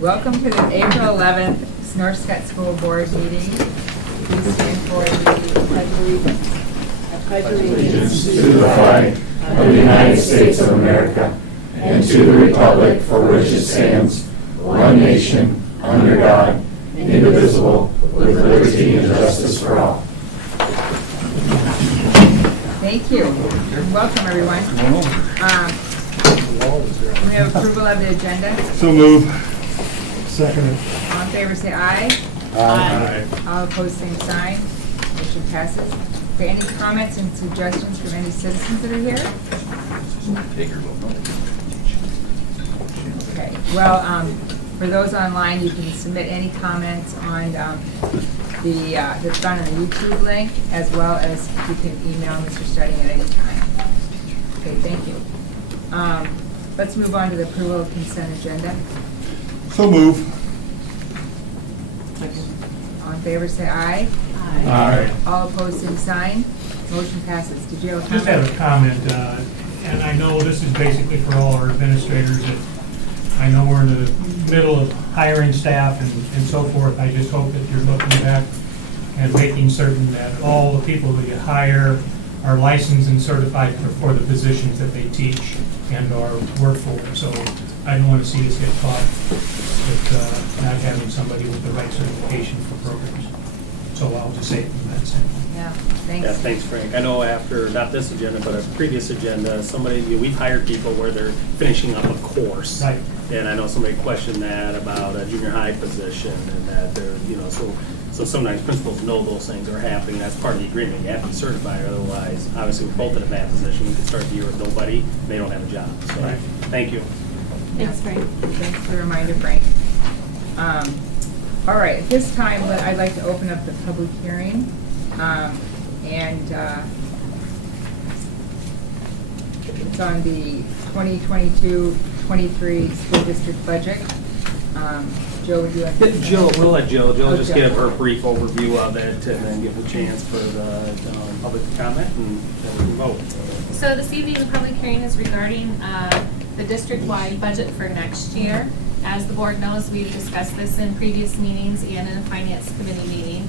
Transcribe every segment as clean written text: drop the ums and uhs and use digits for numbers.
Welcome to the April 11th North Scott School Board meeting. Please stand for the Pledge of Allegiance. I pledge allegiance To the flag of the United States of America and to the republic for which it stands, one nation, under God, indivisible, with liberty and justice for all. Thank you. Welcome, everyone. We have approval of the agenda. So move. Second. All in favor, say aye. Aye. All opposed, same sign. Motion passes. Okay, any comments and suggestions from any citizens that are here? Okay, well, for those online, you can submit any comments on that's found on the YouTube link, as well as you can email Mr. Studding at any time. Okay, thank you. Let's move on to the approval of consent agenda. So move. All in favor, say aye. Aye. All opposed, same sign. Motion passes. Did you have a Just comment? have a comment, and I know this is basically for all our administrators. I know we're in the middle of hiring staff and so forth. I just hope that you're looking back and making certain that all the people that you hire are licensed and certified for the positions that they teach and or work for. So I don't want to see us get caught with not having somebody with the right certification for programs. So I'll just say it from that standpoint. Yeah, thanks. Yeah, thanks, Frank. I know after, not this agenda, but a previous agenda, we've hired people where they're finishing up a course. Right. And I know somebody questioned that about a junior high position and that they're, so sometimes principals know those things are happening. That's part of the agreement. You have to be certified, otherwise, obviously, we're both in a bad position. We could start the year with nobody, and they don't have a job. So, Right. thank you. Thanks, Frank. Thanks for the reminder, Frank. All right, at this time, I'd like to open up the public hearing. It's on the 2022-23 school district budget. Joe, would you like to? We'll let Jill just Jill. give her a brief overview of it and then give a chance for the public to comment and then we can vote. So this evening, the public hearing is regarding the district-wide budget for next year. As the board knows, we've discussed this in previous meetings and in a finance committee meeting.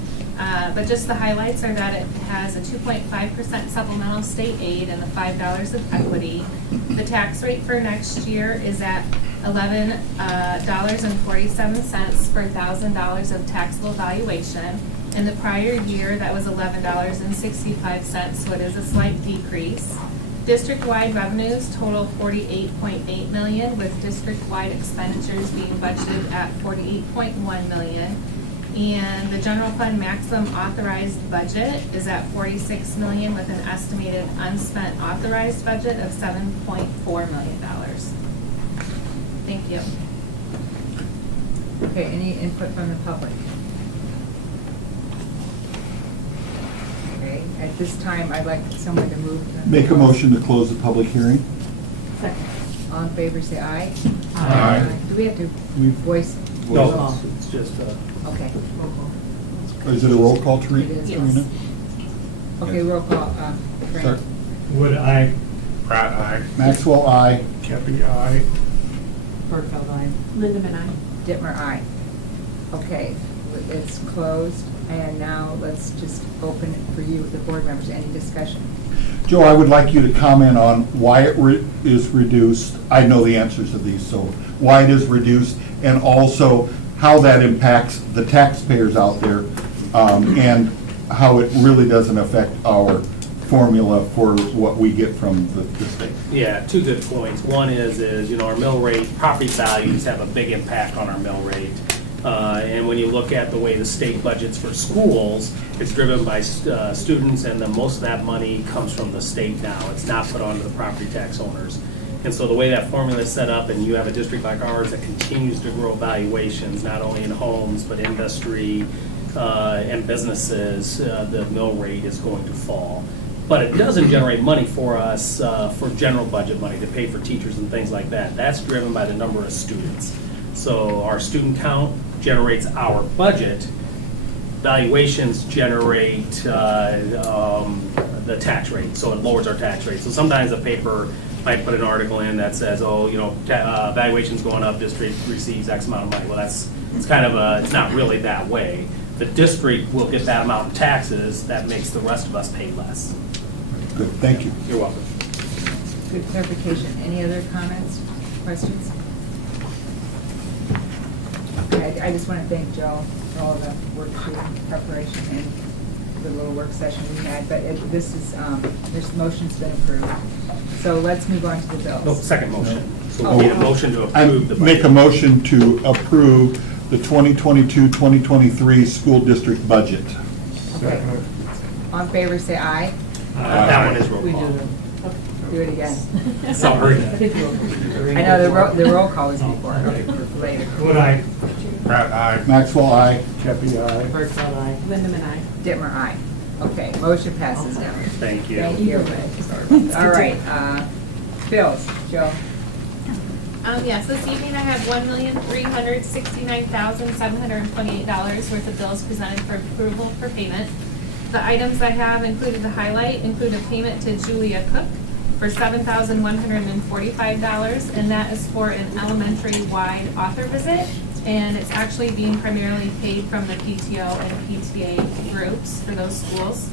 But just the highlights are that it has a 2.5% supplemental state aid and the $5 of equity. The tax rate for next year is at $11.47 per $1,000 of taxable valuation. In the prior year, that was $11.65, so it is a slight decrease. District-wide revenues total $48.8 million, with district-wide expenditures being budgeted at $48.1 million. And the general fund maximum authorized budget is at $46 million, with an estimated unspent authorized budget of $7.4 million. Thank you. Okay, any input from the public? Okay, at this time, I'd like someone to move. Make a motion to close the public hearing. Second. All in favor, say aye. Aye. Do we have to We- voice? No, it's just, Okay. Is it a roll call, Teresa? It is. Serena? Okay, roll call, Sorry. Frank. Would I, Pratt, aye. Maxwell, aye. Kepi, aye. Bertfeld, aye. Lindemann, aye. Dittmer, aye. Okay, it's closed, and now let's just open it for you, the board members, any discussion? Joe, I would like you to comment on why it is reduced. I know the answers to these, so why it is reduced, and also how that impacts the taxpayers out there, and how it really doesn't affect our formula for what we get from the state. yeah, two good points. One is, our mill rate, property values have a big impact on our mill rate. And when you look at the way the state budgets for schools, it's driven by students, and then most of that money comes from the state now. It's not put onto the property tax owners. And so the way that formula is set up, and you have a district like ours that continues to grow valuations, not only in homes, but industry and businesses, the mill rate is going to fall. But it doesn't generate money for us for general budget money to pay for teachers and things like that. That's driven by the number of students. So our student count generates our budget. Valuations generate the tax rate, so it lowers our tax rate. So sometimes a paper might put an article in that says, oh, valuation's going up, district receives X amount of money. Well, it's kind of it's not really that way. The district will get that amount in taxes, that makes the rest of us pay less. Good, thank you. You're welcome. Good clarification. Any other comments, questions? Okay, I just want to thank Joe for all the worksheet preparation and the little work session we had, but this motion's been approved. So let's move on to the bills. No, second motion. So Oh. we need a motion to I approve the budget. make a motion to approve the 2022-2023 school district budget. Okay. All in favor, say aye. That one is roll We call. do them. Do it again. Sorry. I know the roll call was before, later. Would I? Pratt, aye. Maxwell, aye. Cappy, aye. Birdsall, aye. Lindemann, aye. Dittmer, aye. Okay, motion passes now. Thank you. Thank you. All right, bills, Joe. Yes, this evening I have $1,369,728 worth of bills presented for approval for payment. The items I have included to highlight include a payment to Julia Cook for $7,145, and that is for an elementary-wide author visit, and it's actually being primarily paid from the PTO and PTA groups for those schools.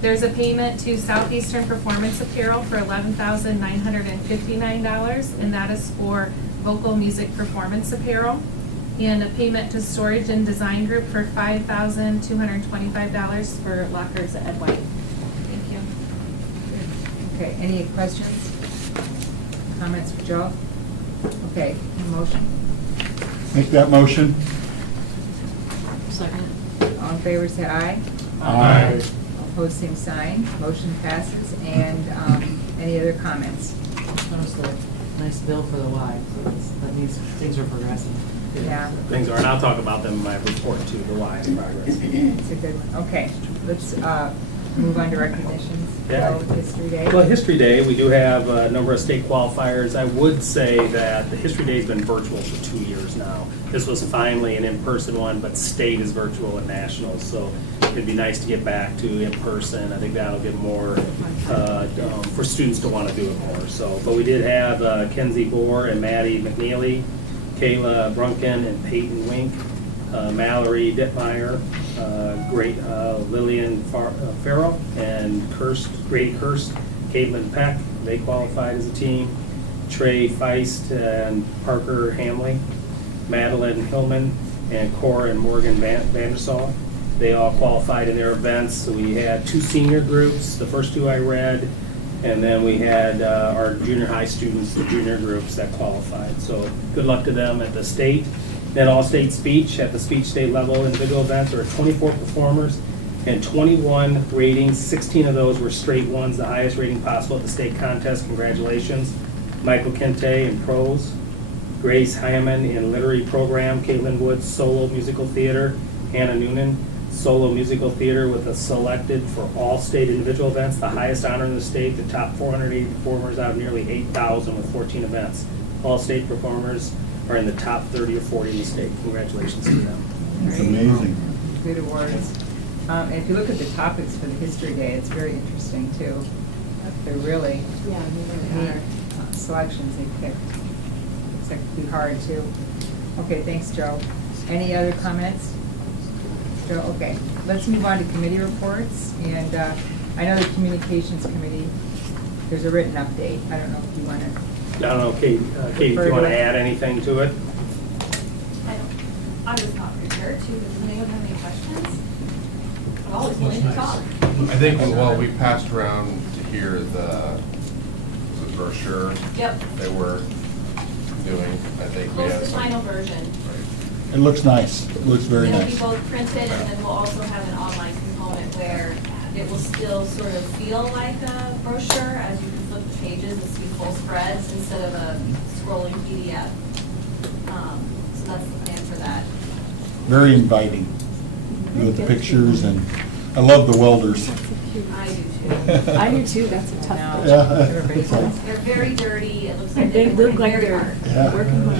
There's a payment to Southeastern Performance Apparel for $11,959, and that is for vocal music performance apparel. And a payment to Storage and Design Group for $5,225 for lockers at Ed White. Thank you. Okay, any questions? Comments for Joe? Okay, motion. Make that motion. Second. All in favor, say aye. Aye. Opposed, same sign. Motion passes. And any other comments? That was a nice bill for the Y. So that means things are progressing. Yeah, Things are, and I'll talk about them in my report too, the Y in progress. it's a good one. Okay, let's move on to recognitions. Yeah. Joe, History Day. Well, History Day, we do have a number of state qualifiers. I would say that the History Day's been virtual for 2 years now. This was finally an in-person one, but state is virtual and national, so it'd be nice to get back to in-person. I think that'll get more, for students to want to do it more. So, but we did have Kenzie Bohr and Maddie McNeely, Kayla Brunken and Peyton Wink, Mallory Dittmeyer, Lillian Farrell, and Grady Kirst, Caitlin Peck. They qualified as a team. Trey Feist and Parker Hamley, Madeline Hillman, and Cora and Morgan Vandersall. They all qualified in their events. So we had 2 senior groups, the first 2 I read, and then we had our junior high students, the junior groups that qualified. So good luck to them at the state. Then all-state speech, at the speech state level, individual events, there were 24 performers and 21 ratings. 16 of those were straight ones, the highest rating possible at the state contest. Congratulations. Michael Kente in prose, Grace Hyman in literary program, Caitlin Woods solo musical theater, Hannah Noonan solo musical theater with a selected for all state individual events, the highest honor in the state, the top 480 performers out of nearly 8,000 with 14 events. All state performers are in the top 30 or 40 in the state. Congratulations to them. It's amazing. Good awards. And if you look at the topics for the History Day, it's very interesting too. They're really Yeah, neat selections they picked. Looks like it'd be hard too. Okay, thanks, Joe. Any other comments? Joe, okay. Let's move on to committee reports. And I know the Communications Committee, there's a written update. I don't know if you want to. I don't know, Kate, if you want to add anything to it? I was not prepared to. Does anyone have any questions? I'm always willing to talk. I think, well, we passed around to hear the brochure Yep. they were doing. I think we Close have to some. final version. It looks nice. It looks very It'll be nice. both printed, and then we'll also have an online component where it will still sort of feel like a brochure as you can flip the pages and see full spreads instead of a scrolling PDF. So that's the plan for that. Very inviting with the pictures, and I love the welders. I do too. I do too, that's a tough No. one. Yeah. Everybody's It's like- They're very dirty. It looks like They they've been look working like very they're hard. Yeah. working hard.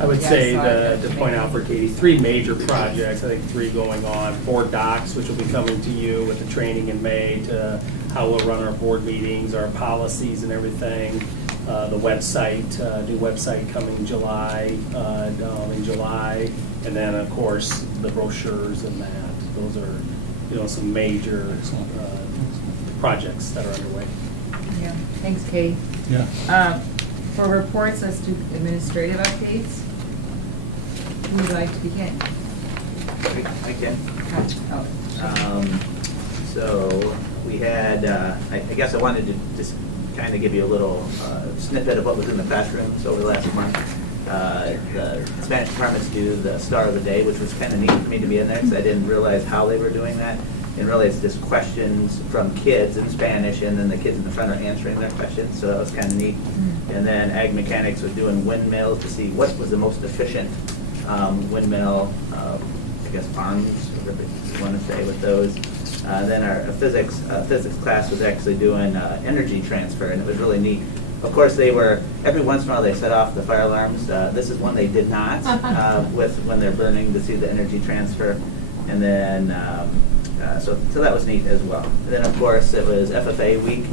I would Yeah, say I saw it. to point out for Katie, 3 major projects, I think 3 going on. Board docs, which will be coming to you with the training in May to how we'll run our board meetings, our policies and everything. The website, new website coming in July, and then, of course, the brochures and that. Those are, some major projects that are underway. Yeah, thanks, Katie. Yeah. For reports, let's do administrative updates. Who would like to begin? I can. Oh, So we had, I guess I wanted to just kind of give you a little snippet of what was in the classrooms over the last month. The Spanish departments do the Star of the Day, which was kind of neat for me to be in there because I didn't realize how they were doing that. And really, it's just questions from kids in Spanish, and then the kids in the front are answering their questions, so that was kind of neat. And then Ag Mechanics was doing windmills to see what was the most efficient windmill, I guess farms, whatever you want to say with those. Then our physics class was actually doing energy transfer, and it was really neat. Of course, they were, every once in a while they set off the fire alarms. This is one they did not, with when they're burning to see the energy transfer. And then, so that was neat as well. And then, of course, it was FFA week,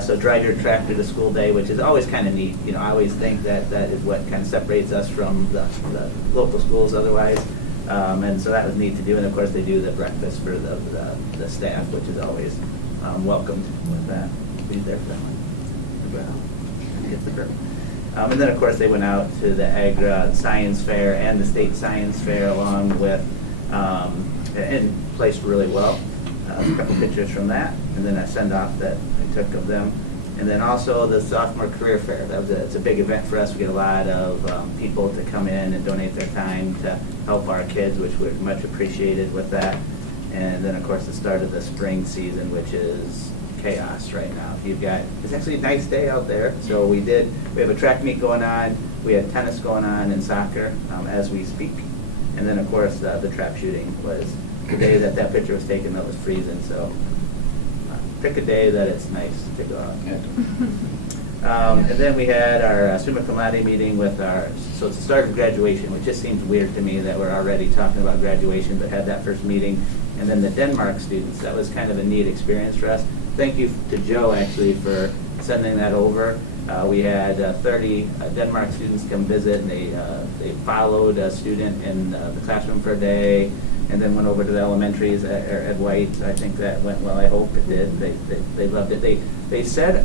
so drive your tractor to school day, which is always kind of neat. I always think that is what kind of separates us from the local schools otherwise. And so that was neat to do. And of course, they do the breakfast for the staff, which is always welcomed with that. Be there for them. Get the grip. And then, of course, they went out to the Ag Science Fair and the State Science Fair along with, and placed really well. A couple pictures from that, and then a send-off that I took of them. And then also the Sophomore Career Fair. It's a big event for us. We get a lot of people to come in and donate their time to help our kids, which we're much appreciated with that. And then, of course, the start of the spring season, which is chaos right now. It's actually a nice day out there. So we have a track meet going on. We had tennis going on and soccer as we speak. And then, of course, the trap shooting was the day that picture was taken that was freezing. So pick a day that it's nice to go out. And then we had our summa cum laude meeting with so it's the start of graduation, which just seems weird to me that we're already talking about graduation, but had that first meeting. And then the Denmark students, that was kind of a neat experience for us. Thank you to Joe, actually, for sending that over. We had 30 Denmark students come visit, and they followed a student in the classroom for a day, and then went over to the elementaries at White. I think that went well. I hope it did. They loved it. They said,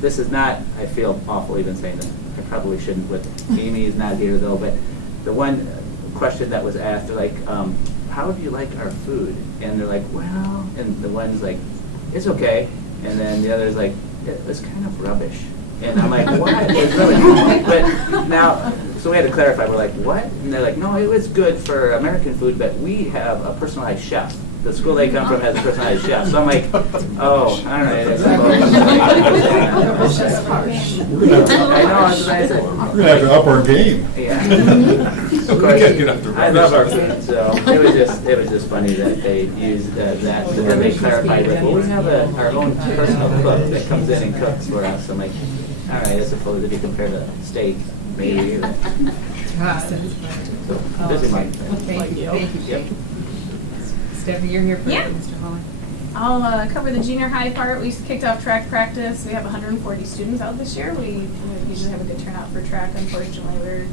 this is not, I feel awful even saying this. I probably shouldn't with Amy's not here though, but the one question that was asked, they're like, how do you like our food? And they're like, well, and the one's like, it's okay. And then the other's like, it was kind of rubbish. And I'm like, what? It's really good. But now, so we had to clarify. We're like, what? And they're like, no, it was good for American food, but we have a personalized chef. The school they come from has a personalized chef. So I'm like, oh, all right. I know, that's what I said. We're gonna have to up our game. Yeah. Of course, I love our food, so it was just funny that they used that, but then they clarified that, well, we have our own personal cook that comes in and cooks for us. I'm like, all right, I suppose if you compare to steak, maybe. So, busy month. Thank you, thank you, Yep. Jake. Stephanie, you're here for Yeah. Mr. Holland. I'll cover the junior high part. We kicked off track practice. We have 140 students out this year. We usually have a good turnout for track. Unfortunately, we're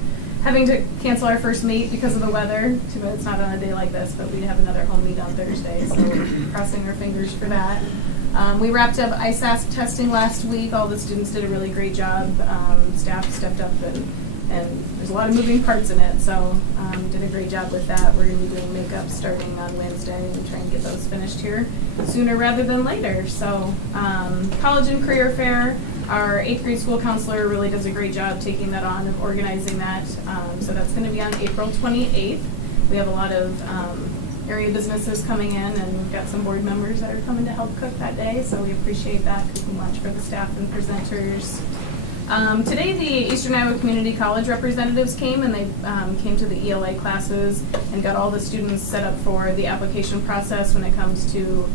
having to cancel our first meet because of the weather. Too bad it's not on a day like this, but we have another home meet on Thursday, so we're crossing our fingers for that. We wrapped up ISASP testing last week. All the students did a really great job. Staff stepped up and there's a lot of moving parts in it, so did a great job with that. We're going to be doing makeup starting on Wednesday and try and get those finished here sooner rather than later. So college and career fair, our 8th grade school counselor really does a great job taking that on and organizing that. So that's going to be on April 28th. We have a lot of area businesses coming in, and we've got some board members that are coming to help cook that day, so we appreciate that. Cooking lunch for the staff and presenters. Today, the Eastern Iowa Community College representatives came, and they came to the ELA classes and got all the students set up for the application process when it comes to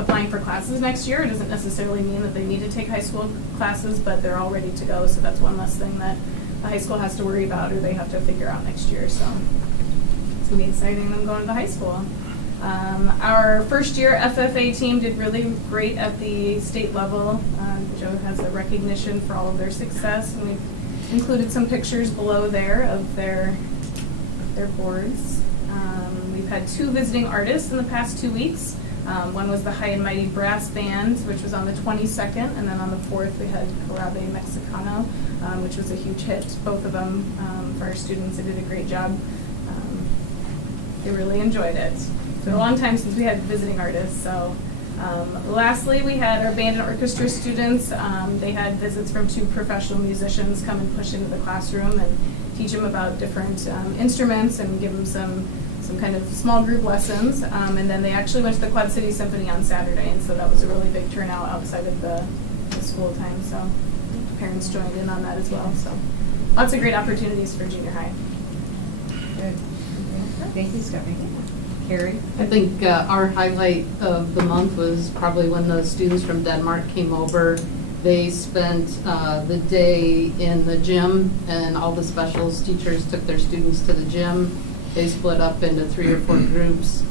applying for classes next year. It doesn't necessarily mean that they need to take high school classes, but they're all ready to go, so that's one less thing that the high school has to worry about or they have to figure out next year, so it's gonna be exciting them going to high school. Our first year FFA team did really great at the state level. Joe has a recognition for all of their success, and we've included some pictures below there of their boards. We've had 2 visiting artists in the past 2 weeks. One was the High and Mighty Brass Band, which was on the 22nd, and then on the 4th we had Jarabe Mexicano, which was a huge hit. Both of them for our students, they did a great job. They really enjoyed it. It's been a long time since we had visiting artists, so. Lastly, we had our band and orchestra students. They had visits from 2 professional musicians come and push into the classroom and teach them about different instruments and give them some kind of small group lessons. And then they actually went to the Quad City Symphony on Saturday, and so that was a really big turnout outside of the school time. So parents joined in on that as well. So lots of great opportunities for junior high. Good. Thank you, Stephanie. Carrie? I think our highlight of the month was probably when the students from Denmark came over. They spent the day in the gym, and all the specials teachers took their students to the gym. They split up into 3 or 4 groups.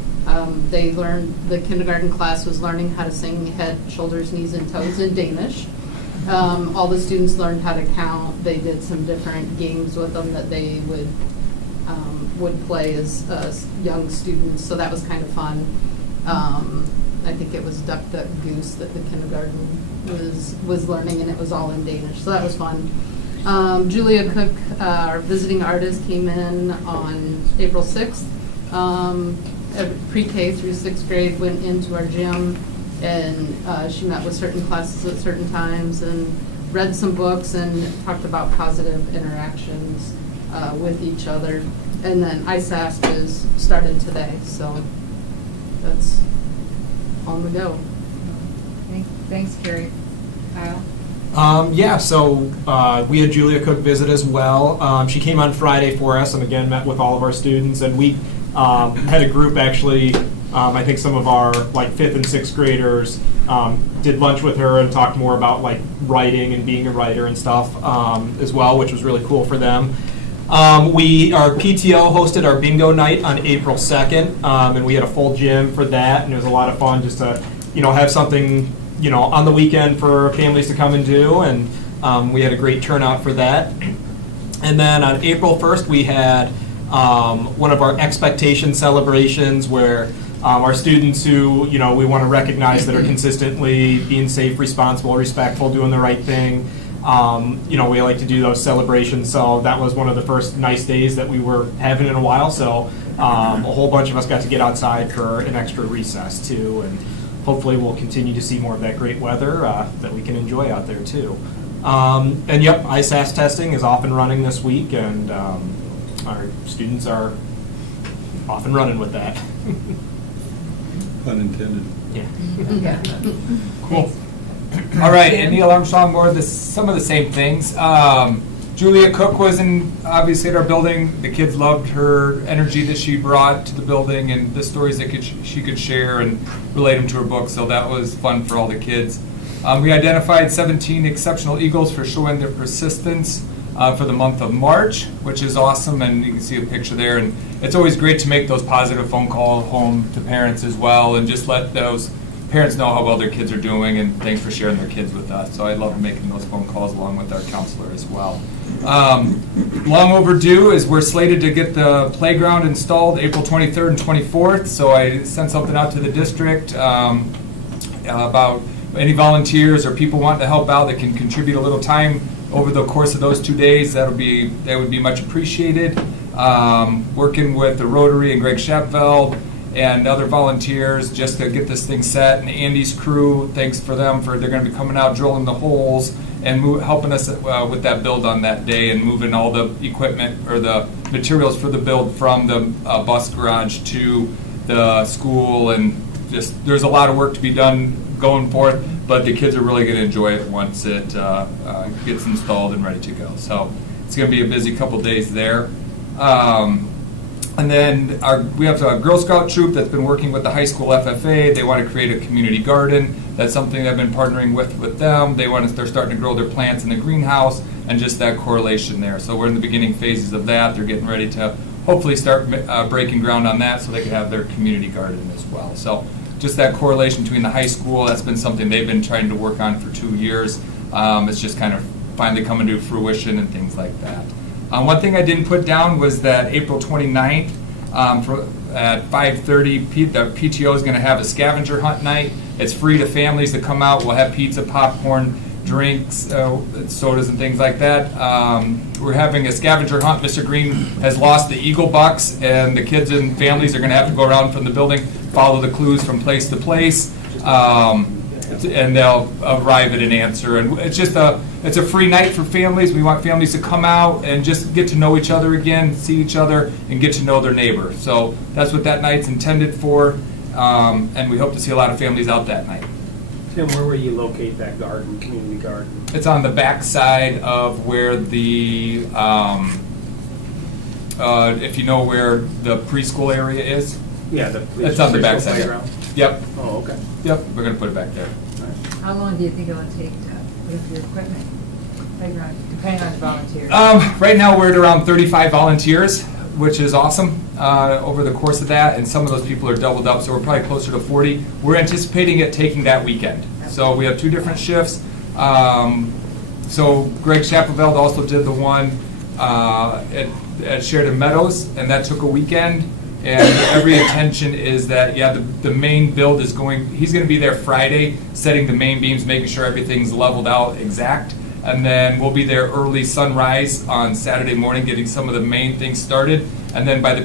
They learned, the kindergarten class was learning how to sing head, shoulders, knees, and toes in Danish. All the students learned how to count. They did some different games with them that they would play as young students, so that was kind of fun. I think it was Duck, Duck, Goose that the kindergarten was learning, and it was all in Danish, so that was fun. Julia Cook, our visiting artist, came in on April 6th. Pre-K through 6th grade went into our gym, and she met with certain classes at certain times and read some books and talked about positive interactions with each other. And then ISASP is started today, so that's on the go. Thanks, Carrie. Kyle? We had Julia Cook visit as well. She came on Friday for us and again met with all of our students, and we had a group actually, I think some of our like 5th and 6th graders did lunch with her and talked more about like writing and being a writer and stuff as well, which was really cool for them. Our PTO hosted our bingo night on April 2nd, and we had a full gym for that, and it was a lot of fun just to, have something, on the weekend for families to come and do, and we had a great turnout for that. And then on April 1st, we had one of our expectation celebrations where our students who, we want to recognize that are consistently being safe, responsible, respectful, doing the right thing. We like to do those celebrations, so that was one of the first nice days that we were having in a while, so a whole bunch of us got to get outside for an extra recess too, and hopefully we'll continue to see more of that great weather that we can enjoy out there too. And yep, ISASS testing is off and running this week, and our students are off and running with that. Pun intended. Yeah. Cool. All right, and Neil Armstrong more of some of the same things. Julia Cook was obviously at our building. The kids loved her energy that she brought to the building and the stories that she could share and relate them to her book, so that was fun for all the kids. We identified 17 exceptional Eagles for showing their persistence for the month of March, which is awesome, and you can see a picture there. And it's always great to make those positive phone calls home to parents as well, and just let those parents know how well their kids are doing, and thanks for sharing their kids with us. So I love making those phone calls along with our counselor as well. Long overdue is we're slated to get the playground installed April 23rd and 24th. So I sent something out to the district about any volunteers or people wanting to help out that can contribute a little time over the course of those 2 days. That would be much appreciated. Working with the Rotary and Greg Shapfeld and other volunteers just to get this thing set, and Andy's crew, thanks for them they're going to be coming out drilling the holes and helping us with that build on that day and moving all the equipment or the materials for the build from the bus garage to the school, and just there's a lot of work to be done going forth, but the kids are really going to enjoy it once it gets installed and ready to go. So it's going to be a busy couple days there. And then we have a Girl Scout troop that's been working with the high school FFA. They want to create a community garden. That's something I've been partnering with them. They're starting to grow their plants in the greenhouse, and just that correlation there. So we're in the beginning phases of that. They're getting ready to hopefully start breaking ground on that so they can have their community garden as well. So just that correlation between the high school, that's been something they've been trying to work on for 2 years. It's just kind of finally coming to fruition and things like that. One thing I didn't put down was that April 29th at 5:30, the PTO is going to have a scavenger hunt night. It's free to families to come out. We'll have pizza, popcorn, drinks, sodas, and things like that. We're having a scavenger hunt. Mr. Green has lost the Eagle Bucks, and the kids and families are going to have to go around from the building, follow the clues from place to place. And they'll arrive at an answer. And it's a free night for families. We want families to come out and just get to know each other again, see each other, and get to know their neighbor. So that's what that night's intended for, and we hope to see a lot of families out that night. Tim, where will you locate that garden, community garden? It's on the back side of where the, if you know where the preschool area is. Yeah, It's on the back side. playground. Yep. Oh, okay. Yep, we're going to put it back there. How long do you think it'll take to put up your equipment, playground, depending on the volunteers? Right now, we're at around 35 volunteers, which is awesome over the course of that, and some of those people are doubled up, so we're probably closer to 40. We're anticipating it taking that weekend. So we have 2 different shifts. So Greg Schapelveld also did the one at Sheridan Meadows, and that took a weekend. And every intention is that, the main build is he's going to be there Friday, setting the main beams, making sure everything's leveled out exact. And then we'll be there early sunrise on Saturday morning, getting some of the main things started. And then when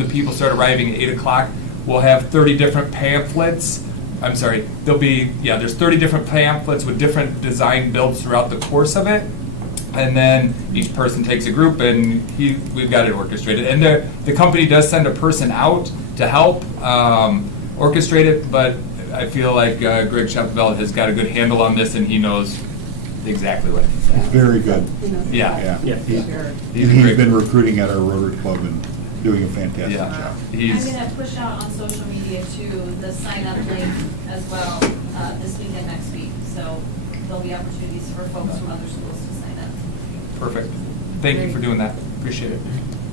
the people start arriving at 8 o'clock, we'll have 30 different pamphlets. I'm sorry, there's 30 different pamphlets with different design builds throughout the course of it. And then each person takes a group, and we've got it orchestrated. And the company does send a person out to help orchestrate it, but I feel like Greg Schapelveld has got a good handle on this, and he knows exactly what he's It's very good. Yeah. He's been recruiting at our Rotary Club and doing a fantastic job. I'm going to push out on social media too, the sign-up link as well, this week and next week. So there'll be opportunities for folks from other schools to sign up. Perfect. Thank you for doing that. Appreciate it.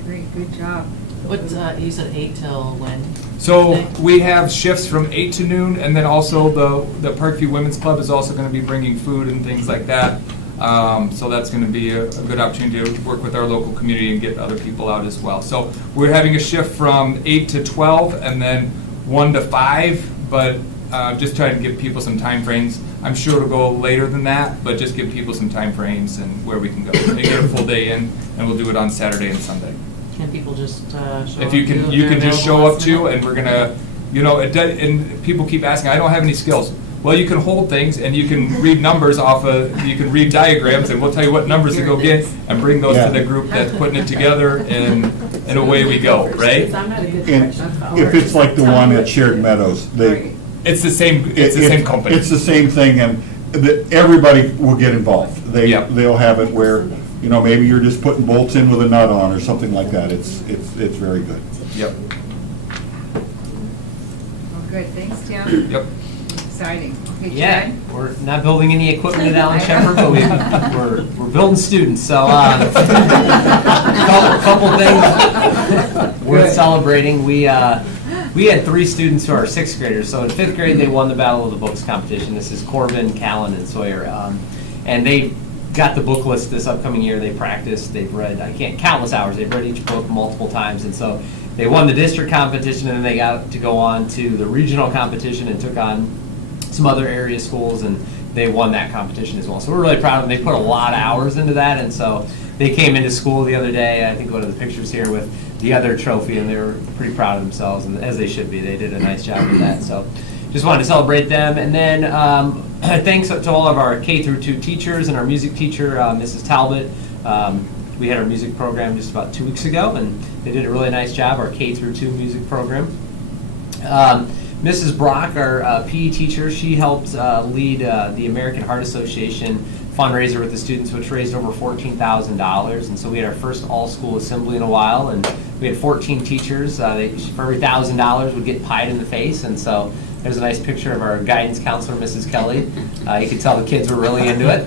Great, good job. What, you said 8 till when? So we have shifts from 8 to noon, and then also the Parkview Women's Club is also going to be bringing food and things like that. So that's going to be a good opportunity to work with our local community and get other people out as well. So we're having a shift from 8 to 12 and then 1 to 5, but just trying to give people some time frames. I'm sure it'll go later than that, but just give people some time frames and where we can go. They get a full day in, and we'll do it on Saturday and Sunday. Can people just show up? If you can just show up too, and we're gonna, and people keep asking, I don't have any skills. Well, you can hold things, and you can read numbers you can read diagrams, and we'll tell you what numbers to go get, and bring those to the group that's putting it together, and away we go, right? And if it's like the one at Sheridan Meadows, it's the same company. It's the same thing, and everybody will get involved. They'll have it where, maybe you're just putting bolts in with a nut on or something like that. It's very good. Yep. Well, good, thanks, Tim. Yep. Exciting. Okay, Yeah, Chad? we're not building any equipment at Allen Shepherd, but we're building students, so a couple things worth celebrating. We had 3 students who are 6th graders, so in 5th grade they won the Battle of the Books competition. This is Corbin, Callan, and Sawyer, and they got the book list this upcoming year. They practiced, they've read countless hours. They've read each book multiple times, and so they won the district competition, and then they got to go on to the regional competition and took on some other area schools, and they won that competition as well. So we're really proud of them. They put a lot of hours into that, and so they came into school the other day, I think one of the pictures here, with the other trophy, and they were pretty proud of themselves, and as they should be. They did a nice job with that. So just wanted to celebrate them. And then thanks to all of our K-2 teachers and our music teacher, Mrs. Talbot. We had our music program just about 2 weeks ago, and they did a really nice job, our K-2 music program. Mrs. Brock, our PE teacher, she helped lead the American Heart Association fundraiser with the students, which raised over $14,000. And so we had our first all-school assembly in a while, and we had 14 teachers. For every $1,000 would get pied in the face, and so there's a nice picture of our guidance counselor, Mrs. Kelly. You could tell the kids were really into it.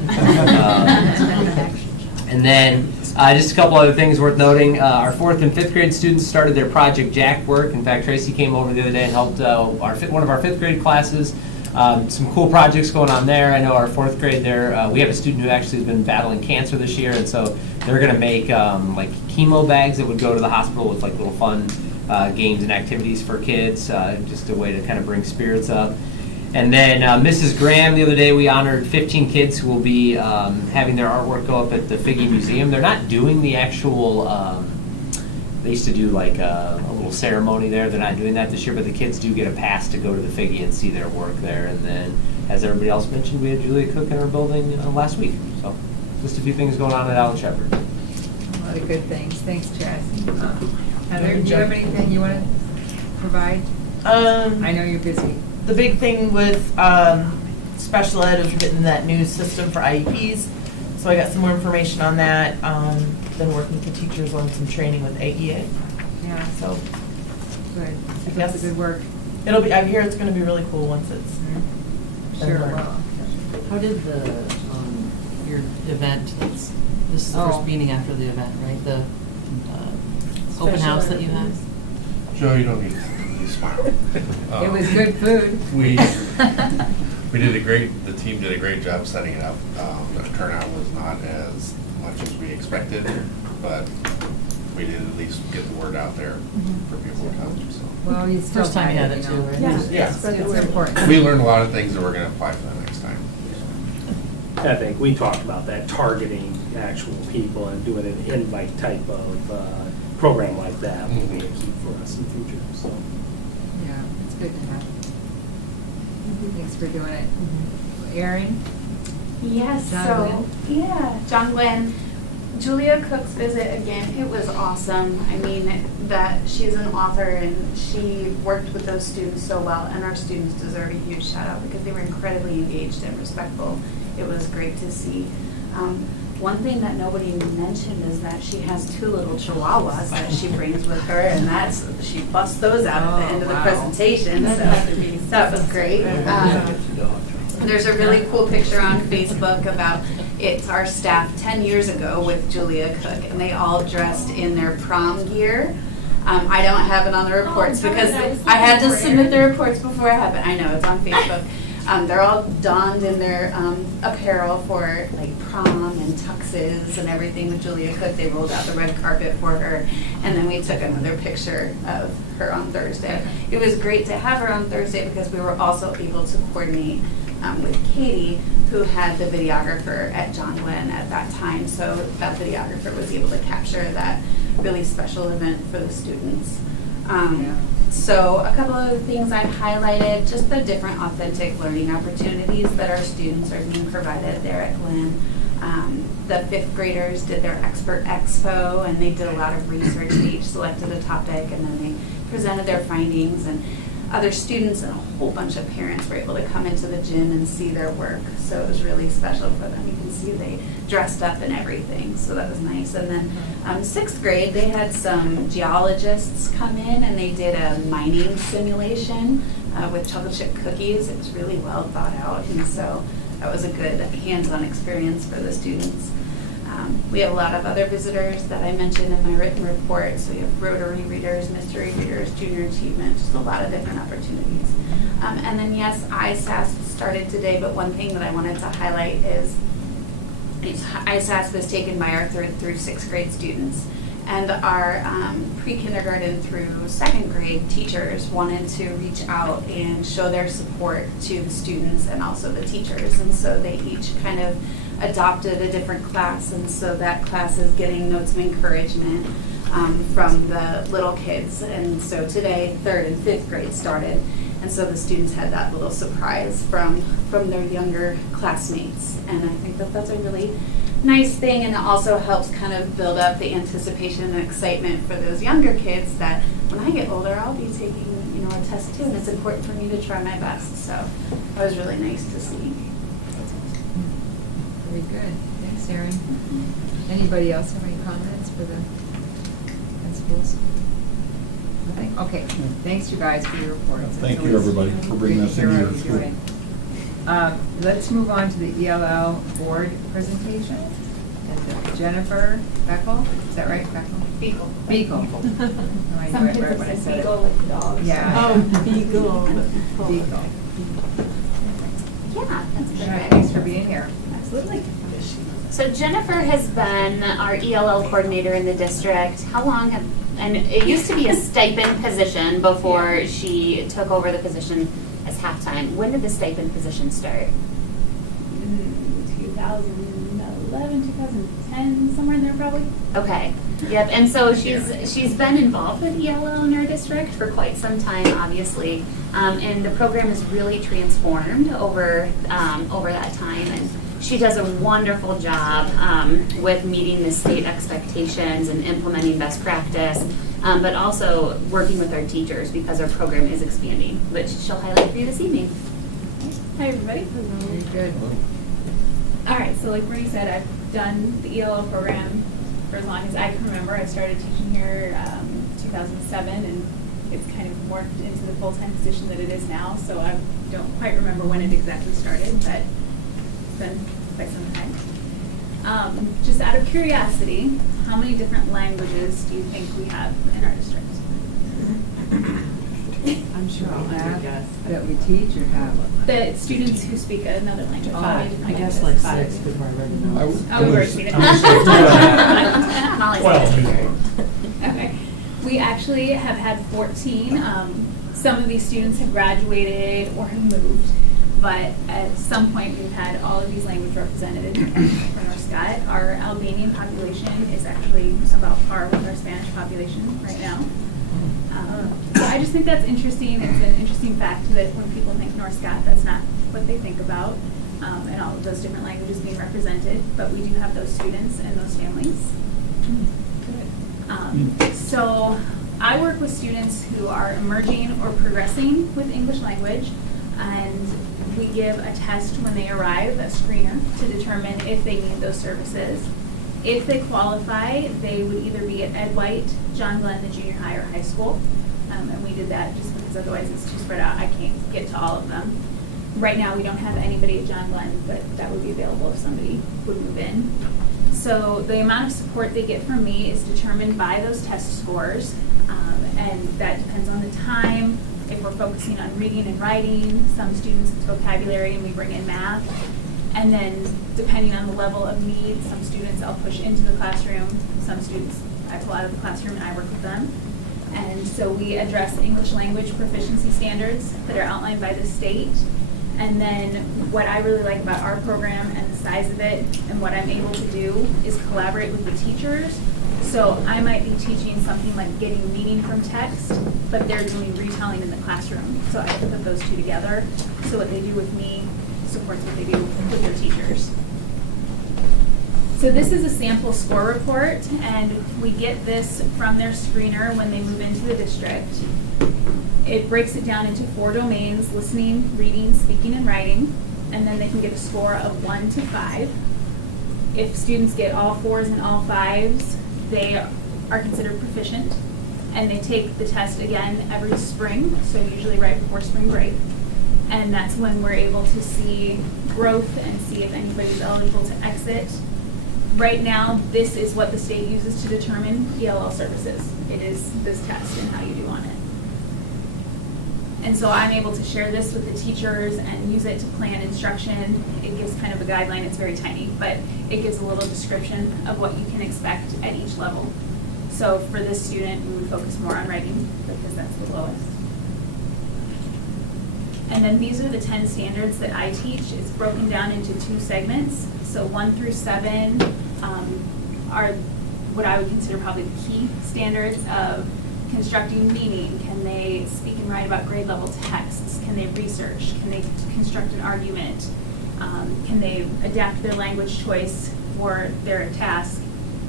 And then just a couple other things worth noting. Our 4th and 5th grade students started their Project Jack work. In fact, Tracy came over the other day and helped one of our 5th grade classes. Some cool projects going on there. I know our 4th grade there, we have a student who actually has been battling cancer this year, and so they're going to make like chemo bags that would go to the hospital with like little fun games and activities for kids, just a way to kind of bring spirits up. And then Mrs. Graham, the other day, we honored 15 kids who will be having their artwork go up at the Figge Museum. They're not doing the actual, they used to do like a little ceremony there. They're not doing that this year, but the kids do get a pass to go to the Figge and see their work there. And then, as everybody else mentioned, we had Julia Cook in our building last week. So just a few things going on at Alan Shepard. A lot of good things. Thanks, Chaz. Heather, do you have anything you want to provide? I know you're busy. The big thing with special ed is getting that new system for IEPs. So I got some more information on that. Been working with the teachers on some training with AEA. Yeah. So Good. Yes. That's good work. it'll be. I hear it's going to be really cool once it's. Sure. done. Well, How did your event, this is the Oh. first meeting after the event, right? The open Special house ed. that you had? Joe, you don't need to smile. it was good food. We did the team did a great job setting it up. The turnout was not as much as we expected, but we did at least get the word out there for people to come, so. Well, you still First time you had it too, right? Yeah. It's important. We learned a lot of things that we're gonna apply for the next time. I think we talked about that, targeting actual people and doing an invite type of program like that will be a key for us in the future, so. Yeah, it's good to have. Thanks for doing it. Erin? Yes, John so, yeah, John Glenn. Julia Cook's visit again, it was awesome. I mean, that she's an author and she worked with those students so well, and our students deserve a huge shout out because they were incredibly engaged and respectful. It was great to see. One thing that nobody mentioned is that she has 2 little chihuahuas that she brings with her, and she busts those out at the end of the presentation, so that was great. There's a really cool picture on Facebook about it's our staff 10 years ago with Julia Cook, and they all dressed in their prom gear. I don't have it on the reports because I had to submit the reports before it happened. I know, it's on Facebook. They're all donned in their apparel for like prom and tuxes and everything with Julia Cook. They rolled out the red carpet for her, and then we took another picture of her on Thursday. It was great to have her on Thursday because we were also able to coordinate with Katie, who had the videographer at John Glenn at that time. So that videographer was able to capture that really special event for the students. So a couple of the things I highlighted, just the different authentic learning opportunities that our students are being provided there at Glenn. The 5th graders did their expert expo, and they did a lot of research. They each selected a topic, and then they presented their findings, and other students and a whole bunch of parents were able to come into the gym and see their work. So it was really special for them. You can see they dressed up and everything, so that was nice. And then 6th grade, they had some geologists come in, and they did a mining simulation with chocolate chip cookies. It was really well thought out, and so that was a good hands-on experience for the students. We have a lot of other visitors that I mentioned in my written report. So we have Rotary readers, mystery readers, junior achievement, just a lot of different opportunities. And then yes, ISASP started today, but one thing that I wanted to highlight is ISASP is taken by our 3rd through 6th grade students. And our pre-kindergarten through 2nd grade teachers wanted to reach out and show their support to the students and also the teachers. And so they each kind of adopted a different class, and so that class is getting notes of encouragement from the little kids. And so today, 3rd and 5th grade started, and so the students had that little surprise from their younger classmates. And I think that that's a really nice thing, and it also helps kind of build up the anticipation and excitement for those younger kids that when I get older, I'll be taking a test too, and it's important for me to try my best. So that was really nice to see. Very good. Thanks, Erin. Anybody else have any comments for the principals? Nothing? Okay. Thanks, you guys, for your reports. Thank you, everybody, for bringing us into your school. Let's move on to the ELL board presentation. And Jennifer Beckel, is that right, Beckel? Beagle. Beagle. No, I knew it right when I said it. like dogs. Yeah. Oh, Beagle. Beagle. Yeah, that's All right, thanks for being here. Absolutely. So Jennifer has been our ELL coordinator in the district. How long have, and it used to be a stipend position before she took over the position as half-time. When did the stipend position start? 2011, 2010, somewhere in there probably. Okay. Yep. And so she's been involved with ELL in our district for quite some time, obviously, and the program has really transformed over that time. And she does a wonderful job with meeting the state expectations and implementing best practice, but also working with our teachers because our program is expanding, which she'll highlight for you this evening. Hi, everybody. Very good. All right, so like Marie said, I've done the ELL program for as long as I can remember. I started teaching here 2007, and it's kind of morphed into the full-time position that it is now, so I don't quite remember when it exactly started, but it's been quite some time. Just out of curiosity, how many different languages do you think we have in our district? I'm sure I'll have that we teach or have. The students who speak another language. I guess like 6, because I already know. Oh, we've already seen it. Molly's Okay. We actually have had 14. Some of these students have graduated or have moved, but at some point we've had all of these languages represented in North Scott. Our Albanian population is actually about par with our Spanish population right now. So I just think that's interesting. It's an interesting fact that when people think North Scott, that's not what they think about, and all of those different languages being represented, but we do have those students and those families. So I work with students who are emerging or progressing with English language, and we give a test when they arrive, a screener, to determine if they need those services. If they qualify, they would either be at Ed White, John Glenn, the junior high or high school. And we did that just because otherwise it's too spread out. I can't get to all of them. Right now, we don't have anybody at John Glenn, but that would be available if somebody would move in. So the amount of support they get from me is determined by those test scores, and that depends on the time. If we're focusing on reading and writing, some students it's vocabulary and we bring in math. And then depending on the level of need, some students I'll push into the classroom, some students I pull out of the classroom and I work with them. And so we address English language proficiency standards that are outlined by the state. And then what I really like about our program and the size of it and what I'm able to do is collaborate with the teachers. So I might be teaching something like getting meaning from text, but they're doing retelling in the classroom. So I have to put those two together. So what they do with me supports what they do with their teachers. So this is a sample score report, and we get this from their screener when they move into the district. It breaks it down into 4 domains: listening, reading, speaking, and writing, and then they can get a score of 1 to 5. If students get all 4s and all 5s, they are considered proficient, and they take the test again every spring, so usually right before spring break. And that's when we're able to see growth and see if anybody's eligible to exit. Right now, this is what the state uses to determine ELL services. It is this test and how you do on it. And so I'm able to share this with the teachers and use it to plan instruction. It gives kind of a guideline. It's very tiny, but it gives a little description of what you can expect at each level. So for this student, we would focus more on writing because that's the lowest. And then these are the 10 standards that I teach. It's broken down into 2 segments. So 1 through 7 are what I would consider probably the key standards of constructing meaning. Can they speak and write about grade level texts? Can they research? Can they construct an argument? Can they adapt their language choice for their task?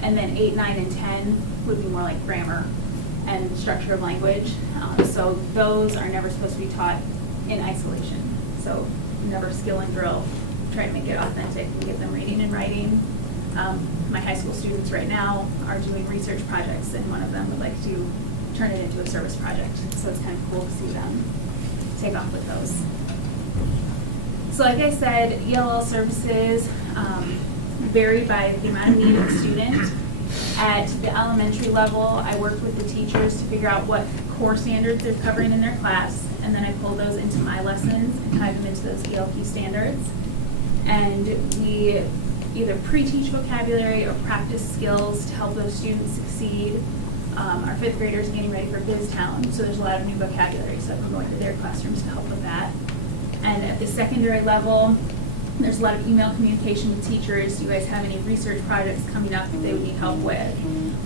And then 8, 9, and 10 would be more like grammar and structure of language. So those are never supposed to be taught in isolation. So never skill and drill try to make it authentic and get them reading and writing. My high school students right now are doing research projects, and one of them would like to turn it into a service project. So it's kind of cool to see them take off with those. So like I said, ELL services vary by the amount of need of the student. At the elementary level, I worked with the teachers to figure out what core standards they're covering in their class, and then I pulled those into my lessons and tied them into those ELP standards. And we either pre-teach vocabulary or practice skills to help those students succeed. Our fifth graders are getting ready for BizTown, so there's a lot of new vocabulary, so I'm going to their classrooms to help with that. And at the secondary level, there's a lot of email communication with teachers. Do you guys have any research projects coming up that they would need help with?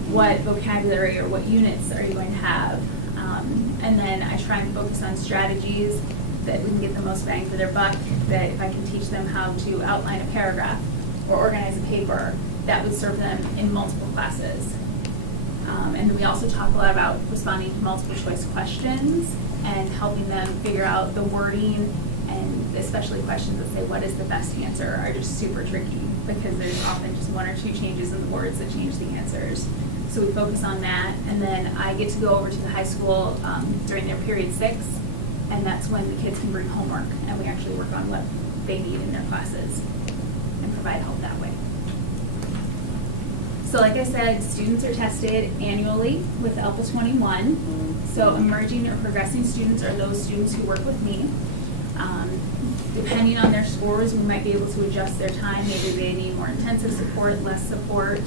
What vocabulary or what units are you going to have? And then I try and focus on strategies that we can get the most bang for their buck, that if I can teach them how to outline a paragraph or organize a paper, that would serve them in multiple classes. And then we also talk a lot about responding to multiple choice questions and helping them figure out the wording, and especially questions that say what is the best answer are just super tricky because there's often just one or two changes in the words that change the answers. So we focus on that, and then I get to go over to the high school during their period 6, and that's when the kids can bring homework, and we actually work on what they need in their classes and provide help that way. So like I said, students are tested annually with ELPA 21. So emerging or progressing students are those students who work with me. Depending on their scores, we might be able to adjust their time. Maybe they need more intensive support, less support.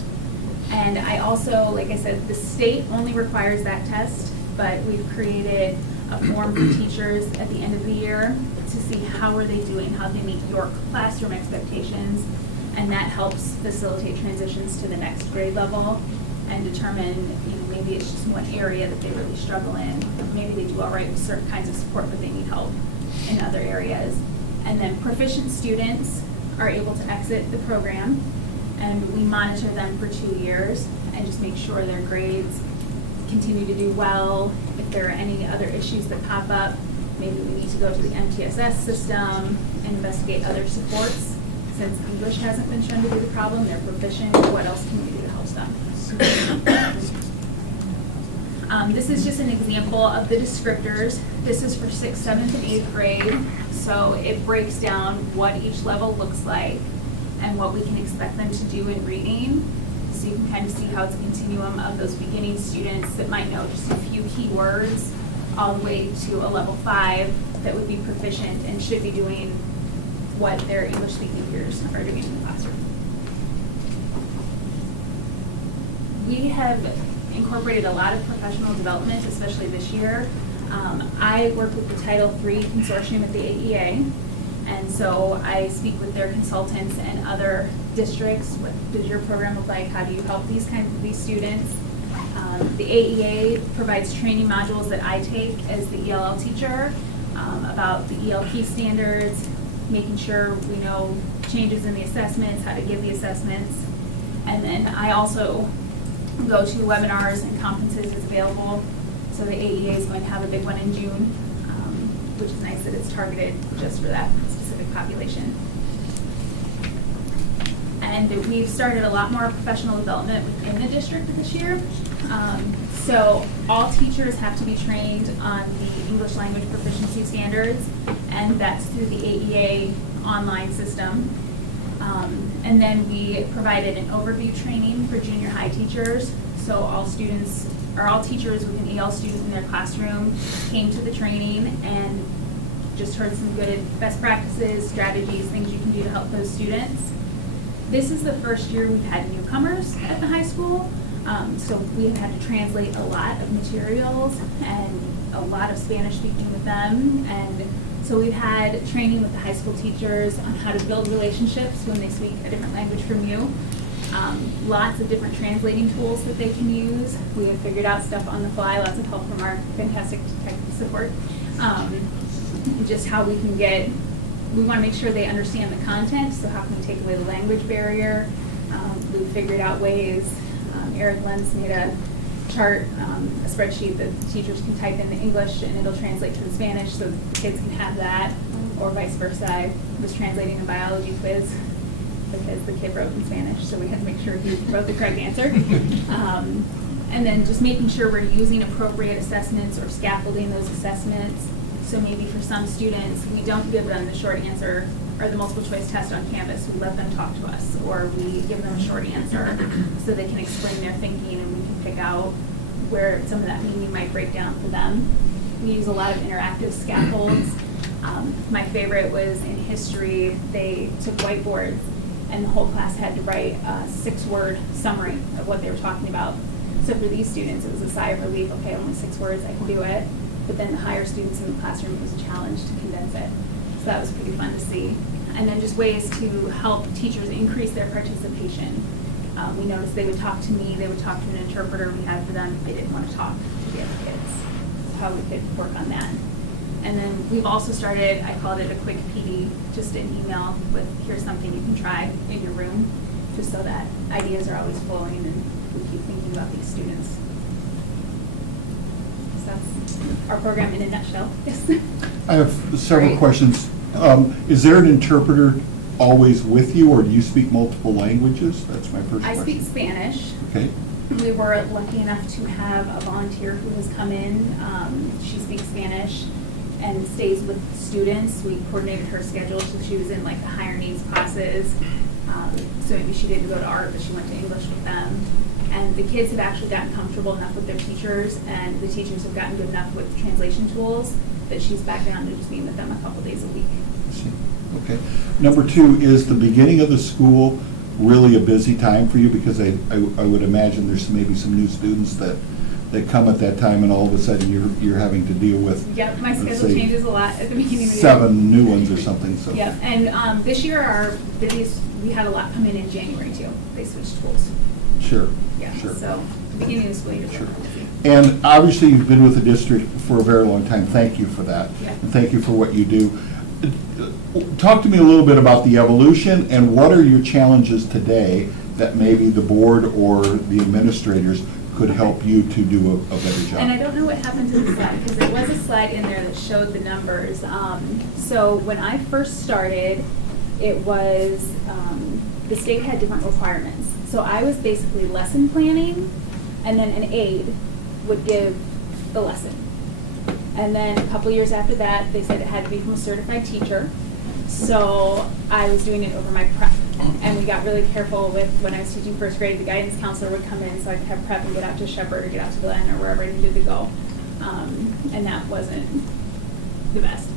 And I also, like I said, the state only requires that test, but we've created a form for teachers at the end of the year to see how are they doing, how they meet your classroom expectations, and that helps facilitate transitions to the next grade level and determine, maybe it's just one area that they really struggle in. Maybe they do all right with certain kinds of support, but they need help in other areas. And then proficient students are able to exit the program, and we monitor them for 2 years and just make sure their grades continue to do well. If there are any other issues that pop up, maybe we need to go to the MTSS system and investigate other supports. Since English hasn't been shown to be the problem, they're proficient, what else can we do to help them? This is just an example of the descriptors. This is for 6th, 7th, and 8th grade. So it breaks down what each level looks like and what we can expect them to do in reading. So you can kind of see how it's a continuum of those beginning students that might know just a few key words all the way to a level 5 that would be proficient and should be doing what their English-speaking peers are doing in the classroom. We have incorporated a lot of professional development, especially this year. I work with the Title III consortium at the AEA, and so I speak with their consultants and other districts. What does your program look like? How do you help these students? The AEA provides training modules that I take as the ELL teacher about the ELP standards, making sure we know changes in the assessments, how to give the assessments. And then I also go to webinars and conferences as available. So the AEA is going to have a big one in June, which is nice that it's targeted just for that specific population. And we've started a lot more professional development within the district this year. So all teachers have to be trained on the English language proficiency standards, and that's through the AEA online system. And then we provided an overview training for junior high teachers. So all teachers with an EL student in their classroom came to the training and just heard some good best practices, strategies, things you can do to help those students. This is the first year we've had newcomers at the high school. So we've had to translate a lot of materials and a lot of Spanish speaking with them. And so we've had training with the high school teachers on how to build relationships when they speak a different language from you. Lots of different translating tools that they can use. We have figured out stuff on the fly, lots of help from our fantastic tech support. Just how we can we want to make sure they understand the content, so how can we take away the language barrier? We've figured out ways. Eric Lenz made a chart, a spreadsheet that teachers can type in the English and it'll translate to the Spanish so the kids can have that. or vice versa. I was translating a biology quiz because the kid wrote in Spanish, so we had to make sure he wrote the correct answer. And then just making sure we're using appropriate assessments or scaffolding those assessments. So maybe for some students, we don't give them the short answer or the multiple choice test on Canvas. We let them talk to us, or we give them a short answer so they can explain their thinking and we can pick out where some of that meaning might break down for them. We use a lot of interactive scaffolds. My favorite was in history. They took whiteboards and the whole class had to write a 6-word summary of what they were talking about. So for these students, it was a sigh of relief. Okay, only 6 words, I can do it. But then the higher students in the classroom, it was a challenge to condense it. So that was pretty fun to see. And then just ways to help teachers increase their participation. We noticed they would talk to me, they would talk to an interpreter we had for them if they didn't want to talk to the other kids. So how we could work on that. And then we've also started, I called it a quick PD, just an email with here's something you can try in your room, just so that ideas are always flowing and we keep thinking about these students. So that's our program in a nutshell. Yes. I have several Great. questions. Is there an interpreter always with you, or do you speak multiple languages? That's my first I question. speak Spanish. Okay. We were lucky enough to have a volunteer who has come in. She speaks Spanish and stays with students. We coordinated her schedule, so she was in like the higher needs classes. So maybe she didn't go to art, but she went to English with them. And the kids have actually gotten comfortable enough with their teachers, and the teachers have gotten good enough with translation tools that she's back down to just being with them a couple days a week. I see. Okay. Number 2, is the beginning of the school really a busy time for you? Because I would imagine there's maybe some new students that come at that time, and all of a sudden you're having to deal with. Yep, my let's schedule say, changes a lot at the beginning of the year. 7 new ones or something. So. Yep, and this year our busiest, we had a lot come in January too. They switched schools. Sure. Yeah, Sure. so the beginning of the school year is really busy. And obviously, you've been with the district for a very long time. Thank you for that. Yeah. And thank you for what you do. Talk to me a little bit about the evolution, and what are your challenges today that maybe the board or the administrators could help you to do a better job? And I don't know what happened to the slide, because there was a slide in there that showed the numbers. So when I first started, it was, the state had different requirements. So I was basically lesson planning, and then an aide would give the lesson. And then a couple years after that, they said it had to be from a certified teacher. So I was doing it over my prep. And we got really careful with, when I was teaching first grade, the guidance counselor would come in so I could have prep and get out to Shepherd or get out to Glen or wherever I needed to go. And that wasn't the best.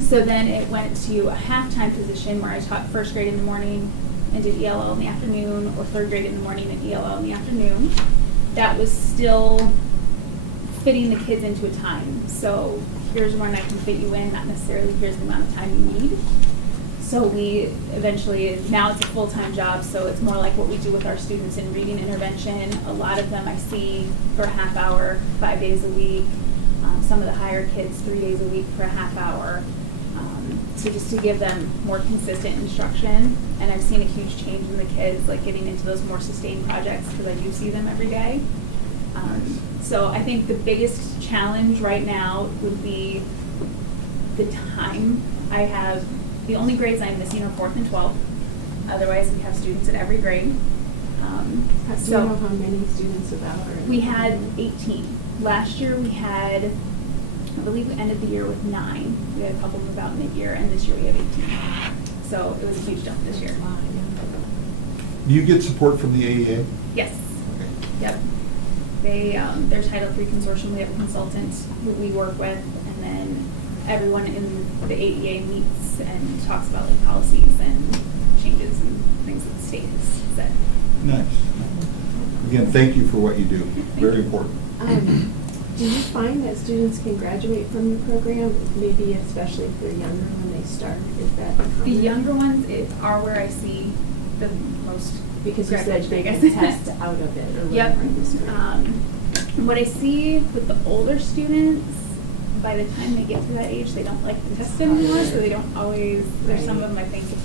So then it went to a halftime position where I taught first grade in the morning and did ELL in the afternoon, or third grade in the morning and ELL in the afternoon. That was still fitting the kids into a time. So here's when I can fit you in, not necessarily here's the amount of time you need. So we eventually, now it's a full-time job, so it's more like what we do with our students in reading intervention. A lot of them I see for a half hour, 5 days a week. Some of the higher kids, 3 days a week for a half hour. So just to give them more consistent instruction. And I've seen a huge change in the kids, like getting into those more sustained projects, because I do see them every day. So I think the biggest challenge right now would be the time. I have, the only grades I'm missing are 4th and 12th. Otherwise, we have students at every grade. Do you know how many students about are? We had 18. Last year we had, I believe we ended the year with 9. We had a couple move out mid-year, and this year we have 18. So it was a huge jump this year. Do you get support from the AEA? Yes. Yep. They, their Title III consortium, we have a consultant who we work with, and then everyone in the AEA meets and talks about like policies and changes and things that the state has said. Nice. Again, thank you for what you do. Very important. Do you find that students can graduate from the program, maybe especially if they're younger when they start? Is that The younger ones are where I see the most because you said they graduation, can I guess. test out of it or Yep. whatever in this grade. What I see with the older students, by the time they get to that age, they don't like the test anymore, so they don't always, there's some of them I think if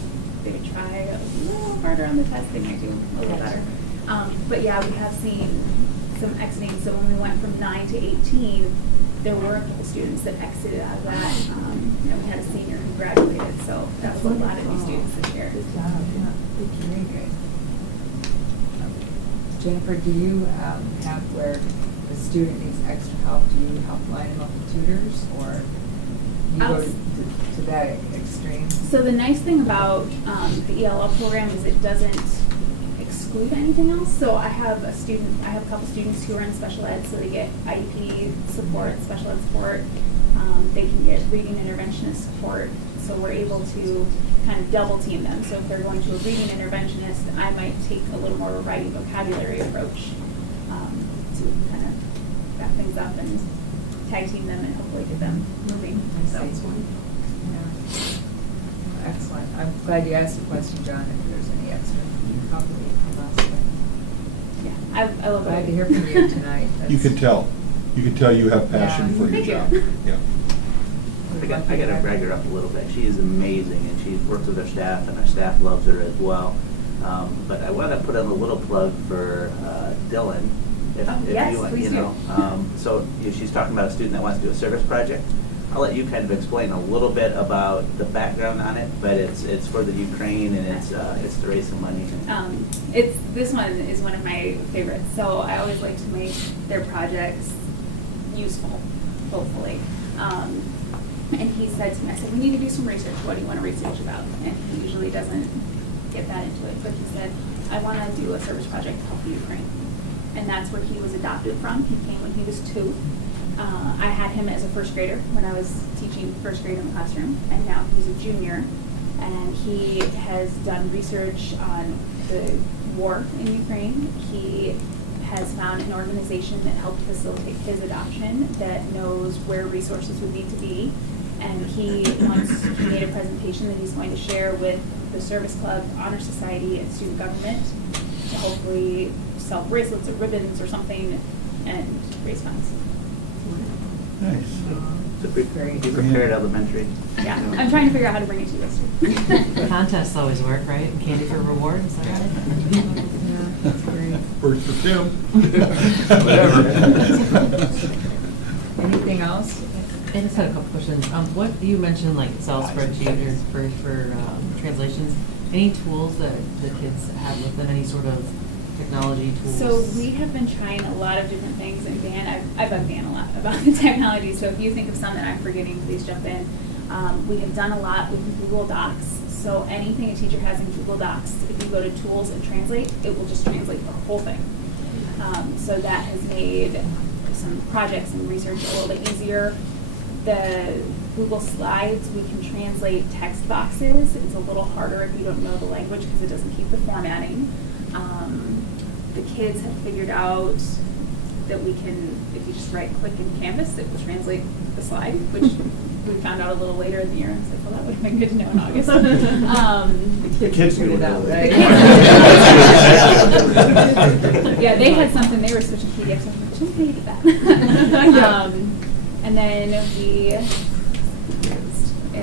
they would try a little harder on the test, they might do a little better. But yeah, we have seen some exiting, so when we went from 9 to 18, there were a couple students that exited out of that. And we had a senior who graduated, so that was a lot of these students this year. Good job, yeah, very good. Jennifer, do you have where the student needs extra help, do you help line them up with tutors, or you go to that extreme? So the nice thing about the ELL program is it doesn't exclude anything else. So I have a couple students who are in special ed, so they get IEP support, special ed support. They can get reading interventionist support. So we're able to kind of double team them. So if they're going to a reading interventionist, I might take a little more of a writing vocabulary approach to kind of wrap things up and tag team them and hopefully get them moving. So. Yeah. Excellent. I'm glad you asked the question, John, if there's any extra help that you can ask. Yeah, I love glad to hear from you tonight. You can tell. You can tell you have passion for your Thank job. you. Yeah. I gotta brag her up a little bit. She is amazing, and she works with our staff, and our staff loves her as well. But I want to put in a little plug for Dylan. Yes, please do. So she's talking about a student that wants to do a service project. I'll let you kind of explain a little bit about the background on it, but it's for the Ukraine, and it's to raise some money. This one is one of my favorites. So I always like to make their projects useful, hopefully. And he said to me, I said, we need to do some research. What do you want to research about? And he usually doesn't get that into it. But he said, I want to do a service project to help the Ukraine. And that's where he was adopted from. He came when he was 2. I had him as a first grader when I was teaching first grade in the classroom. And now he's a junior. And he has done research on the war in Ukraine. He has found an organization that helped facilitate his adoption that knows where resources would need to be. And he made a presentation that he's going to share with the Service Club, Honor Society, and Student Government to hopefully sell bracelets or ribbons or something and raise funds. Nice. So be prepared elementary. Yeah, I'm trying to figure out how to bring it to you this year. Contests always work, right? Candy for reward, is that right? That's great. First for Tim. Whatever. Anything else? I just had a couple questions. What you mentioned, like Excel spreadsheet or for translations. Any tools that the kids have with them? Any sort of technology tools? So we have been trying a lot of different things, and Dan, I bug Dan a lot about the technology. So if you think of some that I'm forgetting, please jump in. We have done a lot with Google Docs. So anything a teacher has in Google Docs, if you go to Tools and Translate, it will just translate the whole thing. So that has made some projects and research a little bit easier. The Google Slides, we can translate text boxes. It's a little harder if you don't know the language because it doesn't keep the formatting. The kids have figured out that we can, if you just right click in Canvas, it will translate the slide, which we found out a little later in the year. I was like, well, that would have been good to know in August. The kids figured it out, right? Yeah, they had something, they were switching PDFs. I was like, how do you get that? And then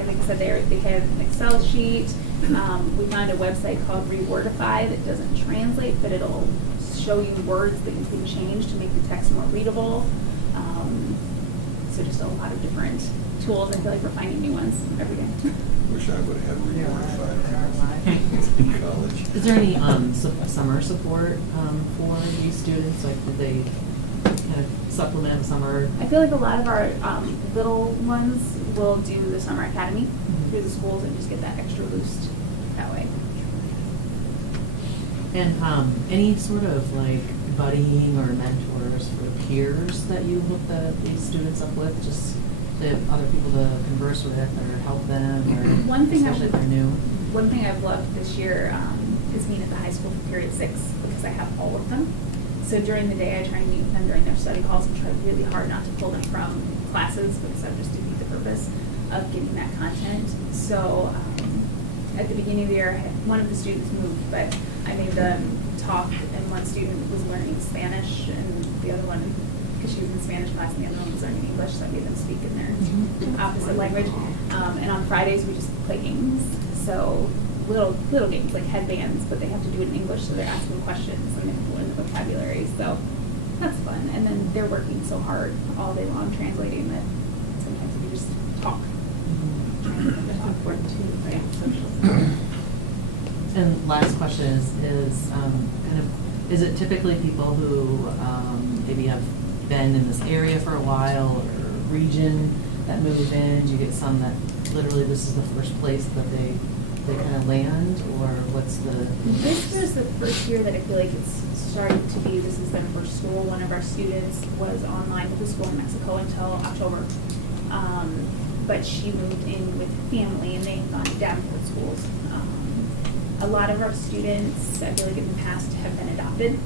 like I said, they have an Excel sheet. We found a website called Rewordify that doesn't translate, but it'll show you words that you can change to make the text more readable. So just a lot of different tools. I feel like we're finding new ones every day. Wish I would have Rewordify in college. Is there any summer support for these students? Like, did they kind of supplement summer? I feel like a lot of our little ones will do the summer academy through the schools and just get that extra boost that way. And any sort of like buddying or mentors or peers that you hook these students up with, just to other people to converse with or help them, or especially if they're new? One thing I've loved this year is being at the high school for period 6 because I have all of them. So during the day, I try to meet with them during their study halls and try really hard not to pull them from classes because I just defeat the purpose of getting that content. So at the beginning of the year, one of the students moved, but I made them talk, and one student was learning Spanish, and the other one, because she was in Spanish class, and the other one was learning English, so I made them speak in their opposite language. And on Fridays, we just play games. So little games like headbands, but they have to do it in English, so they're asking questions and they have to learn the vocabulary. So that's fun. And then they're working so hard all day long translating that sometimes we just talk. That's important too, right? Social. And last question is kind of, is it typically people who maybe have been in this area for a while or region that move in? Do you get some that literally this is the first place that they kind of land, or what's the? This was the first year that I feel like it's starting to be, this is their first school. One of our students was online with the school in Mexico until October. But she moved in with family and they've gone to Davenport schools. A lot of our students, I feel like in the past, have been adopted.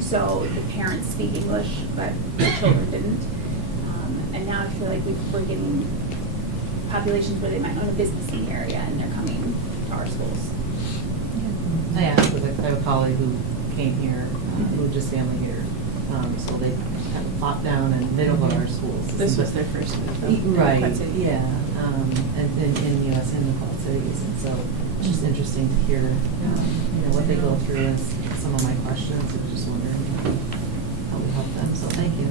So the parents speak English, but the children didn't. And now I feel like we're getting populations where they might own a business in the area and they're coming to our schools. I asked, because I have a colleague who came here, moved his family here, so they kind of plopped down and they don't go to our schools. This was their first move. Right, yeah, and in the U.S. in the Quad Cities, and so it's just interesting to hear, what they go through and some of my questions, I was just wondering how we help them, so thank you.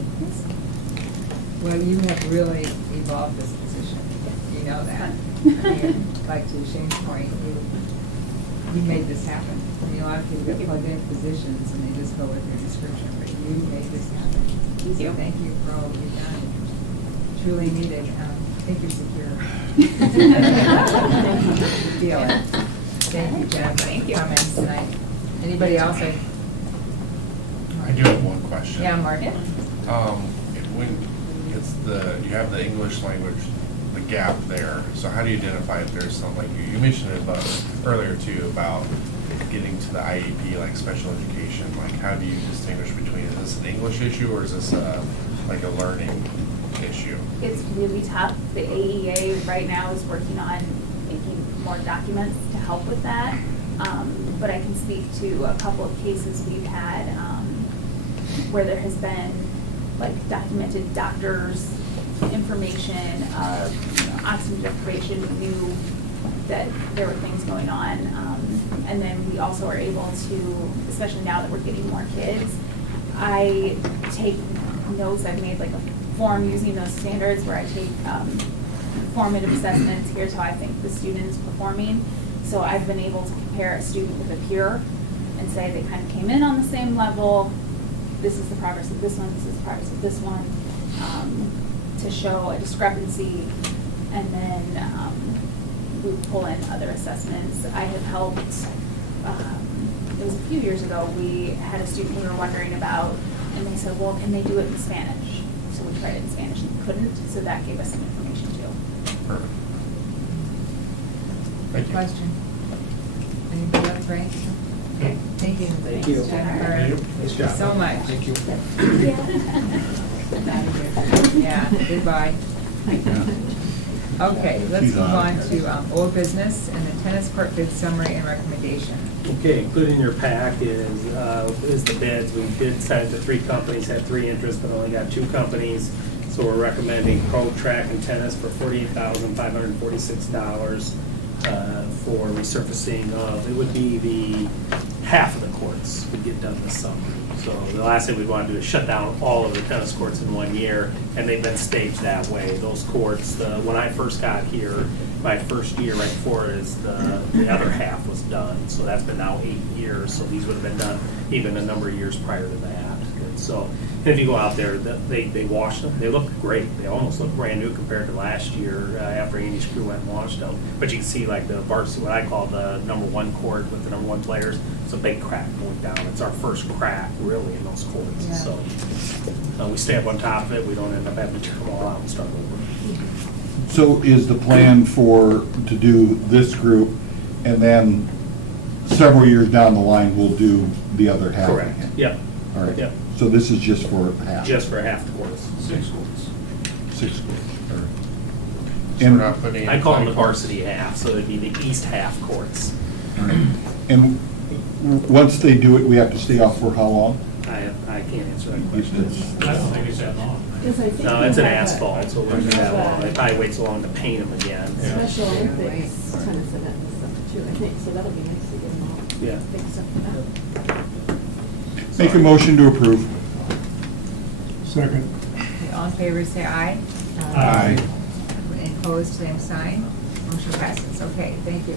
Well, you have really evolved this position, you know that. And like to Shane's point, you made this happen. I mean, a lot of people get plugged in positions and they just go with their description, but you made this happen. So thank you for all you've done. Truly needed. I think you're secure. Feel it. Thank you, Jen, for comments tonight. Anybody else? I do have one question. Yeah, Mark. When it's you have the English language, the gap there, so how do you identify if there's something, like you mentioned it earlier too, about getting to the IEP, like special education, like how do you distinguish between, is this an English issue or is this like a learning issue? It's really tough. The AEA right now is working on making more documents to help with that. But I can speak to a couple of cases we've had where there has been like documented doctors' information of oxygen deprivation. We knew that there were things going on. And then we also are able to, especially now that we're getting more kids, I take notes. I've made like a form using those standards where I take formative assessments. Here's how I think the student's performing. So I've been able to compare a student with a peer and say they kind of came in on the same level. This is the progress of this one, this is the progress of this one, to show a discrepancy. And then we pull in other assessments. I have helped, it was a few years ago, we had a student we were wondering about, and they said, well, can they do it in Spanish? So we tried it in Spanish and couldn't, so that gave us some information too. Perfect. Thank you. Question? Anybody else, right? Thank you. Thank you. Jennifer. Nice job. So much. Thank you. Yeah, goodbye. Okay, let's She's move on. on to old business and the tennis court bid summary and recommendation. Okay, included in your pack is the bids. We did send it to 3 companies, had 3 interests, but only got 2 companies. So we're recommending Pro Track and Tennis for $48,546 for resurfacing of, it would be the half of the courts would get done this summer. So the last thing we want to do is shut down all of the tennis courts in 1 year, and they've been staged that way. Those courts, when I first got here, my first year right before is the other half was done. So that's been now 8 years. So these would have been done even a number of years prior to that. And so, and if you go out there, they wash them. They look great. They almost look brand new compared to last year after Andy's crew went and washed them. But you can see like the varsity, what I call the #1 court with the #1 players. It's a big crack going down. It's our first crack really in those courts. Yeah. So we stay up on top of it. We don't end up having to tear them all out and start over. So is the plan to do this group, and then several years down the line, we'll do the other half? Correct. again? Yep. All right. Yep. So this is just for half? Just for half the courts. 6 courts. 6 courts. All right. So we're not putting in I call them the 20 courts. varsity half, so it'd be the east half courts. All right. And once they do it, we have to stay off for how long? I can't answer that question. I don't think it's that long. No, it's an asphalt, so it wouldn't be that long. They probably wait so long to paint them again. Special Olympics tennis event and stuff too, I think, so that'll be nice to get them all Yeah. fixed up. Make a motion to approve. Second. Okay, all in favor, say aye. Aye. Any opposed, same sign. Motion passes. Okay, thank you.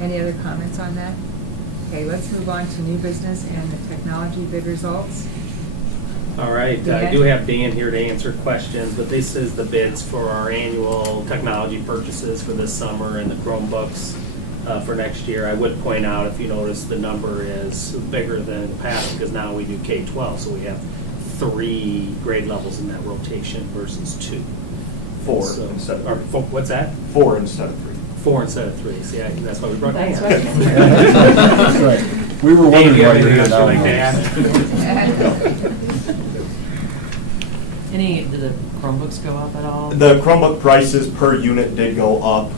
Any other comments on that? Okay, let's move on to new business and the technology bid results. All right, I Dan? do have Dan here to answer questions, but this is the bids for our annual technology purchases for this summer and the Chromebooks for next year. I would point out, if you notice, the number is bigger than in the past because now we do K-12, so we have 3 grade levels in that rotation versus 2. 4 So- instead of or 3. What's that? 4 instead of 3. 4 instead of 3. See, that's why we brought Dan. That's right. That's right. We were Dave, wondering you why have you're anything here else you'd now. like to add? Did the Chromebooks go up at all? The Chromebook prices per unit did go up,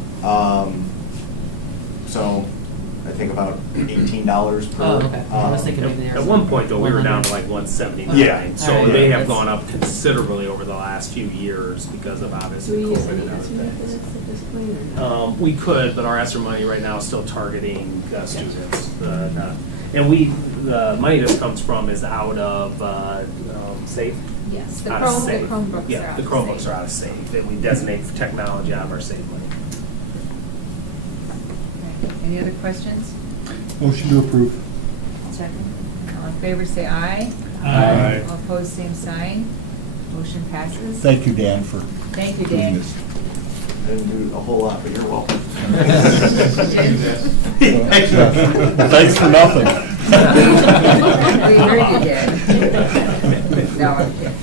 so I think about $18 per. Oh, okay. I was thinking maybe At one point, though, we were down to like 179. Yeah. So All right. they have That's- gone up considerably over the last few years because of obviously COVID and other things. We could, but our ESSER money right now is still targeting students. And the money this comes from is out of SAFE. Yes, Out of the SAFE. Chromebooks are Yeah, out the of Chromebooks SAFE. are out of SAFE, and we designate for technology out of our SAFE money. Okay, any other questions? Motion to approve. Second. All in favor, say aye. Aye. All opposed, same sign. Motion passes. Thank you, Dan, for Thank you, doing Dan. this. Didn't do a whole lot, but you're welcome. Thanks for nothing. We heard you did. No, I'm kidding.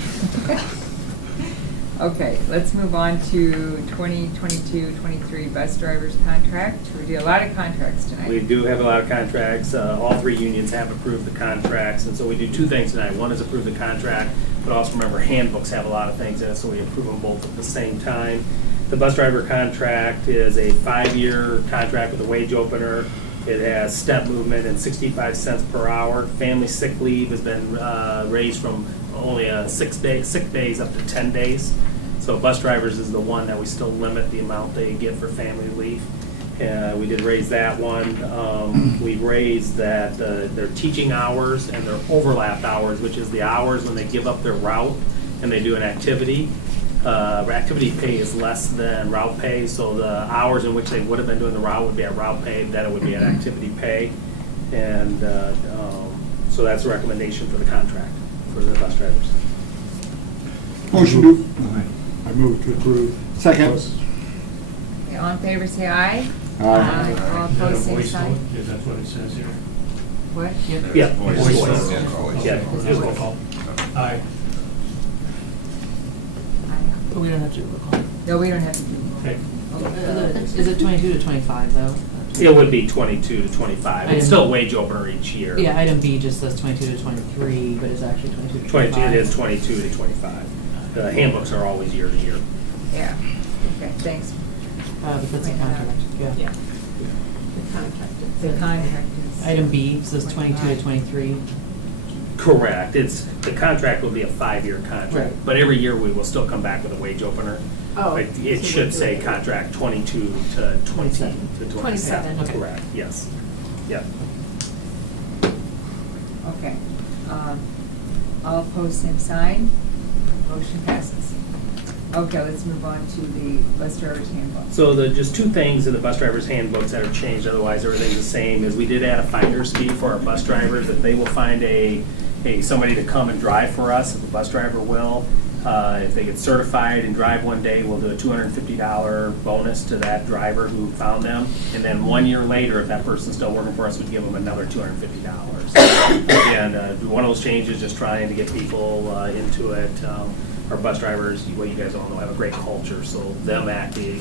Okay, let's move on to 2022-23 bus drivers contract. We do a lot of contracts tonight. We do have a lot of contracts. All 3 unions have approved the contracts, and so we do 2 things tonight. One is approve the contract, but also remember handbooks have a lot of things in it, so we approve them both at the same time. The bus driver contract is a 5-year contract with a wage opener. It has step movement and 65 cents per hour. Family sick leave has been raised from only 6 sick days up to 10 days. So bus drivers is the one that we still limit the amount they get for family leave. We did raise that one. We raised that their teaching hours and their overlapped hours, which is the hours when they give up their route and they do an activity. Activity pay is less than route pay, so the hours in which they would have been doing the route would be at route pay, then it would be at activity pay. And so that's a recommendation for the contract for the bus drivers. Motion to, I move to approve. second. Okay, all in favor, say aye. Aye. All Is that a opposed, same voice sign. vote? Is that what it says here? What? Yeah. Voice. Voice. Yeah. Yeah. Roll call. Aye. But we don't have to do a roll call. No, we don't have to do Okay. Is it 22 to 25 though? It would be 22 to 25. It's still a wage opener each year. Yeah, item B just says 22 to 23, but it's actually 22 to 25. 22, it is 22 to 25. The handbooks are always year to year. Yeah, okay, thanks. But that's a Point that out. contract, yeah. The contract is. Item B says 22 to 23. Correct. The contract will be a 5-year contract, Right. but every year we will still come back with a wage opener. Oh, But it so should we'll do say it. contract 22 to 27. 27, okay. Correct, yes. Yep. Okay. All opposed, same sign. Motion passes. Okay, let's move on to the bus driver's handbook. So just 2 things in the bus driver's handbooks that are changed, otherwise everything's the same, is we did add a finder's fee for our bus drivers, that they will find somebody to come and drive for us, if the bus driver will. If they get certified and drive one day, we'll do a $250 bonus to that driver who found them. And then 1 year later, if that person's still working for us, we'd give them another $250. Again, one of those changes, just trying to get people into it. Our bus drivers, well, you guys all know, have a great culture, so them actually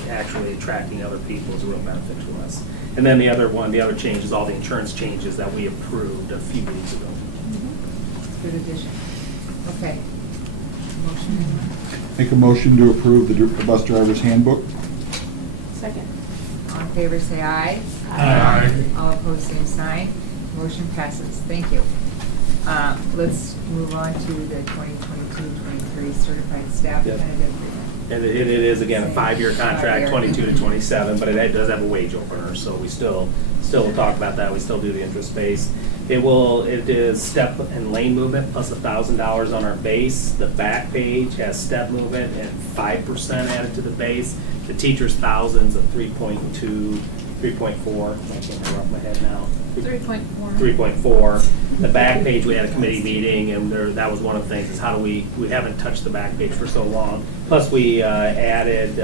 attracting other people is a real benefit to us. And then the other change is all the insurance changes that we approved a few weeks ago. Good addition. Okay. Motion. Make a motion to approve the bus driver's handbook. Second. All in favor, say aye. Aye. All opposed, same sign. Motion passes. Thank you. Let's move on to the 2022-23 certified staff Yep. tentative agreement. And it is, again, a 5-year contract, 5-year. 22 to 27, but it does have a wage opener, so we still will talk about that. We still do the interest base. It is step and lane movement plus $1,000 on our base. The back page has step movement and 5% added to the base. The teacher's thousands of 3.2, 3.4, I can't remember off my head now. 3.4. 3.4. The back page, we had a committee meeting, and that was one of the things, is how do we haven't touched the back page for so long. Plus, we added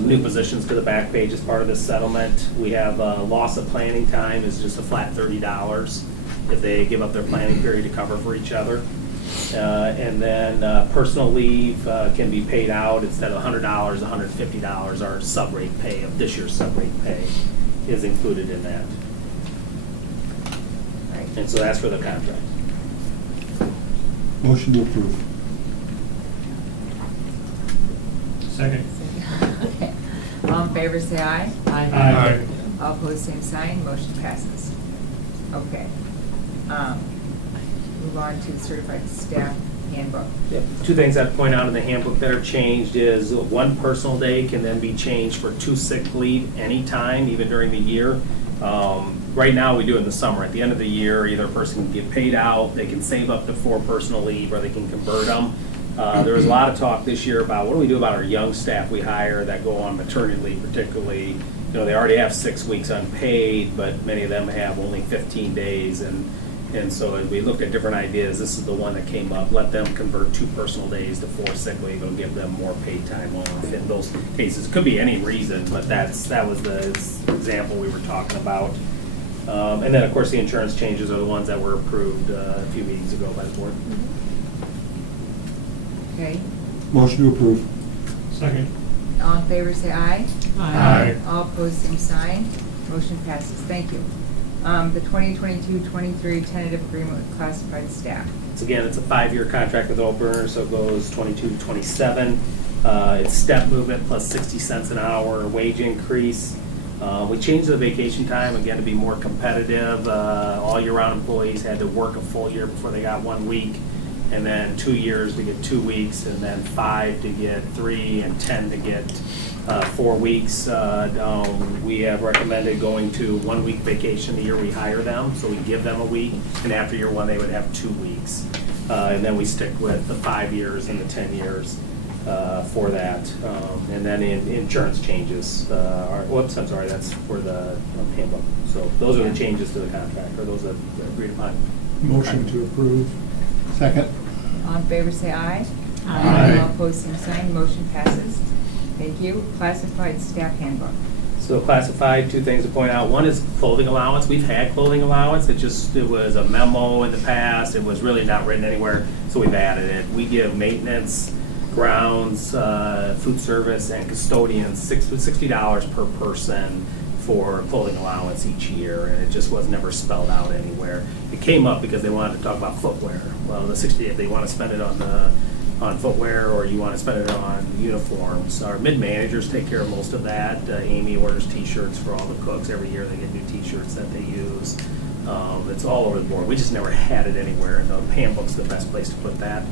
new positions to the back page as part of this settlement. We have loss of planning time is just a flat $30 if they give up their planning period to cover for each other. And then personal leave can be paid out instead of $100, $150. Our sub-rate pay of this year's sub-rate pay is included in that. And so that's for the contract. Motion to approve. Second. Okay. All in favor, say aye. Aye. All opposed, same sign, motion passes. Okay. Move on to the certified staff handbook. Yep. Two things I'd point out in the handbook that are changed is 1 personal day can then be changed for 2 sick leave anytime, even during the year. Right now, we do it in the summer. At the end of the year, either a person can get paid out, they can save up to 4 personal leave, or they can convert them. There was a lot of talk this year about what do we do about our young staff we hire that go on maternity leave, particularly. You know, they already have 6 weeks unpaid, but many of them have only 15 days. And so as we looked at different ideas, this is the one that came up. Let them convert 2 personal days to 4 sick leave. It'll give them more paid time off in those cases. It could be any reason, but that was the example we were talking about. And then, of course, the insurance changes are the ones that were approved a few meetings ago by the board. Okay. Motion to approve. Second. All in favor, say aye. Aye. All opposed, same sign. Motion passes. Thank you. The 2022-23 tentative agreement with classified staff. So again, it's a 5-year contract with Opener, so it goes 22 to 27. It's step movement plus 60 cents an hour wage increase. We changed the vacation time, again, to be more competitive. All year-round employees had to work a full year before they got 1 week, and then 2 years to get 2 weeks, and then 5 to get 3, and 10 to get 4 weeks. We have recommended going to 1 week vacation the year we hire them, so we give them a week, and after year 1, they would have 2 weeks. And then we stick with the 5 years and the 10 years. For that, and then in insurance changes, I'm sorry, that's for the handbook. So those are the changes to the contract, or those that agreed upon. Motion to approve. Second. All in favor, say aye. Aye. All opposed, same sign. Motion passes. Thank you. Classified staff handbook. So classified, 2 things to point out. One is clothing allowance. We've had clothing allowance. It was a memo in the past. It was really not written anywhere, so we've added it. We give maintenance, grounds, food service, and custodians $60 per person for clothing allowance each year, and it just was never spelled out anywhere. It came up because they wanted to talk about footwear. Well, the 60, if they want to spend it on footwear, or you want to spend it on uniforms. Our mid-managers take care of most of that. Amy orders T-shirts for all the cooks. Every year they get new T-shirts that they use. It's all over the board. We just never had it anywhere, and the handbook's the best place to put that.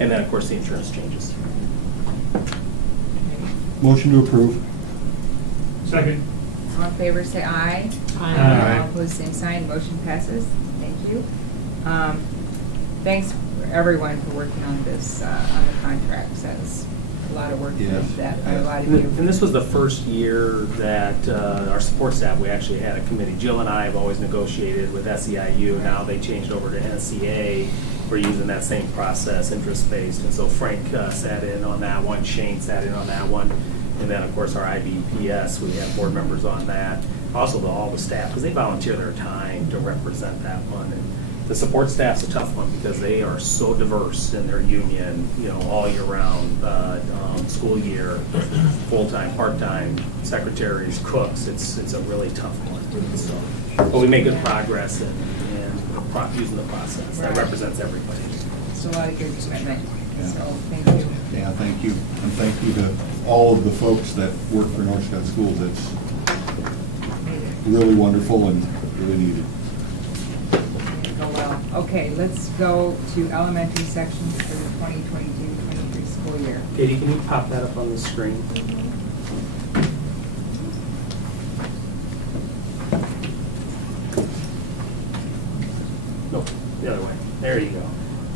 And then, of course, the insurance changes. Motion to approve. Second. All in favor, say aye. Aye. All opposed, same sign. Motion passes. Thank you. Thanks everyone for working on this, on the contracts. That's a lot of work Yes. that by a lot of you. And this was the first year that our support staff, we actually had a committee. Jill and I have always negotiated with SEIU. Now they changed over to NCA. We're using that same process, interest-based. And so Frank sat in on that one, Shane sat in on that one. And then, of course, our IBPS, we have board members on that. Also, all the staff, because they volunteer their time to represent that one. And the support staff's a tough one because they are so diverse in their union, all year round, school year, full-time, part-time, secretaries, cooks. It's a really tough one. So, but we make good progress in using the process that represents everybody. It's a lot of good commitment. Yeah. So thank you. Yeah, thank you. And thank you to all of the folks that work for North Scott Schools. It's really wonderful and really needed. Go well. Okay, let's go to elementary sections for the 2022-23 school year. Katie, can you pop that up on the screen? the other way. There you go.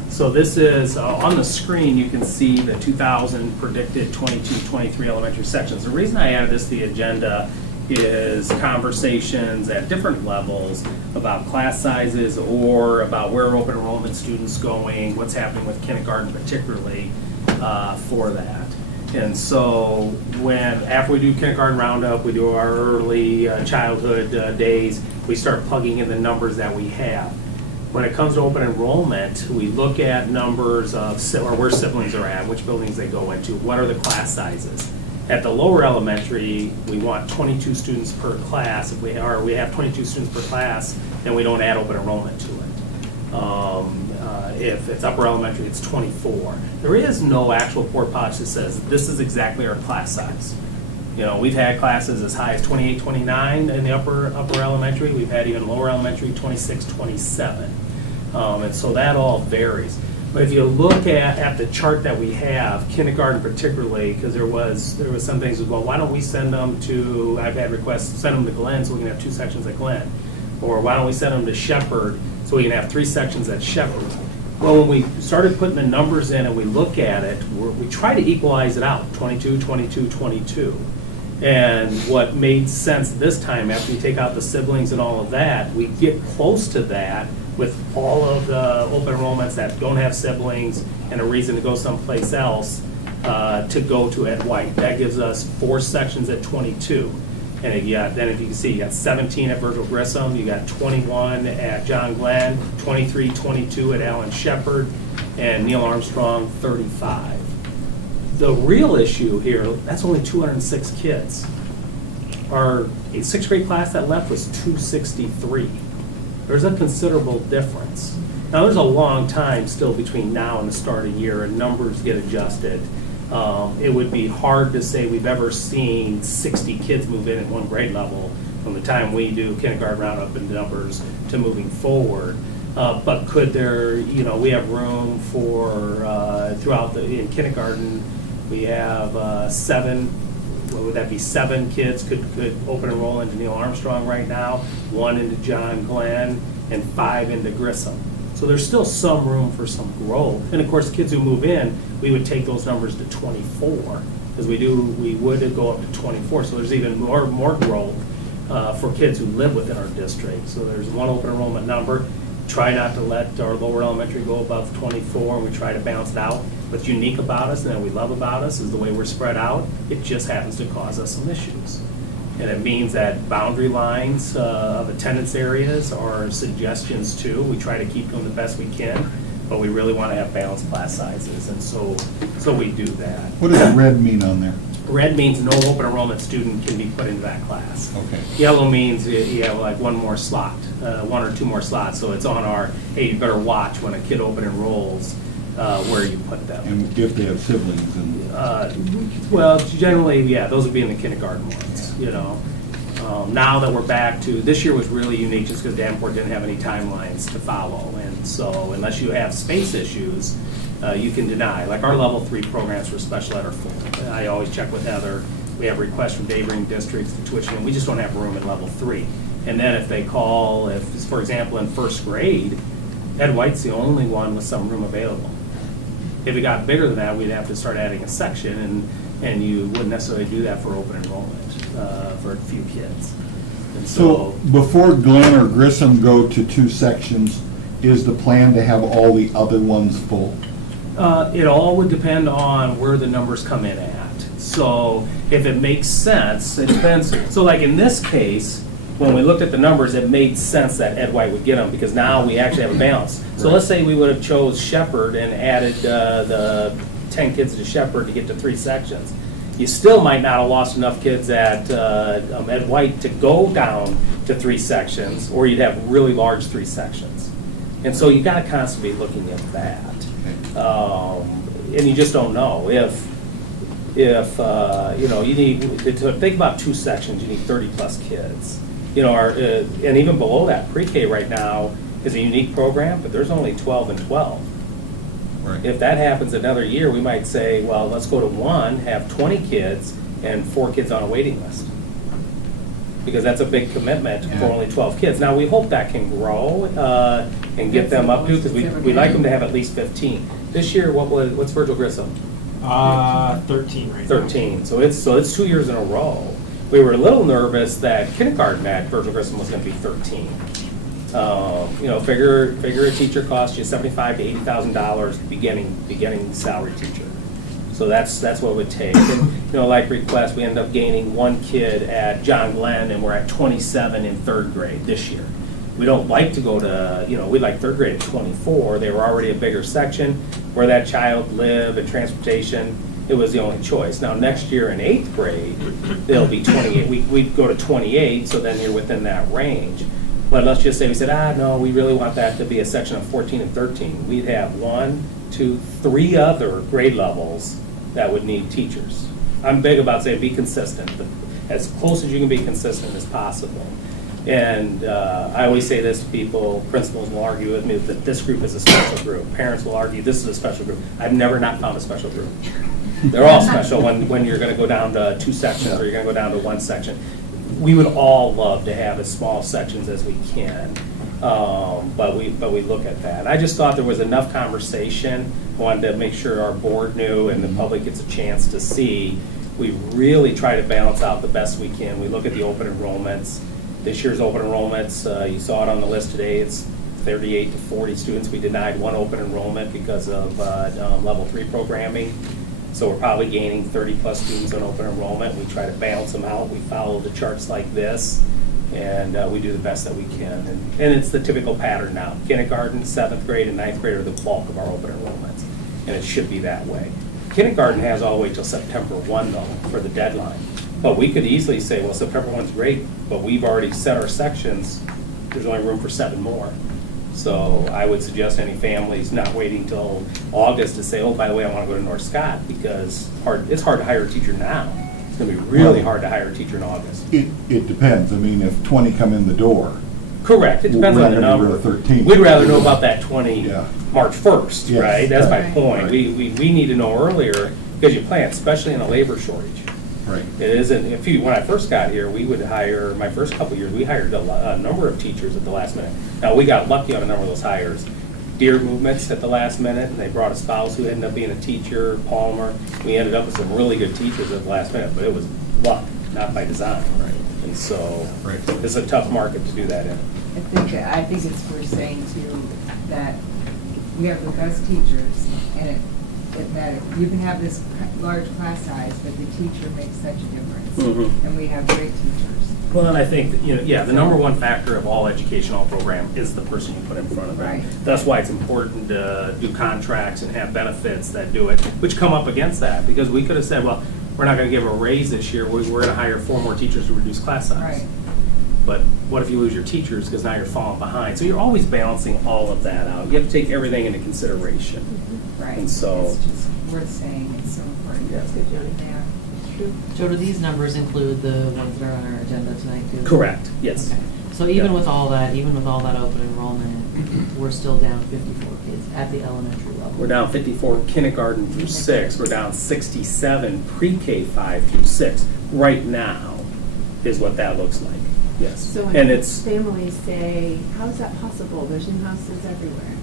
So this is, on the screen, you can see the 2,000 predicted 22-23 elementary sections. The reason I added this to the agenda is conversations at different levels about class sizes or about where open enrollment students going, what's happening with kindergarten particularly for that. And so after we do kindergarten roundup, we do our early childhood days, we start plugging in the numbers that we have. When it comes to open enrollment, we look at numbers of, or where siblings are at, which buildings they go into, what are the class sizes. At the lower elementary, we want 22 students per class. If we have 22 students per class, then we don't add open enrollment to it. If it's upper elementary, it's 24. There is no actual board policy that says this is exactly our class size. You know, we've had classes as high as 28, 29 in the upper elementary. We've had even lower elementary, 26, 27. And so that all varies. But if you look at the chart that we have, kindergarten particularly, because there was some things as well, why don't we send them to, I've had requests, send them to Glenn so we can have 2 sections at Glenn. Or why don't we send them to Shepherd so we can have 3 sections at Shepherd. Well, when we started putting the numbers in and we look at it, we try to equalize it out, 22, 22, 22. And what made sense this time, after you take out the siblings and all of that, we get close to that with all of the open enrollments that don't have siblings and a reason to go someplace else to go to Ed White. That gives us 4 sections at 22. And then if you can see, you got 17 at Virgil Grissom, you got 21 at John Glenn, 23, 22 at Alan Shepherd, and Neil Armstrong, 35. The real issue here, that's only 206 kids. Our 6th grade class that left was 263. There's a considerable difference. Now, there's a long time still between now and the start of the year, and numbers get adjusted. It would be hard to say we've ever seen 60 kids move in at one grade level from the time we do kindergarten roundup and numbers to moving forward. But could there, we have room for, in kindergarten, we have 7, what would that be, 7 kids could open enroll into Neil Armstrong right now, 1 into John Glenn, and 5 into Grissom. So there's still some room for some growth. And of course, kids who move in, we would take those numbers to 24, because we would go up to 24. So there's even more growth for kids who live within our district. So there's one open enrollment number. Try not to let our lower elementary go above 24, and we try to balance it out. What's unique about us and that we love about us is the way we're spread out. It just happens to cause us some issues. And it means that boundary lines of attendance areas are suggestions too. We try to keep them the best we can, but we really want to have balanced class sizes, and so we do that. What does red mean on there? Red means no open enrollment student can be put into that class. Okay. Yellow means you have like 1 more slot, 1 or 2 more slots, so it's on our, hey, you better watch when a kid open enrolls where you put them. And if they have siblings and. Well, generally, yeah, those would be in the kindergarten ones, Now that we're back to, this year was really unique just because Davenport didn't have any timelines to follow. And so unless you have space issues, you can deny. Like our level 3 programs for special ed are full. I always check with Heather. We have requests from neighboring districts to tuition, and we just don't have room in level 3. And then if they call, for example, in 1st grade, Ed White's the only one with some room available. If it got bigger than that, we'd have to start adding a section, and you wouldn't necessarily do that for open enrollment for a few kids. And So before Glenn or Grissom go to 2 sections, is the plan to have all the other ones full? It all would depend on where the numbers come in at. So if it makes sense, it depends. So like in this case, when we looked at the numbers, it made sense that Ed White would get them because now we actually have a balance. So let's say we would have chose Shepherd and added the 10 kids to Shepherd to get to 3 sections. You still might not have lost enough kids at Ed White to go down to 3 sections, or you'd have really large 3 sections. And so you got to constantly be looking at that. And you just don't know if you need to think about 2 sections, you need 30 plus kids. And even below that, pre-K right now is a unique program, but there's only 12 and 12. Right. If that happens another year, we might say, well, let's go to 1, have 20 kids, and 4 kids on a waiting list. because that's a big commitment for only 12 kids. Now, we hope that can grow and get them up to, because we like them to have at least 15. This year, what's Virgil Grissom? 13 right now. 13. So it's 2 years in a row. We were a little nervous that kindergarten at Virgil Grissom was going to be 13. Figure a teacher costs you $75,000 to $80,000 beginning salary teacher. So that's what it would take. And, like request, we ended up gaining one kid at John Glenn, and we're at 27 in third grade this year. We don't like to go to, we like third grade at 24. They were already a bigger section. Where that child lived and transportation, it was the only choice. Now, next year in 8th grade, they'll be 28. We'd go to 28, so then you're within that range. But let's just say we said, no, we really want that to be a section of 14 and 13. We'd have 1, 2, 3 other grade levels that would need teachers. I'm big about saying be consistent, as close as you can be consistent as possible. And I always say this to people, principals will argue with me that this group is a special group. Parents will argue this is a special group. I've never not found a special group. They're all special when you're going to go down to 2 sections or you're going to go down to 1 section. We would all love to have as small sections as we can, but we look at that. I just thought there was enough conversation. Wanted to make sure our board knew and the public gets a chance to see. We really try to balance out the best we can. We look at the open enrollments. This year's open enrollments, you saw it on the list today, it's 38 to 40 students. We denied 1 open enrollment because of level 3 programming. So we're probably gaining 30 plus students on open enrollment. We try to balance them out. We follow the charts like this, and we do the best that we can. And it's the typical pattern now. Kindergarten, 7th grade, and 9th grade are the bulk of our open enrollments, and it should be that way. Kindergarten has all the way till September 1, though, for the deadline. But we could easily say, well, September 1's great, but we've already set our sections. There's only room for 7 more. So I would suggest any families not waiting till August to say, oh, by the way, I want to go to North Scott, because it's hard to hire a teacher now. It's going to be really hard to hire a teacher in August. It depends. I mean, if 20 come in the door. Correct. It depends on the number. We're 13. We'd rather know about that 20 March 1st, Yes. right? That's my Right. point. We need to know earlier, because you plan, especially in a labor shortage. Right. It isn't, when I first got here, we would hire, my first couple of years, we hired a number of teachers at the last minute. Now, we got lucky on a number of those hires. Deer movements at the last minute, and they brought a spouse who ended up being a teacher, Palmer. We ended up with some really good teachers at the last minute, but it was luck, not by design. Right. And so, it's a tough market to do that in. I think it's worth saying too that we have the best teachers, and it matters. You can have this large class size, but the teacher makes such a difference. Mhm. And we have great teachers. Well, and I think, the number one factor of all educational program is the person you put in front of them. Right. That's why it's important to do contracts and have benefits that do it, which come up against that, because we could have said, well, we're not going to give a raise this year, we're going to hire 4 more teachers to reduce class size. Right. But what if you lose your teachers, because now you're falling behind? So you're always balancing all of that out. You have to take everything into consideration. Right. And so. It's just worth saying, it's so important. Yeah. That's good, Jody. Yeah. True. Joe, do these numbers include the ones that are on our agenda tonight too? Correct, yes. Okay. So even Yeah. with all that open enrollment, we're still down 54 kids at the elementary level. We're down 54 kindergarten through 6. We're down 67 pre-K 5 through 6. Right now is what that looks like. Yes. So when And it's, families say, how is that possible? There's new houses everywhere.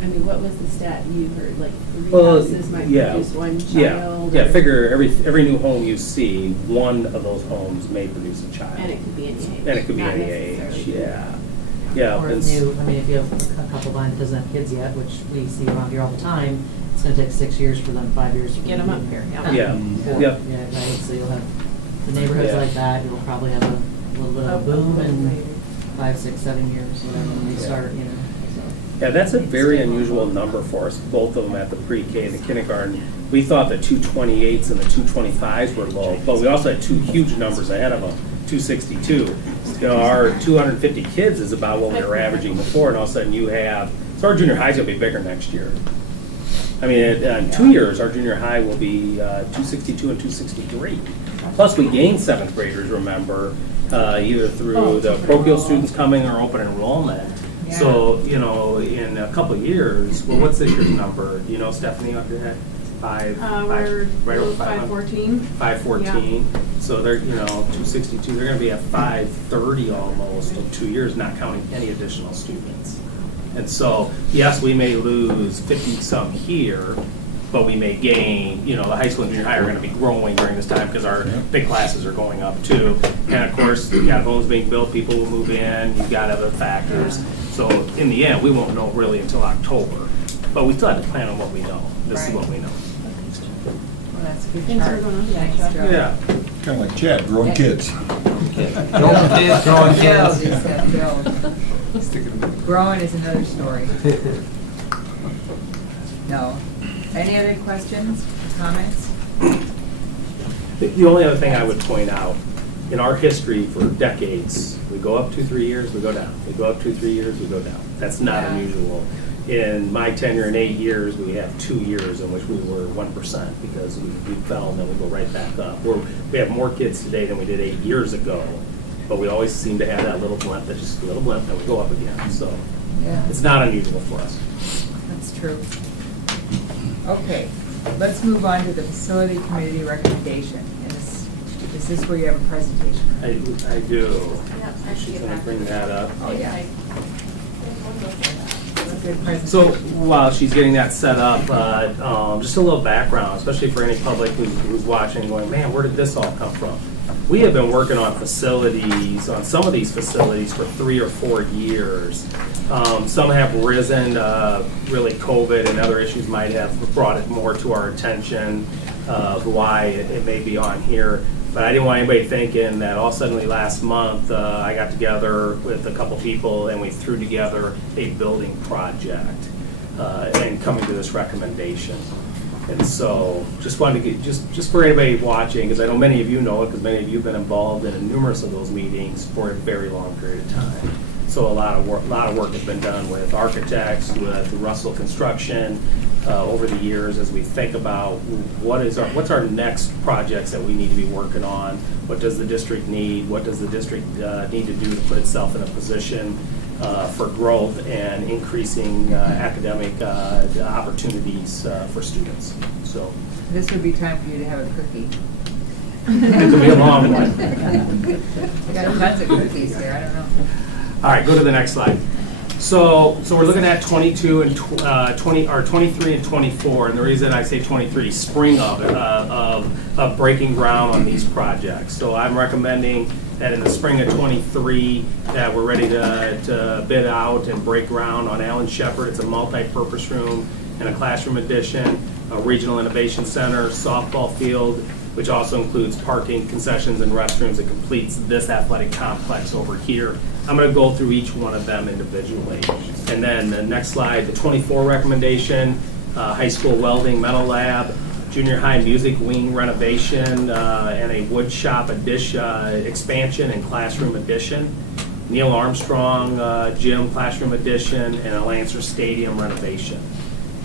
I mean, what was the stat you heard? Like 3 houses might produce 1 child? Yeah, or- figure every new home you see, one of those homes may produce a child. And it could be any age. And it could be not any age, necessarily. yeah. Or and new, I mean, if you have a couple that doesn't have kids yet, which we see around here all the time, it's gonna take 6 years for them, 5 years. To get them up here, yeah. Yeah. Yeah, right, so you'll have the neighborhoods Yeah. like that, you'll probably have a little bit of a boom in 5, 6, 7 years, whatever, when they start, so. Yeah, that's a very unusual number for us, both of them at the pre-K and the kindergarten. We thought the 228s and the 225s were low, but we also had 2 huge numbers ahead of them, 262. Our 250 kids is about what we were averaging before, and all of a sudden you have, so our junior high's gonna be bigger next year. I mean, in 2 years, our junior high will be 262 and 263. Plus, we gained 7th graders, remember, either through the parochial students coming or open enrollment. So, in a couple of years, well, what's this year's number? Do you know, Stephanie, off your head? We're right over 514. 514. So they're, 262, they're gonna be at 530 almost in 2 years, not counting any additional students. And so, yes, we may lose 50-some here, but we may gain, the high school and junior high are gonna be growing during this time because our big classes are going up too. And of course, you got homes being built, people will move in, you've got other factors. So in the end, we won't know really until October. But we still have to plan on what we know. This is what we know. Well, that's a good Thanks chart. for going on. Thanks, Joe. Yeah. Kind of like Chad, growing kids. Growing kids, growing Build, kids. he said build. Growing is another story. No. Any other questions, comments? The only other thing I would point out, in our history for decades, we go up 2-3 years, we go down. We go up 2-3 years, we go down. That's not Yeah. unusual. In my tenure in 8 years, we have 2 years in which we were 1% because we fell and then we go right back up. We have more kids today than we did 8 years ago, but we always seem to have that little blimp, that's just a little blimp, and we go up again. So Yeah. it's not unusual for us. That's true. Okay, let's move on to the facility committee recommendation. And is this where you have a presentation? I do. Yep, I should She's get going to back. bring that up. Oh, yeah. Good presentation. So while she's getting that set up, just a little background, especially for any public who's watching, going, man, where did this all come from? We have been working on facilities, on some of these facilities for 3 or 4 years. Some have risen, really COVID and other issues might have brought it more to our attention of why it may be on here. But I didn't want anybody thinking that all suddenly last month, I got together with a couple people and we threw together a building project and coming to this recommendation. And so just wanted to get, just for anybody watching, because I know many of you know it, because many of you have been involved in numerous of those meetings for a very long period of time. So a lot of work has been done with architects, with Russell Construction over the years as we think about what's our next projects that we need to be working on. What does the district need? What does the district need to do to put itself in a position for growth and increasing academic opportunities for students? So This would be time for you to have a cookie. it could be a long one. I got tons of cookies here, I don't know. All right, go to the next slide. So we're looking at 22 and 23 and 24, and the reason I say 23, spring of breaking ground on these projects. So I'm recommending that in the spring of 23, that we're ready to bid out and break ground on Alan Shepard. It's a multi-purpose room and a classroom addition, a regional innovation center, softball field, which also includes parking, concessions, and restrooms. It completes this athletic complex over here. I'm going to go through each one of them individually. And then the next slide, the 24 recommendation, high school welding metal lab, junior high music wing renovation, and a wood shop addition, expansion and classroom addition. Neil Armstrong gym classroom addition, and a Lancer Stadium renovation.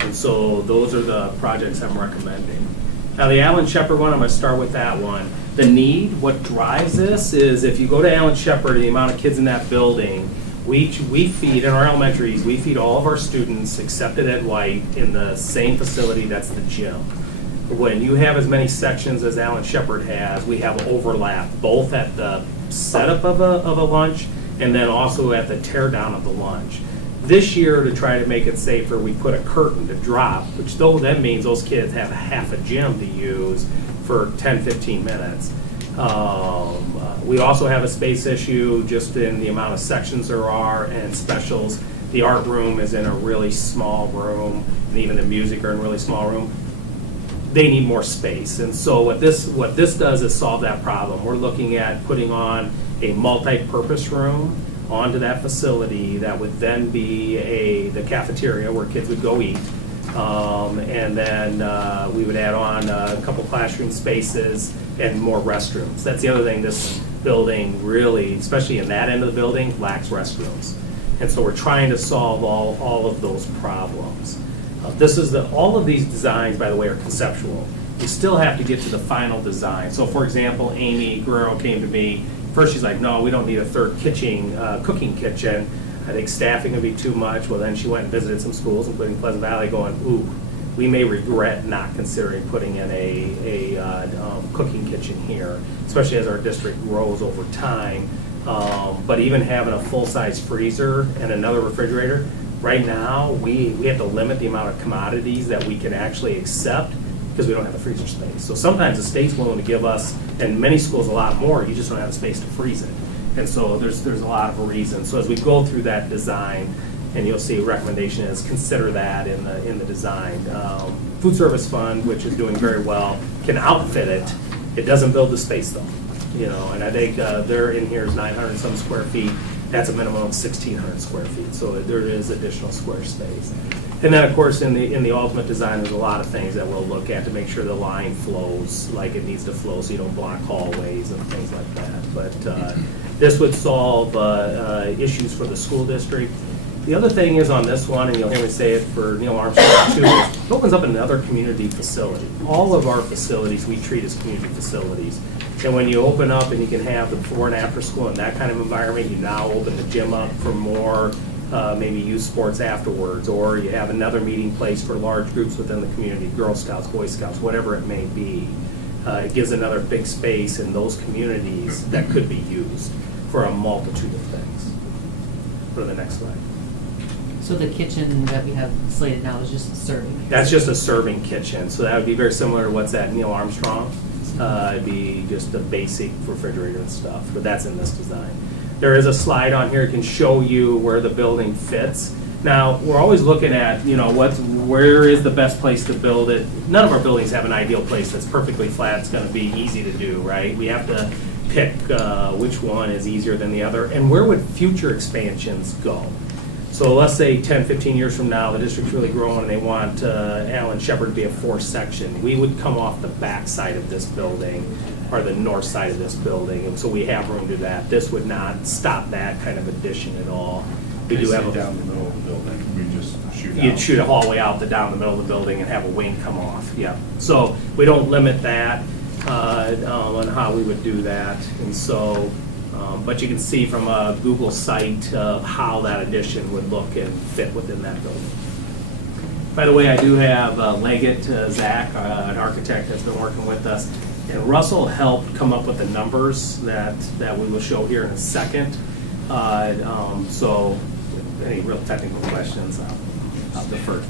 And so those are the projects I'm recommending. Now the Alan Shepard one, I'm going to start with that one. The need, what drives this is if you go to Alan Shepard, the amount of kids in that building, we feed, in our elementaries, we feed all of our students accepted at White in the same facility, that's the gym. When you have as many sections as Alan Shepard has, we have overlap, both at the setup of a lunch and then also at the tear down of the lunch. This year, to try to make it safer, we put a curtain to drop, which though that means those kids have half a gym to use for 10, 15 minutes. We also have a space issue just in the amount of sections there are and specials. The art room is in a really small room, and even the music are in a really small room. They need more space, and so what this does is solve that problem. We're looking at putting on a multi-purpose room onto that facility that would then be the cafeteria where kids would go eat. And then we would add on a couple classroom spaces and more restrooms. That's the other thing, this building really, especially in that end of the building, lacks restrooms. And so we're trying to solve all of those problems. All of these designs, by the way, are conceptual. You still have to get to the final design. So for example, Amy Guerrero came to me. First she's like, no, we don't need a third cooking kitchen. I think staffing would be too much. Well, then she went and visited some schools, including Pleasant Valley, going, ooh, we may regret not considering putting in a cooking kitchen here, especially as our district grows over time. But even having a full-size freezer and another refrigerator, right now, we have to limit the amount of commodities that we can actually accept because we don't have the freezer space. So sometimes the state's willing to give us, and many schools a lot more, you just don't have the space to freeze it. And so there's a lot of reasons. So as we go through that design, and you'll see a recommendation is consider that in the design. Food Service Fund, which is doing very well, can outfit it. It doesn't build the space though. You know, and I think they're in here is 900 and some square feet. That's a minimum of 1,600 square feet. So there is additional square space. And then, of course, in the ultimate design, there's a lot of things that we'll look at to make sure the line flows like it needs to flow, so you don't block hallways and things like that. But this would solve issues for the school district. The other thing is on this one, and you'll hear me say it for Neil Armstrong too, is it opens up another community facility. All of our facilities we treat as community facilities. And when you open up and you can have the before and after school in that kind of environment, you now open the gym up for more maybe youth sports afterwards, or you have another meeting place for large groups within the community, Girl Scouts, Boy Scouts, whatever it may be. It gives another big space in those communities that could be used for a multitude of things. Go to the next slide. So the kitchen that we have slated now is just serving? That's just a serving kitchen, so that would be very similar to what's at Neil Armstrong. It'd be just a basic refrigerator and stuff, but that's in this design. There is a slide on here that can show you where the building fits. Now, we're always looking at, you know, where is the best place to build it. None of our buildings have an ideal place that's perfectly flat, it's gonna be easy to do, right? We have to pick which one is easier than the other, and where would future expansions go? So let's say 10, 15 years from now, the district's really growing and they want Allen Shepherd to be a fourth section. We would come off the back side of this building or the north side of this building, and so we have room to do that. This would not stop that kind of addition at all. We do have down the middle of the building, we just shoot out. You'd shoot a hallway out down the middle of the building and have a wing come off, yeah. So we don't limit that on how we would do that, and so but you can see from a Google site of how that addition would look and fit within that building. By the way, I do have Leggett, Zach, an architect that's been working with us, and Russell helped come up with the numbers that we will show here in a second. So any real technical questions, I'll defer to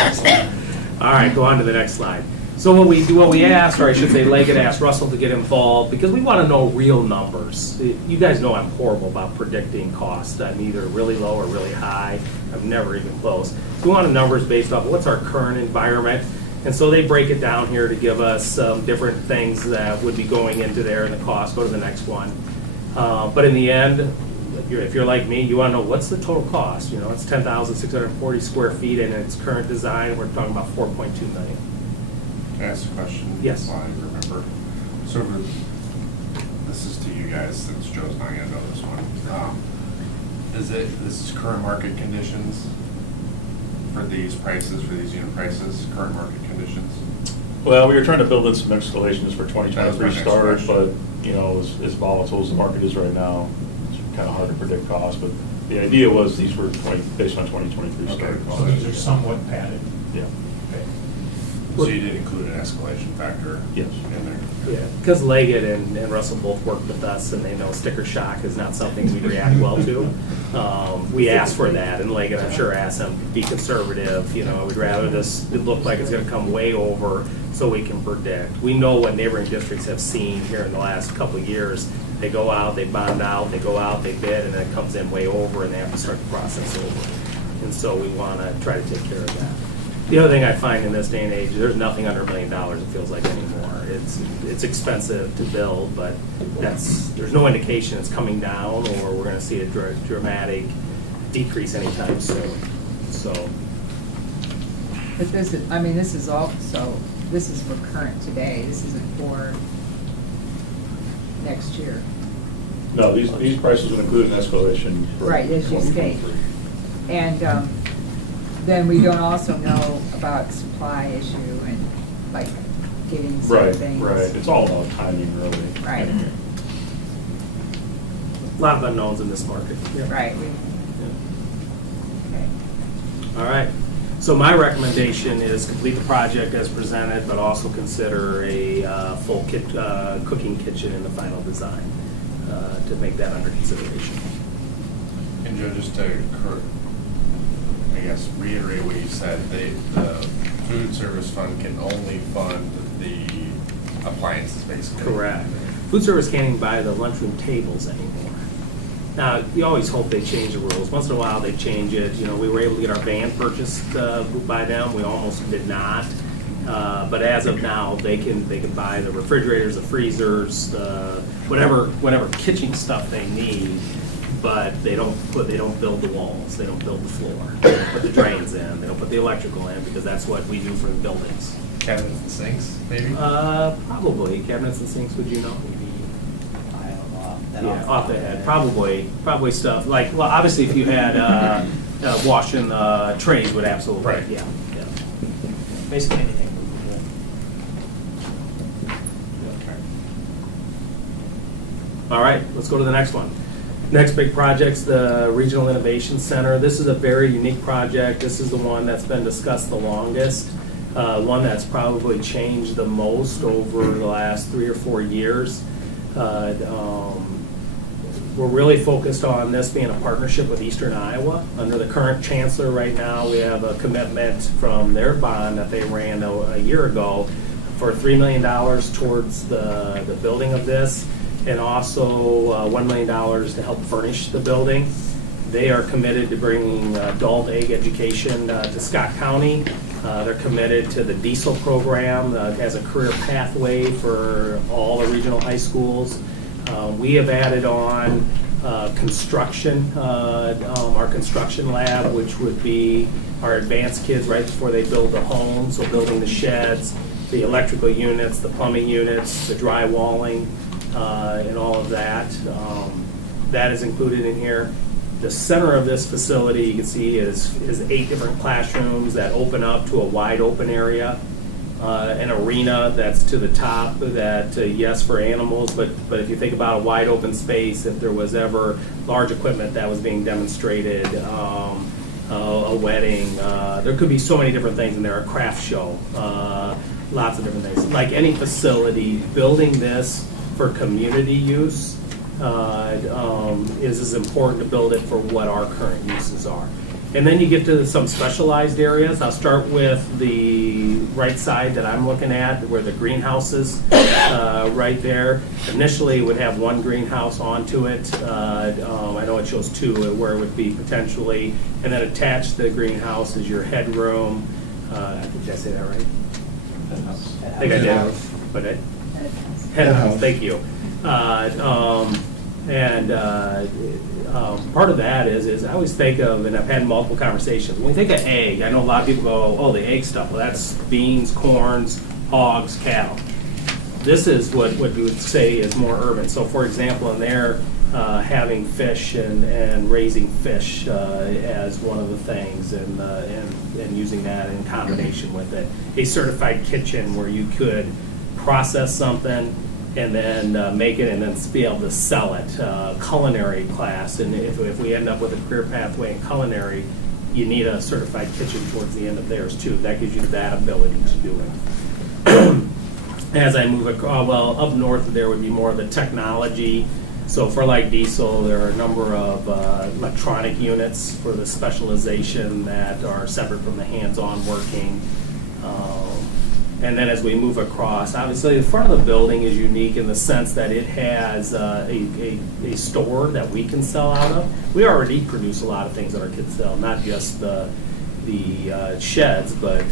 them. All right, go on to the next slide. So what we asked, or I should say Leggett asked Russell to get involved because we want to know real numbers. You guys know I'm horrible about predicting costs. I'm either really low or really high. I'm never even close. So we wanted numbers based off what's our current environment. And so they break it down here to give us different things that would be going into there in the cost. Go to the next one. But in the end, if you're like me, you want to know what's the total cost. You know, it's 10,640 square feet in its current design. We're talking about $4.2 million. Can I ask a question? Yes. While I remember. So this is to you guys, since Joe's not gonna know this one. This is current market conditions for these prices, for these unit prices, current market conditions? Well, we were trying to build in some escalations for 2023 That was my next start, question. but, you know, as volatile as the market is right now, it's kind of hard to predict costs, but the idea was these were based on 2023 start. So these are somewhat padded. Yeah. So you did include an escalation factor Yes. in there? Yeah, because Leggett and Russell both work with us, and they know sticker shock is not something we react well to. We asked for that, and Leggett, I'm sure, asked them to be conservative. You know, we'd rather this look like it's going to come way over so we can predict. We know what neighboring districts have seen here in the last couple of years. They go out, they bond out, they go out, they bid, and then it comes in way over, and they have to start the process over. And so we want to try to take care of that. The other thing I find in this day and age, there's nothing under $1 million, it feels like, anymore. It's expensive to build, but there's no indication it's coming down or we're gonna see a dramatic decrease anytime soon, so. But this is, I mean, this is also, this is for current today, this isn't for next year. No, these prices would include an escalation. for Right, as you state. 2023. And then we don't also know about supply issue and like getting certain things. Right, it's all about timing, really. Right. A lot of unknowns in this market. Right. Okay. All right. So my recommendation is complete the project as presented, but also consider a full cooking kitchen in the final design to make that under consideration. And Joe, just to, I guess, reiterate what you said, the food service fund can only fund the appliances, basically. Correct. Food service can't even buy the lunchroom tables anymore. Now, you always hope they change the rules. Once in a while, they change it. You know, we were able to get our van purchased by them. We almost did not. But as of now, they can buy the refrigerators, the freezers, whatever kitchen stuff they need. But they don't build the walls. They don't build the floor. They don't put the drains in. They don't put the electrical in because that's what we do for the buildings. Cabinets and sinks, maybe? Probably cabinets and sinks. Would you know? Yeah, off the head, probably stuff like, well, obviously if you had washing trays would absolutely, right. Yeah. Basically anything. All right, let's go to the next one. Next big project's the Regional Innovation Center. This is a very unique project. This is the one that's been discussed the longest, one that's probably changed the most over the last 3 or 4 years. We're really focused on this being a partnership with Eastern Iowa. Under the current chancellor right now, we have a commitment from their bond that they ran a year ago for $3 million towards the building of this, and also $1 million to help furnish the building. They are committed to bringing adult ag education to Scott County. They're committed to the diesel program as a career pathway for all the regional high schools. We have added on construction, our construction lab, which would be our advanced kids right before they build the homes, so building the sheds, the electrical units, the plumbing units, the drywalling, and all of that. That is included in here. The center of this facility, you can see, is 8 different classrooms that open up to a wide open area. An arena that's to the top that, yes, for animals, but if you think about a wide open space, if there was ever large equipment that was being demonstrated, a wedding, there could be so many different things in there, a craft show, lots of different things. Like any facility, building this for community use is as important to build it for what our current uses are. And then you get to some specialized areas. I'll start with the right side that I'm looking at, where the greenhouse is, right there. Initially, it would have 1 greenhouse onto it. I know it shows 2, where it would be potentially, and then attached to the greenhouse is your headroom. Did I say that right? I think I did. But headhouse, thank you. Part of that is I always think of, and I've had multiple conversations, when we think of egg, I know a lot of people go, oh, the egg stuff, well, that's beans, corns, hogs, cattle. This is what we would say is more urban. So for example, in there, having fish and raising fish as one of the things, and using that in combination with it. A certified kitchen where you could process something and then make it and then be able to sell it. Culinary class, and if we end up with a career pathway in culinary, you need a certified kitchen towards the end of theirs too. That gives you that ability to do it. As I move across, well, up north there would be more of the technology. So for like diesel, there are a number of electronic units for the specialization that are separate from the hands-on working. And then as we move across, obviously the front of the building is unique in the sense that it has a store that we can sell out of. We already produce a lot of things that our kids sell, not just the sheds, but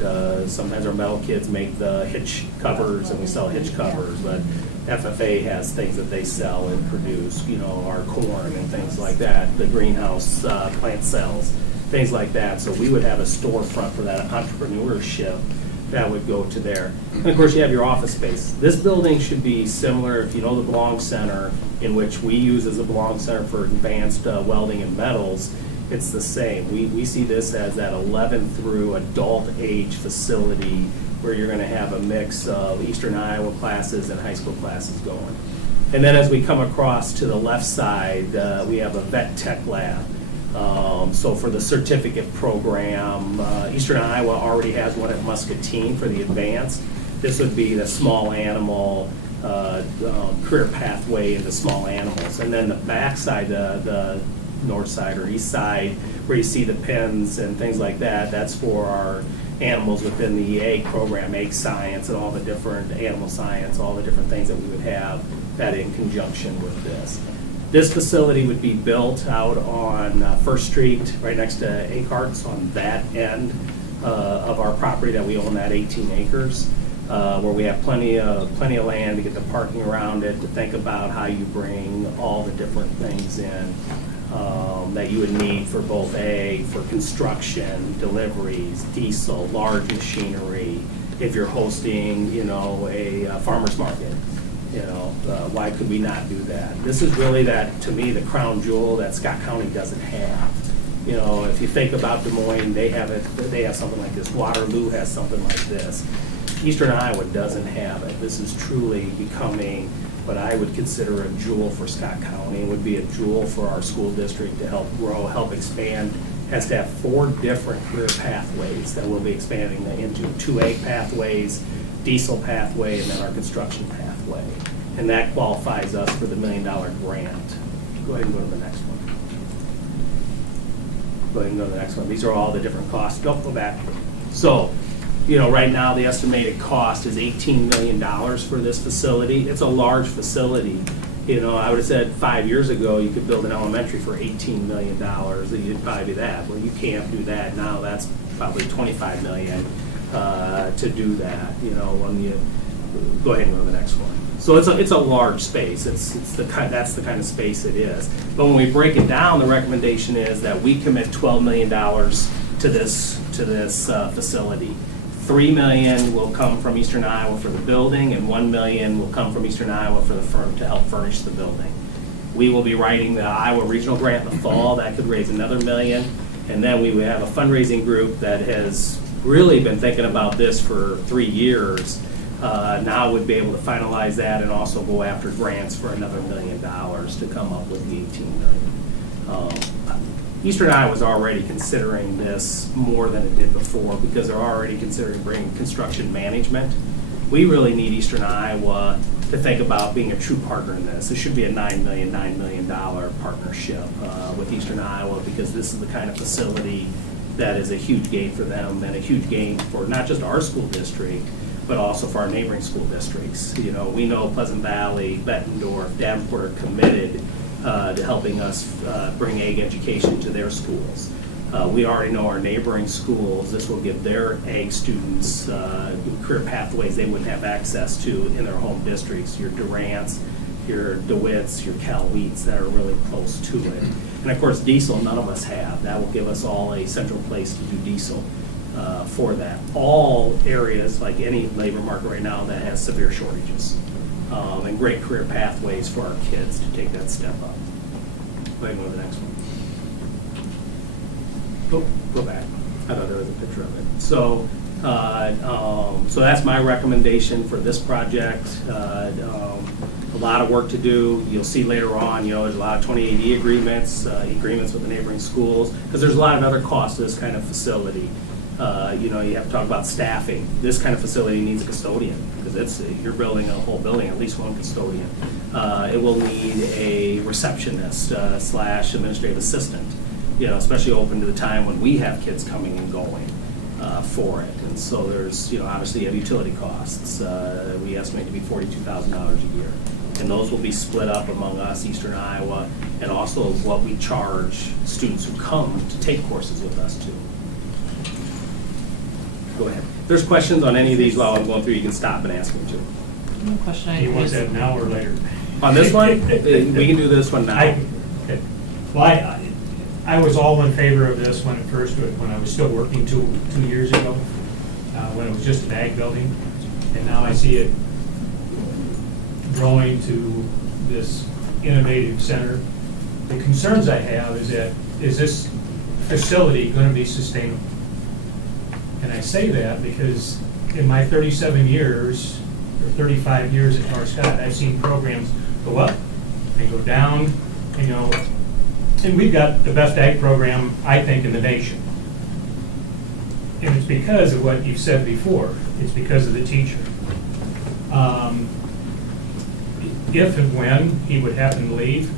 sometimes our metal kids make the hitch covers and we sell hitch covers, but FFA has things that they sell and produce, you know, our corn and things like that, the greenhouse plant cells, things like that. So we would have a storefront for that entrepreneurship that would go to there. And of course you have your office space. This building should be similar, if you know the Belong Center, in which we use as a Belong Center for advanced welding and metals. It's the same. We see this as that 11 through adult age facility where you're going to have a mix of Eastern Iowa classes and high school classes going. And then as we come across to the left side, we have a vet tech lab. So for the certificate program, Eastern Iowa already has one at Muscatine for the advanced. This would be the small animal career pathway into small animals. And then the back side, the north side or east side, where you see the pins and things like that, that's for our animals within the egg program, egg science and all the different animal science, all the different things that we would have that in conjunction with this. This facility would be built out on First Street, right next to Acarts, on that end of our property that we own, that 18 acres, where we have plenty of land to get the parking around it, to think about how you bring all the different things in that you would need for both ag, for construction, deliveries, diesel, large machinery. If you're hosting, a farmer's market, why could we not do that? This is really that, to me, the crown jewel that Scott County doesn't have. If you think about Des Moines, they have something like this. Waterloo has something like this. Eastern Iowa doesn't have it. This is truly becoming what I would consider a jewel for Scott County. It would be a jewel for our school district to help grow, help expand. Has to have 4 different career pathways that we'll be expanding into: 2 egg pathways, diesel pathway, and then our construction pathway. And that qualifies us for the $1 million grant. Go ahead and go to the next one. Go ahead and go to the next one. These are all the different costs. Go back. So, right now the estimated cost is $18 million for this facility. It's a large facility. I would have said 5 years ago you could build an elementary for $18 million. You'd probably do that. Well, you can't do that now. That's probably $25 million to do that. When you go ahead and go to the next one. So it's a large space. That's the kind of space it is. But when we break it down, the recommendation is that we commit $12 million to this facility. $3 million will come from Eastern Iowa for the building, and $1 million will come from Eastern Iowa for the firm to help furnish the building. We will be writing the Iowa Regional Grant in the fall. That could raise another $1 million. And then we would have a fundraising group that has really been thinking about this for 3 years. Now would be able to finalize that and also go after grants for another $1 million to come up with the $18 million. Eastern Iowa is already considering this more than it did before because they're already considering bringing construction management. We really need Eastern Iowa to think about being a true partner in this. It should be a $9 million partnership with Eastern Iowa, because this is the kind of facility that is a huge gain for them and a huge gain for not just our school district, but also for our neighboring school districts. We know Pleasant Valley, Bettendorf, Davenport are committed to helping us bring ag education to their schools. We already know our neighboring schools. This will give their ag students career pathways they wouldn't have access to in their home districts. Your Durants, your DeWitts, your Cal Wheats that are really close to it. And of course, diesel, none of us have. That will give us all a central place to do diesel for that. All areas, like any labor market right now, that has severe shortages. And great career pathways for our kids to take that step up. Go ahead and go to the next one. Go back. I thought there was a picture of it. So, so that's my recommendation for this project. A lot of work to do. You'll see later on, there's a lot of 28E agreements, agreements with the neighboring schools, because there's a lot of other costs to this kind of facility. You have to talk about staffing. This kind of facility needs a custodian, because you're building a whole building, at least one custodian. It will need a receptionist / administrative assistant, especially open to the time when we have kids coming and going for it. And so there's, obviously you have utility costs. We estimate to be $42,000 a year. And those will be split up among us, Eastern Iowa, and also what we charge students who come to take courses with us too. Go ahead. If there's questions on any of these while I'm going through, you can stop and ask me too. One question Do you want that now or later? On this one? We can do this one now. Okay. Well, I was all in favor of this when I was still working two years ago, when it was just an ag building, and now I see it growing to this innovative center. The concerns I have is this facility going to be sustainable? And I say that because in my 37 years, or 35 years at North Scott, I've seen programs go up and go down, And we've got the best ag program, I think, in the nation. And it's because of what you said before. It's because of the teacher. If and when he would happen to leave,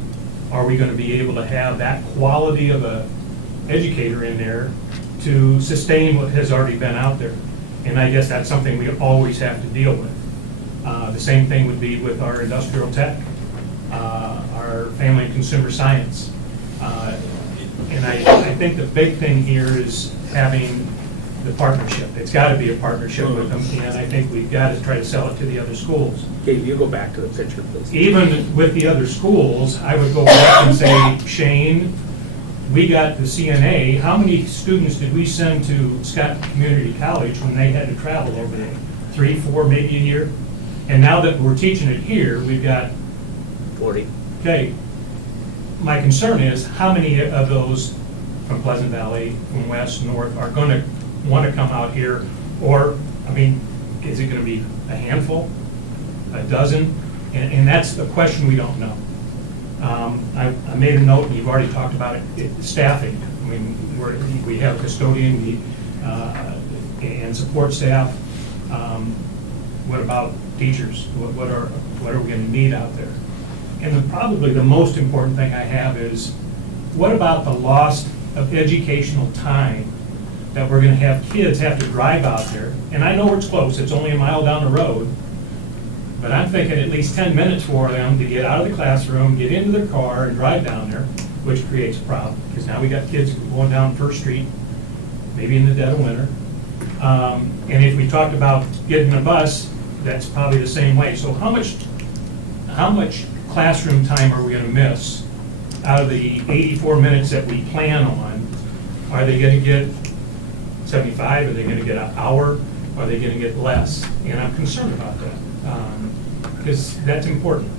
are we going to be able to have that quality of a educator in there to sustain what has already been out there? And I guess that's something we always have to deal with. The same thing would be with our industrial tech, our family and consumer science. And I think the big thing here is having the partnership. It's got to be a partnership with them, and I think we've got to try to sell it to the other schools. Dave, you go back to the picture, please. Even with the other schools, I would go back and say, Shane, we got the CNA. How many students did we send to Scott Community College when they had to travel over there? 3, 4, maybe a year? And now that we're teaching it here, we've got 40. Okay. My concern is how many of those from Pleasant Valley, from west, north, are going to want to come out here? Or, I mean, is it going to be a handful, a dozen? And that's the question we don't know. I made a note, and you've already talked about it, staffing. I mean, we have custodian and support staff. What about teachers? What are we going to need out there? And probably the most important thing I have is, what about the loss of educational time that we're going to have kids have to drive out there? And I know it's close, it's only a mile down the road, but I'm thinking at least 10 minutes for them to get out of the classroom, get into their car, and drive down there, which creates a problem, because now we got kids going down First Street, maybe in the dead of winter. And if we talked about getting a bus, that's probably the same way. So how much classroom time are we going to miss out of the 84 minutes that we plan on? Are they going to get 75? Are they going to get an hour? Are they going to get less? And I'm concerned about that, because that's important.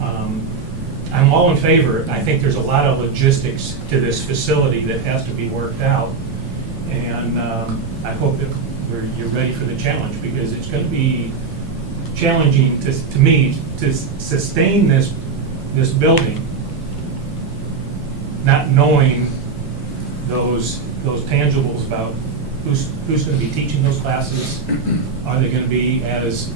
I'm all in favor. I think there's a lot of logistics to this facility that has to be worked out. And I hope that you're ready for the challenge, because it's going to be challenging to me to sustain this building, not knowing those tangibles about who's going to be teaching those classes. Are they going to be as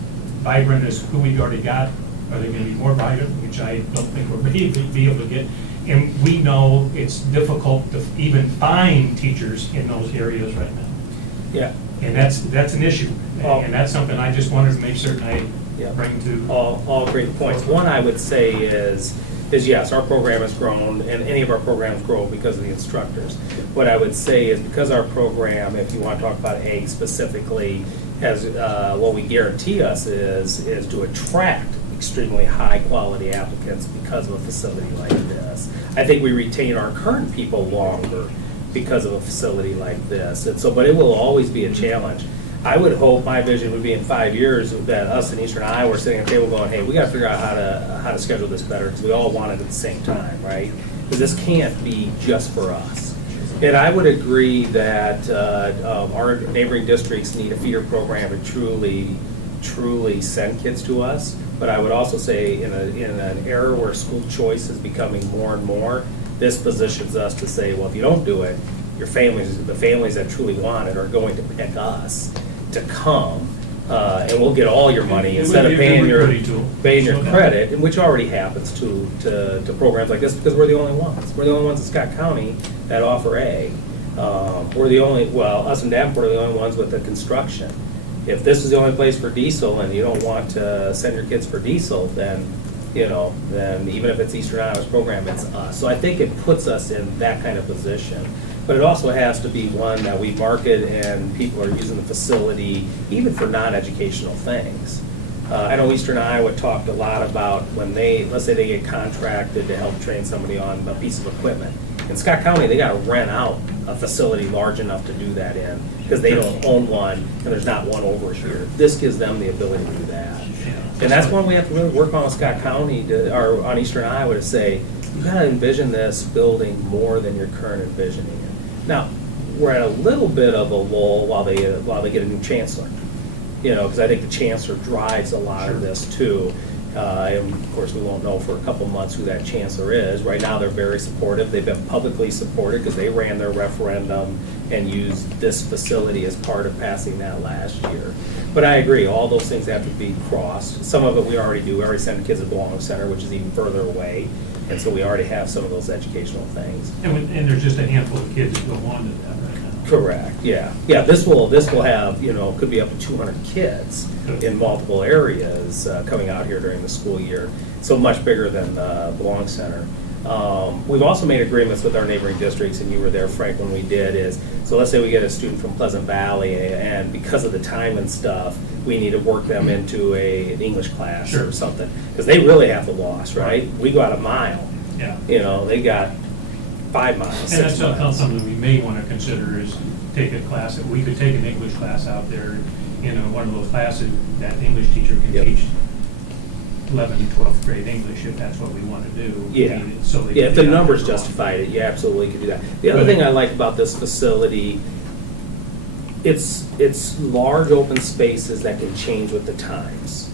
vibrant as who we've already got? Are they going to be more vibrant, which I don't think we're going to be able to get? And we know it's difficult to even find teachers in those areas right now. Yeah. And that's an issue. And that's something I just wanted to make certain I bring to. All great points. One I would say is yes, our program has grown, and any of our programs grow because of the instructors. What I would say is, because our program, if you want to talk about ag specifically, has what we guarantee us is to attract extremely high quality applicants because of a facility like this. I think we retain our current people longer because of a facility like this. And so, but it will always be a challenge. I would hope, my vision would be in 5 years that us in Eastern Iowa are sitting at the table going, hey, we got to figure out how to schedule this better, because we all want it at the same time, right? Because this can't be just for us. And I would agree that our neighboring districts need a feeder program to truly send kids to us. But I would also say, in an era where school choice is becoming more and more, this positions us to say, well, if you don't do it, the families that truly want it are going to pick us to come, and we'll get all your money instead of paying your credit, and which already happens to programs like this, because we're the only ones. We're the only ones in Scott County that offer ag. We're the only, well, us and Davenport are the only ones with the construction. If this is the only place for diesel and you don't want to send your kids for diesel, then even if it's Eastern Iowa's program, it's us. So I think it puts us in that kind of position. But it also has to be one that we market and people are using the facility even for non-educational things. I know Eastern Iowa talked a lot about when let's say they get contracted to help train somebody on a piece of equipment. In Scott County, they got to rent out a facility large enough to do that in, because they don't own one and there's not one over here. This gives them the ability to do that. And that's one we have to really work on with Scott County, or on Eastern Iowa, to say, you got to envision this building more than you're current envisioning it. Now, we're at a little bit of a lull while they get a new chancellor, because I think the chancellor drives a lot of this too. And of course, we won't know for a couple months who that chancellor is. Right now, they're very supportive. They've been publicly supported because they ran their referendum and used this facility as part of passing that last year. But I agree, all those things have to be crossed. Some of it we already do. We already send kids to Belong Center, which is even further away. And so we already have some of those educational things. And there's just a handful of kids that go on to that right now. Correct, yeah. Yeah, this will have, could be up to 200 kids in multiple areas coming out here during the school year. So much bigger than Belong Center. We've also made agreements with our neighboring districts, and you were there, Frank, when we did, so let's say we get a student from Pleasant Valley, and because of the time and stuff, we need to work them into an English class or something, because they really have the loss, right? We go out a mile. Yeah. They got 5 miles, 6 And that's miles. something we may want to consider is take a class, we could take an English class out there, one of those classes that English teacher can teach 11th and 12th grade English, if that's what we want to do. Yeah, So they if can the get out numbers there. justified it, you absolutely could do that. The other thing I like about this facility, it's large open spaces that can change with the times.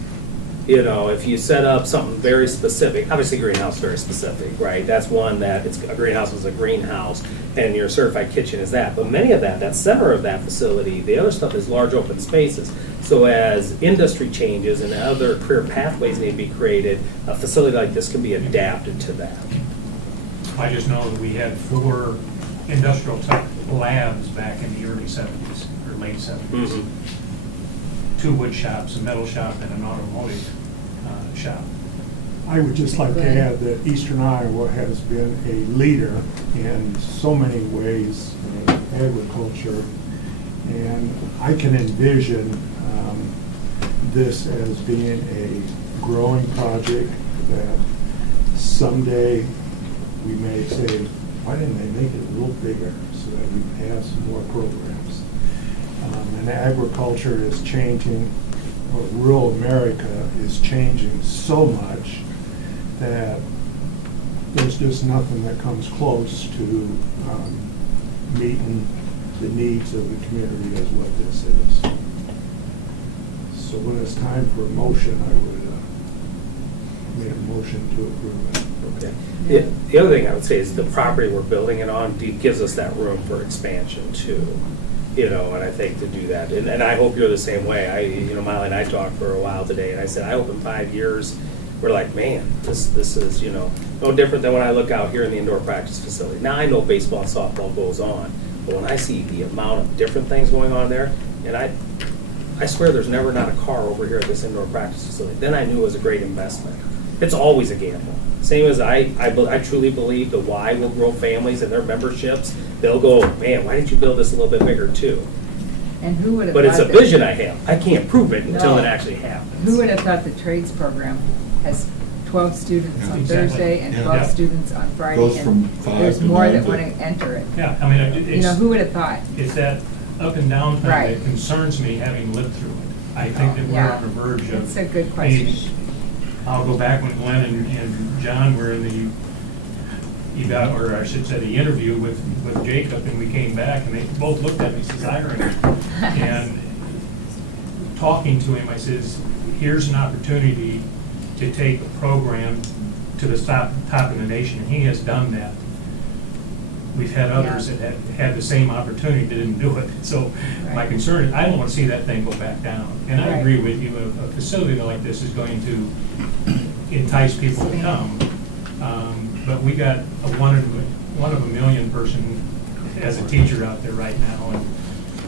If you set up something very specific, obviously greenhouse is very specific, right? That's one that a greenhouse is a greenhouse, and your certified kitchen is that. But many of that center of that facility, the other stuff is large open spaces. So as industry changes and other career pathways need to be created, a facility like this can be adapted to that. I just know that we had 4 industrial type labs back in the early 70s or late 70s. 2 wood shops, a metal shop, and an automotive shop. I would just like to add that Eastern Iowa has been a leader in so many ways in agriculture, and I can envision this as being a growing project that someday we may say, why didn't they make it a little bigger so that we have some more programs? And agriculture is changing, or rural America is changing so much that there's just nothing that comes close to meeting the needs of the community as what this is. So when it's time for a motion, I would make a motion to approve it. Okay. The other thing I would say is the property we're building it on gives us that room for expansion too. And I think to do that, and I hope you're the same way. Miley and I talked for a while today, and I said, I hope in 5 years, we're like, man, this is, no different than when I look out here in the indoor practice facility. Now, I know baseball and softball goes on, but when I see the amount of different things going on there, and I swear there's never not a car over here at this indoor practice facility, then I knew it was a great investment. It's always a gamble. Same as I truly believe the Y will grow families and their memberships. They'll go, man, why didn't you build this a little bit bigger too? And who would have But it's a thought that- vision I have. I can't prove it until No. it actually happens. Who would have thought the trades program has 12 students on Exactly. Thursday and 12 Yeah. students on Friday? Goes and from 5 there's to more 9 that to- want to enter it. Yeah, I mean, Who would have thought? It's that up and down thing Right. that concerns me, having lived through it. I think that we're Yeah. on the verge of. It's a good question. I'll go back when Glenn and John were in the or I should say the interview with Jacob, and we came back, and they both looked at me and says, irony. And talking to him, I says, here's an opportunity to take a program to the top of the nation, and he has done that. We've had others that had the same opportunity that didn't do it. So my concern is, I don't want to see that thing go back down. And I agree with you, a facility like this is going to entice people to come. But we got a one of a million person as a teacher out there right now. And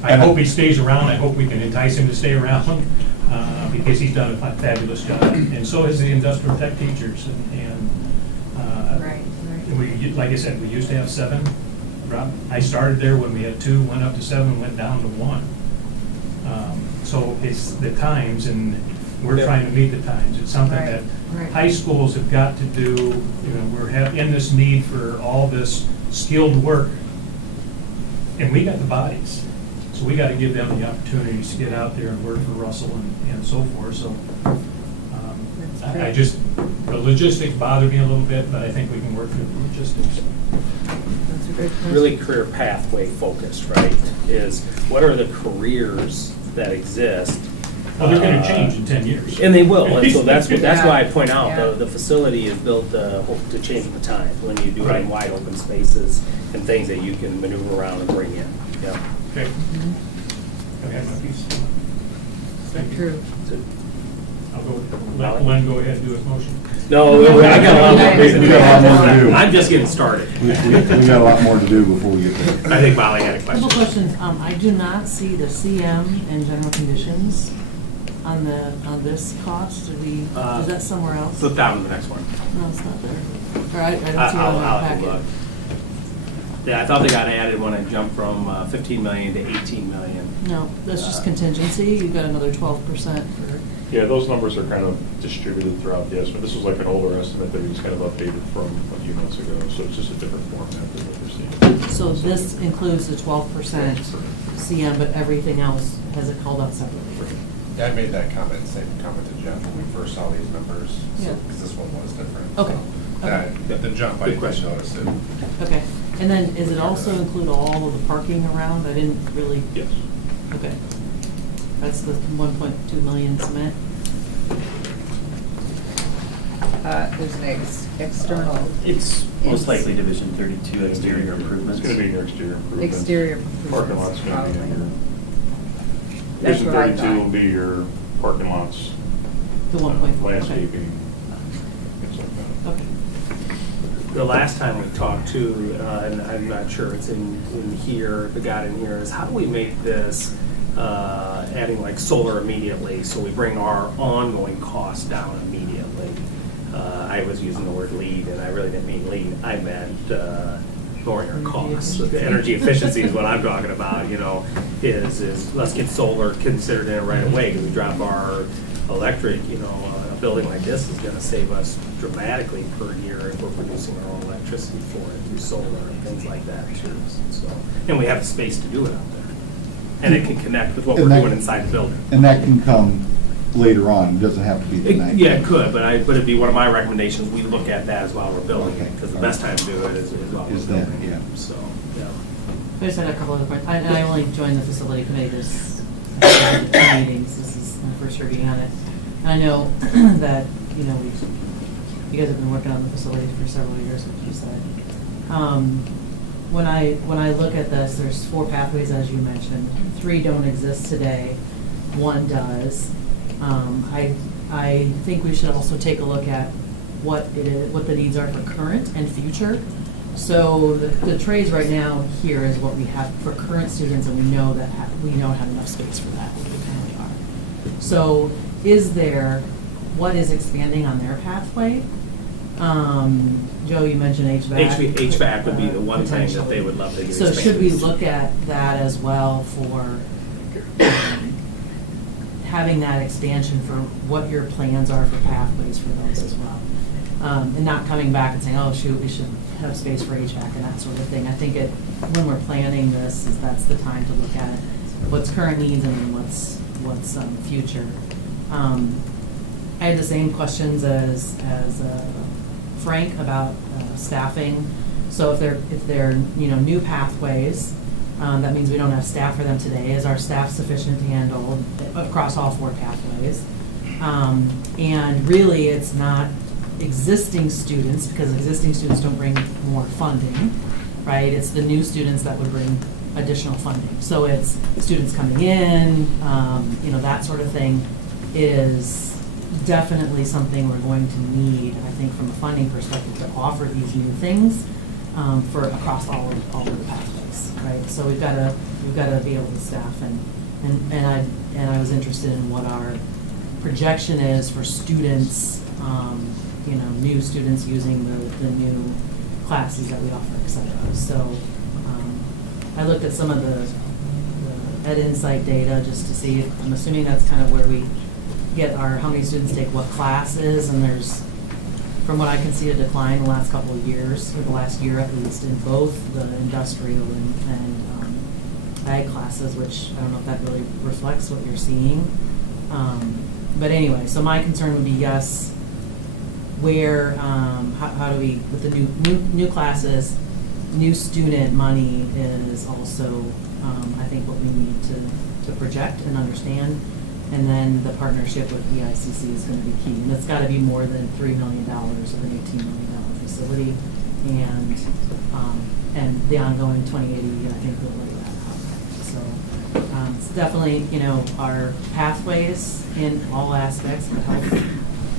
I hope he stays around. I hope we can entice him to stay around because he's done a fabulous job. And so has the industrial tech teachers. Like I said, we used to have 7. I started there when we had 2, went up to 7, went down to 1. So it's the times, and we're trying to meet the times. It's something that high schools have got to do. We're in this need for all this skilled work, and we got the bodies. So we got to give them the opportunities to get out there and work for Russell and so forth. So the logistics bother me a little bit, but I think we can work through the logistics. That's a good question. Really career pathway focused, right? Is what are the careers that exist Well, they're gonna change in 10 years. And they will, and so that's why I point out, Yeah. the facility is built to change with the time, when you do it in Right. wide open spaces and things that you can maneuver around and bring in, yeah. Okay. Can I have my piece? Thank you. True. I'll go, let Glenn go ahead and do his motion. No, I got a lot more We got a lot more to do. I'm just getting started. We got a lot more to do before we get there. I think Molly had a Couple question. questions. I do not see the CM and general conditions on this cost. Is that somewhere else? Flip down to the next one. No, it's not there. Or I don't see it I'll on the have to packet. look. Yeah, I thought they got added when I jumped from 15 million to 18 million. No, that's just contingency. You've got another 12% for. Yeah, those numbers are kind of distributed throughout the estimate. This was like an older estimate that we just kind of updated from a few months ago, so it's just a different format than what we're seeing. So this includes the 12% CM, but everything else has it called out separately. Yeah, I made that comment, same comment to Jeff when we first saw these numbers, Yeah. because this one was different. Okay. So, the jump, I Good didn't question. notice it. Okay. And then, does it also include all of the parking around? I didn't really. Yes. Okay. That's the 1.2 million cement. There's an external. It's most likely Division 32 exterior improvements. It's gonna be your exterior improvements. Exterior Parking lot's gonna be in your, That's Division what I 32 will thought. be your parking lots. The 1.4. Landscaping, things like that. Okay. The last time we talked to, and I'm not sure it's in here, the got in here, is how do we make this adding like solar immediately, so we bring our ongoing costs down immediately? I was using the word lead, and I really didn't mean lead, I meant lowering our costs. Energy efficiency is what I'm talking about, is let's get solar considered in it right away, because we drop our electric, a building like this is gonna save us dramatically per year if we're producing our own electricity for it through solar and things like that too. So, and we have the space to do it out there. And it can connect with what we're And that- doing inside the building. And that can come later on, it doesn't have to be tonight. Yeah, it could, but it'd be one of my recommendations, we look at that as while we're building Okay. it, because the best time to do it is while we're Is then, building yeah. it. So, yeah. I just had a couple other questions. I only joined the facility committee this meetings. This is my first review on it. And I know that, you guys have been working on the facility for several years, like you said. When I look at this, there's 4 pathways, as you mentioned. 3 don't exist today. 1 does. I think we should also take a look at what the needs are for current and future. So the trays right now here is what we have for current students, and we know have enough space for that, what we currently are. So what is expanding on their pathway? Joe, you mentioned HVAC. HVAC would be the one thing that they would love to get So should we expanded. look at that as well for having that expansion for what your plans are for pathways for those as well? And not coming back and saying, oh, shoot, we should have space for HVAC and that sort of thing. I think when we're planning this, that's the time to look at what's current needs and then what's future. I had the same questions as Frank about staffing. So if they're new pathways, that means we don't have staff for them today. Is our staff sufficient to handle across all 4 pathways? And really, it's not existing students, because existing students don't bring more funding, right? It's the new students that would bring additional funding. So it's students coming in, that sort of thing is definitely something we're going to need, I think, from a funding perspective, to offer these new things for across all of the pathways, right? So we've got to be able to staff, and I was interested in what our projection is for students, new students using the new classes that we offer, et cetera. So I looked at some of the Ed Insight data just to see I'm assuming that's kind of where we get how many students take what classes, and there's, from what I can see, a decline in the last couple of years, or the last year at least, in both the industrial and ag classes, which I don't know if that really reflects what you're seeing. But anyway, so my concern would be, yes, how do we, with the new classes, new student money is also, I think, what we need to project and understand. And then the partnership with EICC is going to be key. And it's got to be more than $3 million of an $18 million facility. And the ongoing 2080, I think, will lay that out. So it's definitely, our pathways in all aspects,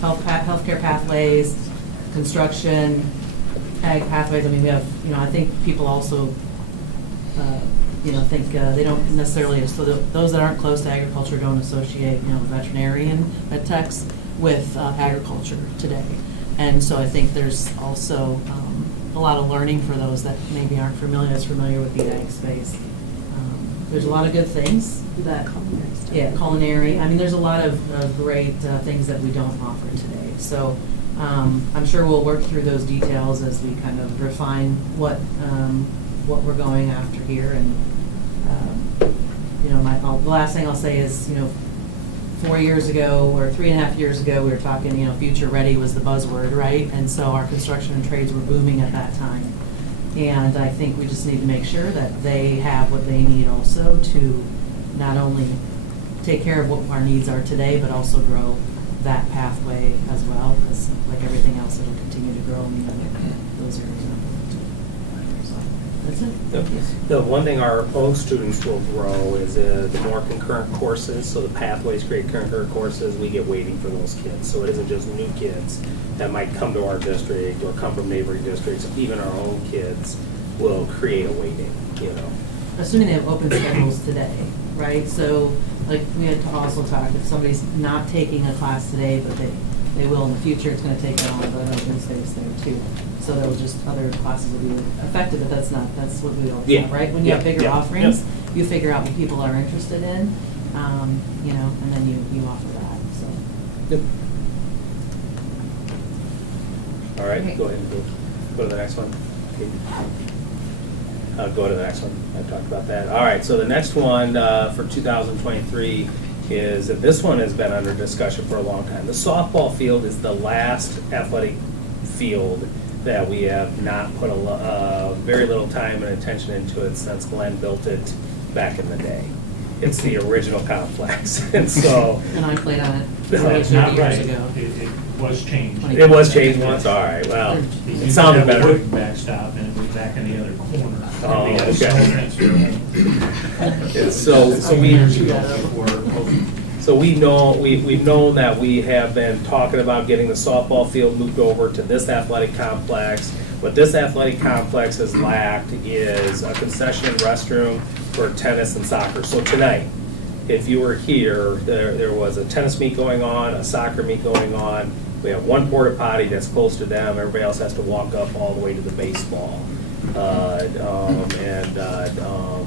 healthcare pathways, construction, ag pathways. I mean, we have, I think people also, think they don't necessarily, so those that aren't close to agriculture don't associate, veterinarian vet techs with agriculture today. And so I think there's also a lot of learning for those that maybe aren't as familiar with the ag space. There's a lot of good things that, culinary. I mean, there's a lot of great things that we don't offer today. So I'm sure we'll work through those details as we kind of refine what we're going after here. And the last thing I'll say is, 4 years ago or 3.5 years ago, we were talking, future ready was the buzzword, right? And so our construction and trades were booming at that time. And I think we just need to make sure that they have what they need also to not only take care of what our needs are today, but also grow that pathway as well, because like everything else, it'll continue to grow in those areas. That's it. The one thing our own students will grow is the more concurrent courses, so the pathways create concurrent courses, we get waiting for those kids. So it isn't just new kids that might come to our district or come from neighboring districts, even our own kids will create a waiting, Assuming they have open schedules today, right? So like we had to also talk, if somebody's not taking a class today, but they will in the future, it's gonna take on the open space there too. So there was just other classes will be affected, but that's what we always have, right? When you have bigger offerings, you figure out what people are interested in, and then you offer that, so. Yep. All right, Okay. go ahead and go to the next one. Go to the next one. I talked about that. All right, so the next one for 2023 is, this one has been under discussion for a long time. The softball field is the last athletic field that we have not put very little time and attention into it since Glenn built it back in the day. It's the original complex, and so. And I played on it That's 30 not years right. ago. It was changed. It was changed once, all right, well, it sounded You better. could backstop and it was back in the other corner. Oh, We had a okay. cell transfer. So we've known that we have been talking about getting the softball field moved over to this athletic complex. What this athletic complex has lacked is a concession restroom for tennis and soccer. So tonight, if you were here, there was a tennis meet going on, a soccer meet going on. We have one porta potty that's close to them. Everybody else has to walk up all the way to the baseball.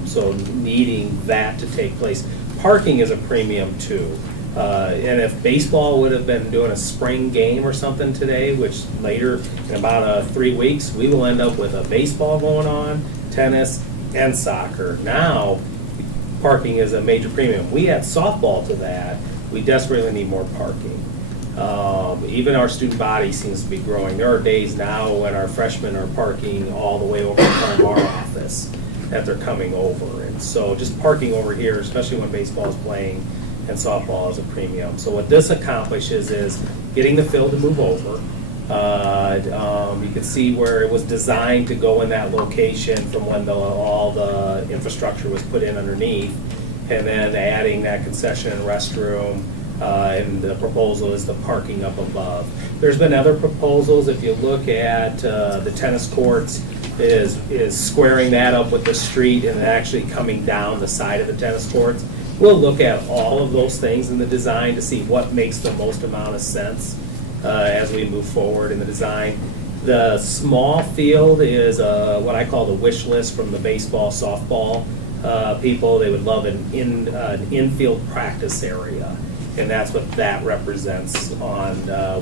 So needing that to take place. Parking is a premium too. And if baseball would have been doing a spring game or something today, which later in about 3 weeks, we will end up with a baseball going on, tennis, and soccer. Now, parking is a major premium. We add softball to that, we desperately need more parking. Even our student body seems to be growing. There are days now when our freshmen are parking all the way over in front of our office that they're coming over. And so just parking over here, especially when baseball is playing and softball is a premium. So what this accomplishes is getting the field to move over. You can see where it was designed to go in that location from when all the infrastructure was put in underneath, and then adding that concession and restroom, and the proposal is the parking up above. There's been other proposals. If you look at the tennis courts, is squaring that up with the street and actually coming down the side of the tennis courts. We'll look at all of those things in the design to see what makes the most amount of sense as we move forward in the design. The small field is what I call the wish list from the baseball, softball people. They would love an infield practice area, and that's what that represents on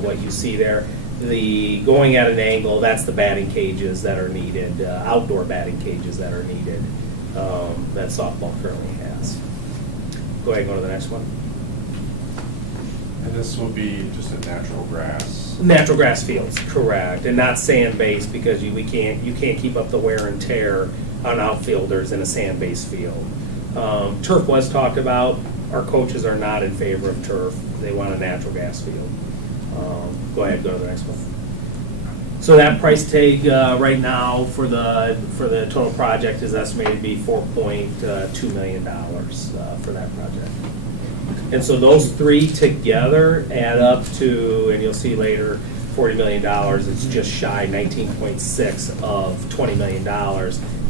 what you see there. The going at an angle, that's the batting cages that are needed, outdoor batting cages that are needed that softball currently has. Go ahead and go to the next one. And this will be just a natural grass. Natural grass fields, correct, and not sand-based because you can't keep up the wear and tear on outfielders in a sand-based field. Turf was talked about. our coaches are not in favor of turf. They want a natural gas field. Go ahead, go to the next one. So that price tag right now for the total project is estimated to be $4.2 million for that project. And so those three together add up to, and you'll see later, $40 million. It's just shy 19.6 of $20 million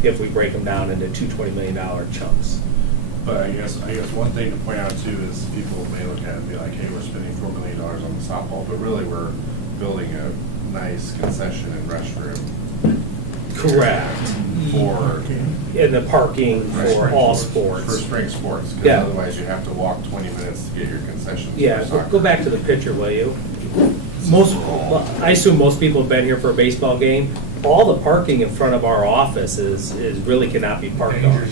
if we break them down into two $20 million chunks. But I guess one thing to point out too is people may look at it and be like, hey, we're spending $4 million on the softball, but really we're building a nice concession and restroom. Correct. For. And the parking for all sports. For spring sports, because Yeah. otherwise you have to walk 20 minutes to get your concessions. for Yeah, soccer. go back to the picture, will you? I assume most people have been here for a baseball game. All the parking in front of our office is really cannot be parked on.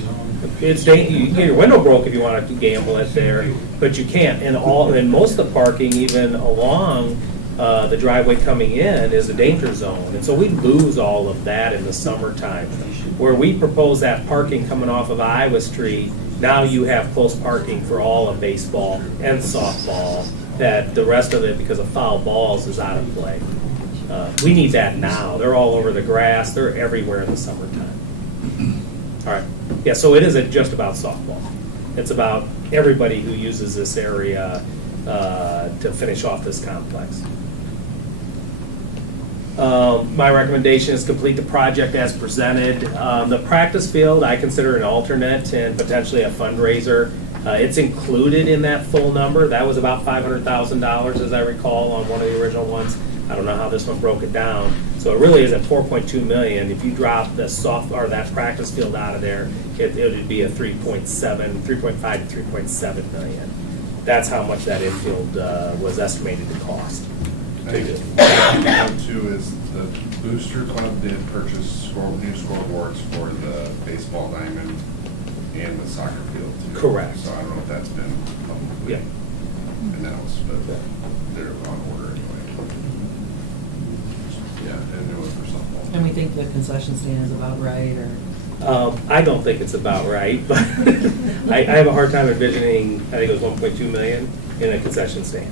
It's you can get your window broke if you want to gamble it there, but you can't. And most of the parking, even along the driveway coming in, is a danger zone. And so we lose all of that in the summertime. Where we propose that parking coming off of Iowa Street, now you have close parking for all of baseball and softball. That the rest of it, because of foul balls, is out of play. We need that now. They're all over the grass. They're everywhere in the summertime. All right. Yeah, so it isn't just about softball. It's about everybody who uses this area to finish off this complex. My recommendation is complete the project as presented. The practice field, I consider an alternate and potentially a fundraiser. It's included in that full number. That was about $500,000, as I recall, on one of the original ones. I don't know how this one broke it down. So it really is at $4.2 million. If you drop the that practice field out of there, it would be a 3.5 to 3.7 million. That's how much that infield was estimated to cost. Too is the Booster Club did purchase new scoreboards for the baseball diamond and the soccer field too. Correct. So I don't know if that's been publicly announced, but they're on order anyway. Yeah, and it was for softball. And we think the concession stand is about right, or? I don't think it's about right, but I have a hard time envisioning, I think it was 1.2 million in a concession stand.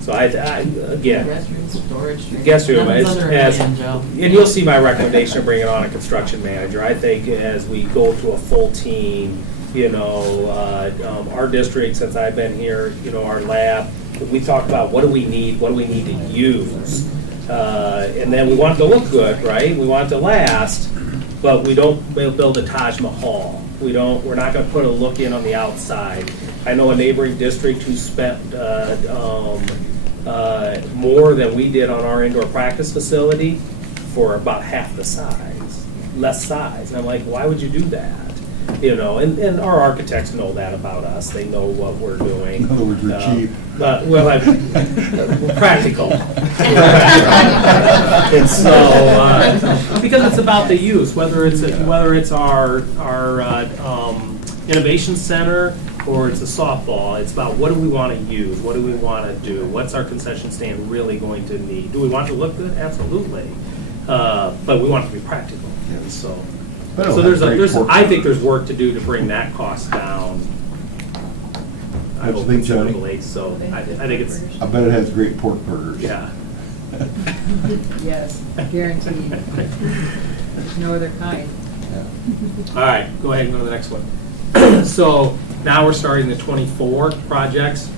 So again, Restrooms, storage. guest room, Nothing's under a million, Joe. and you'll see my recommendation of bringing on a construction manager. I think as we go to a full team, our district, since I've been here, our lab, we talk about what do we need to use. And then we want it to look good, right? We want it to last, but we don't build a Taj Mahal. We're not gonna put a look in on the outside. I know a neighboring district who spent more than we did on our indoor practice facility for about half the size, less size. And I'm like, why would you do that? And our architects know that about us. They know what we're doing. In other words, we're cheap. We're practical. And so, because it's about the use, whether it's our innovation center or it's a softball, it's about what do we want to use, what do we want to do, what's our concession stand really going to need? Do we want it to look good? Absolutely, but we want it to be practical. And so I think there's work to do to bring that cost down. I What you think, Johnny? So I think it's. I bet it has great pork burgers. Yeah. Yes, guaranteed. There's no other kind. All right, go ahead and go to the next one. So now we're starting the 24 projects.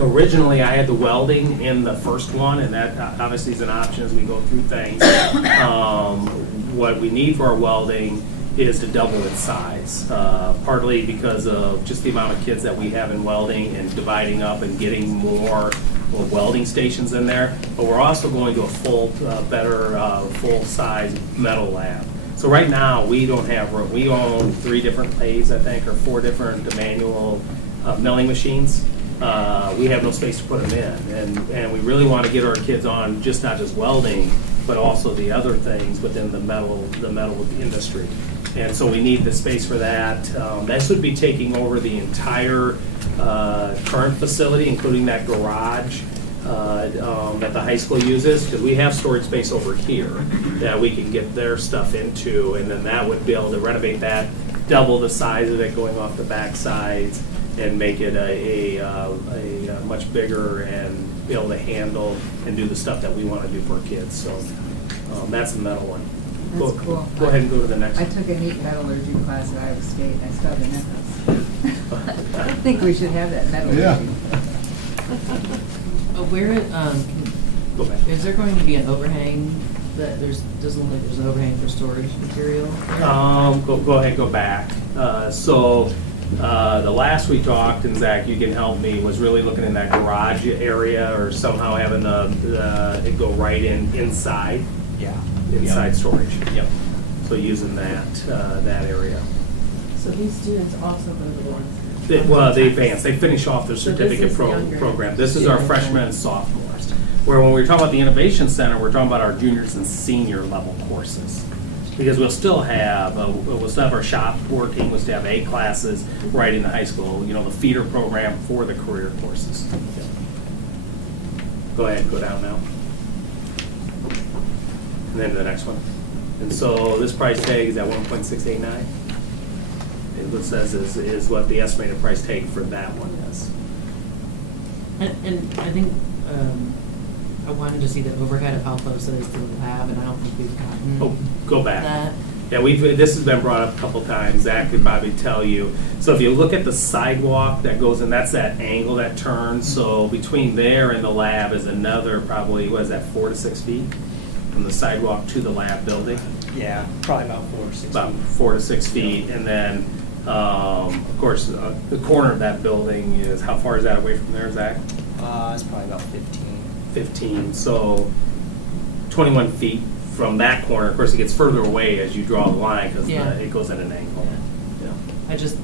Originally, I had the welding in the first one, and that obviously is an option as we go through things. What we need for our welding is to double its size, partly because of just the amount of kids that we have in welding and dividing up and getting more welding stations in there. But we're also going to a full-size metal lab. So right now, we don't have room. We own 3 different lathes, I think, or 4 different manual milling machines. We have no space to put them in, and we really want to get our kids on not just welding, but also the other things within the metal industry. And so we need the space for that. This would be taking over the entire current facility, including that garage that the high school uses, because we have storage space over here that we can get their stuff into, and then that would be able to renovate that, double the size of it going off the back sides. and make it a much bigger and be able to handle and do the stuff that we want to do for kids. So that's the metal one. That's cool. Go ahead and go to the next I one. took a neat metallurgy class at Iowa State, and I still have the necklace. I think we should have that metallurgy. Yeah. Where, Go back. is there going to be an overhang that doesn't look like there's an overhang for storage material? Go ahead, go back. So the last we talked, and Zach, you can help me, was really looking in that garage area or somehow having it go right inside. Yeah. Inside storage. Yep. So using that area. So these students also go to the ones. Well, they advance. They finish off their So this certificate is younger. program. This is our freshmen and sophomores. Where when we talk about the Innovation Center, we're talking about our juniors and senior level courses. Because we'll still have our shop working, we'll still have A classes right in the high school, you know, the feeder program for the career courses. Go ahead, go down now. And then to the next one. And so this price tag is at 1.689. And what it says is what the estimated price tag for that one is. And I think, I wanted to see the overhead of how close it is to the lab, and I don't think we've gotten Oh, go back. that. Yeah, this has been brought up a couple times. Zach could probably tell you. So if you look at the sidewalk that goes in, that's that angle that turns. So between there and the lab is another probably, what is that, 4 to 6 feet from the sidewalk to the lab building? Yeah, probably about 4 or 6 About 4 to 6 feet. And then, of course, the corner of that building is, how far is that away from there, Zach? It's probably about 15. 15, so 21 feet from that corner. Of course, it gets further away as you draw the line because Yeah. it goes at an angle. Yeah. I just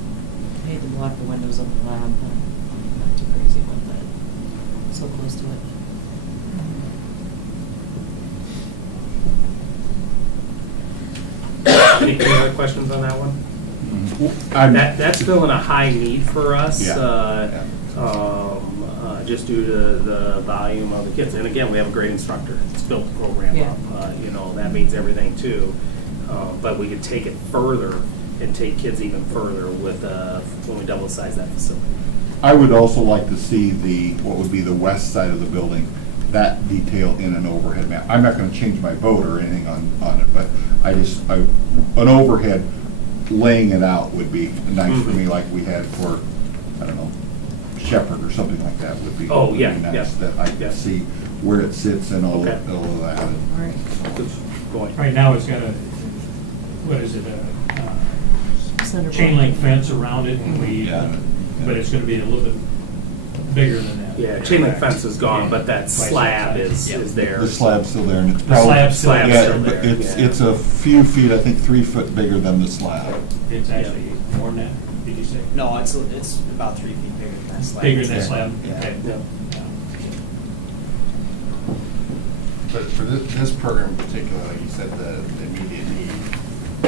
hate to block the windows of the lab, but I'm not too crazy about that. So close to it. Any other questions on that one? I'm- That's filling a high need for us. Yeah. Just due to the volume of the kids. And again, we have a great instructor. It's built the program Yeah. up. That means everything too. But we could take it further and take kids even further with when we double size that facility. I would also like to see what would be the west side of the building, that detail in an overhead map. I'm not gonna change my vote or anything on it, but an overhead laying it out would be nice for me, like we had for, I don't know, Shepherd or something like that would be. Oh, would be yeah, nice, yeah. That I could see where it sits and all Okay. of that. All right. Good point. Right now, it's got Center chain block. link fence around it, and but it's gonna be a little bit bigger than that. Yeah, chain link fence is gone, Yeah. but that Right slab outside. is Yeah. there. The slab's still there, and it's The probably. slab's still there. Yeah, Still there, It's, yeah. it's a few feet, I think 3 foot bigger than the slab. It's actually more than that, did you say? No, it's about 3 feet bigger than that slab. Bigger than that slab? Yeah. Okay. Yeah. But for this program in particular, like you said, the immediate need,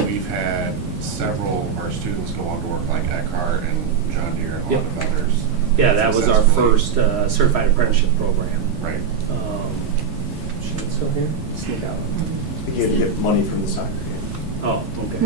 we've had several of our students go on to work like Eckhart and John Deere and a lot of others. Yeah, that was our successfully. first certified apprenticeship program. Right. Should it still here? Sneak out. We had to get money from the soccer game. Oh, okay.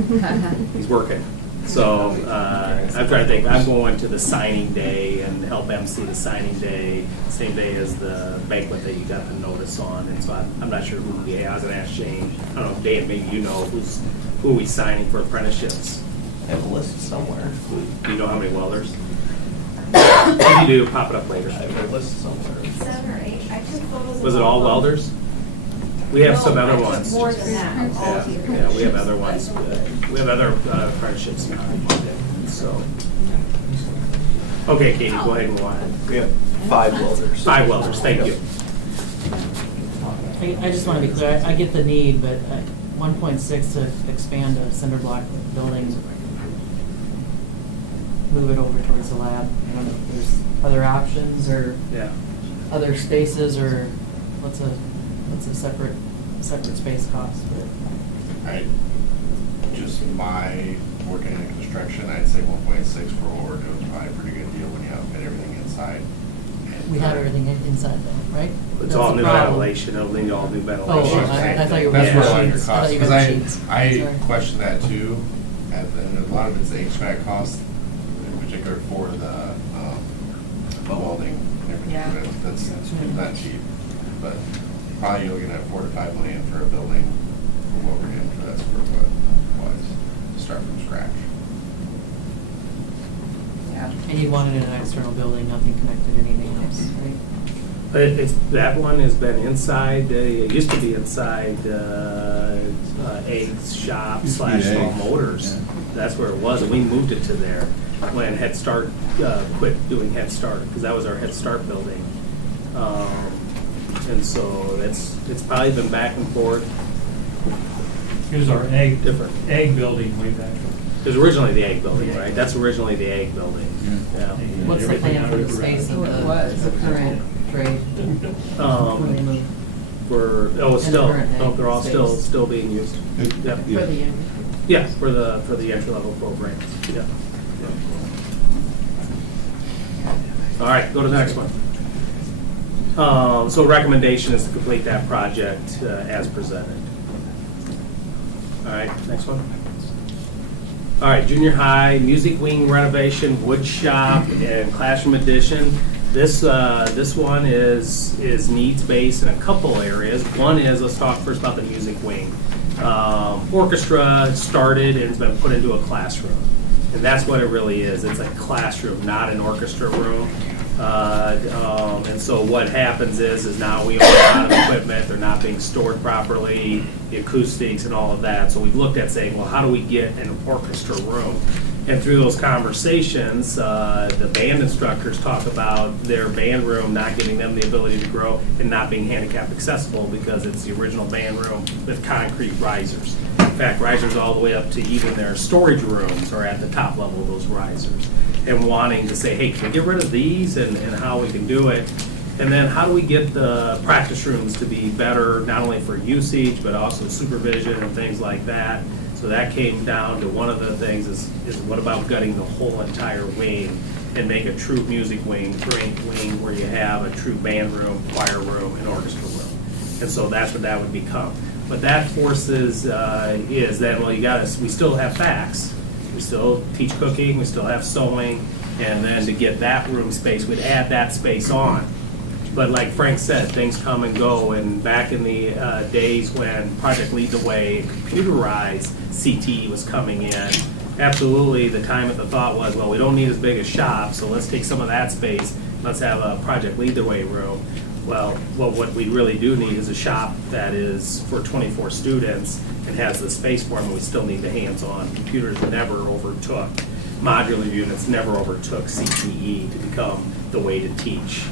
He's working. So I'm trying to think. I'm going to the signing day and help MC the signing day, same day as the banquet that you got the notice on. And so I'm not sure who we have. I was going to ask Shane. I don't know, Dave, maybe you know who are we signing for apprenticeships? I have a list somewhere. Do you know how many welders? If you do, pop it up later. I have a list somewhere. 7 or 8. I took photos of Was it all of them. welders? We have some No, other I took ones. more than that, all of you. Yeah, we have other ones. We have other apprenticeships now. So, okay, Katie, go ahead and move on. We have 5 welders. 5 welders, thank you. I just want to be clear, I get the need, but 1.6 to expand a cinder block building, move it over towards the lab. I don't know if there's other options or Yeah. other spaces, or what's a separate space cost, but. Just my working in construction, I'd say 1.6 for what we're doing is probably a pretty good deal when you have everything inside. We have everything inside though, right? It's That's all the new problem. ventilation, it'll need all new ventilation. Oh, I thought you were That's getting where a lot of your sheets. I costs, thought you were because getting sheets. I Sorry. question that too, and a lot of it's the HVAC costs, in particular together for the welding and Yeah. everything. That's not cheap, but probably looking at $4 to $5 million for a building for what we're getting for that square foot wise, to start from scratch. And you wanted an external building, nothing connected to anything else, right? That one has been inside, it used to be inside Eggs Shop Used to be / Small Eggs, Motors. yeah. That's where it was, and we moved it to there when Head Start quit doing Head Start, because that was our Head Start building. And so it's probably been back and forth. Here's our egg Different. building way back. It was originally the Egg building, right? That's originally the Egg building. Yeah. What's the plan for the space of the current trade? When they move? It's And still, the current no, they're all space. still being used. Yep. For the young. Yeah, for the entry-level programs, yeah. All right, go to the next one. So recommendation is to complete that project as presented. All right, next one. All right, junior high, music wing renovation, wood shop, and classroom addition. This one is needs-based in a couple areas. One is, let's talk first about the music wing. Orchestra started and it's been put into a classroom. And that's what it really is. It's a classroom, not an orchestra room. And so what happens is now we own a lot of equipment, they're not being stored properly, the acoustics and all of that. So we've looked at saying, well, how do we get an orchestra room? And through those conversations, the band instructors talk about their band room not giving them the ability to grow and not being handicap accessible because it's the original band room with concrete risers. In fact, risers all the way up to even their storage rooms are at the top level of those risers. And wanting to say, hey, can we get rid of these and how we can do it? And then how do we get the practice rooms to be better, not only for usage, but also supervision and things like that. So that came down to one of the things is what about gutting the whole entire wing and make a true music wing where you have a true band room, choir room, and orchestra room. And so that's what that would become. But that forces is that, well, we still have FACS. We still teach cooking, we still have sewing, and then to get that room space, we'd add that space on. But like Frank said, things come and go, and back in the days when Project Lead the Way, computerized CTE was coming in, absolutely the time at the thought was, well, we don't need as big a shop, so let's take some of that space, let's have a Project Lead the Way room. Well, what we really do need is a shop that is for 24 students and has the space for them, and we still need the hands-on. Computers never overtook, modular units never overtook CTE to become the way to teach,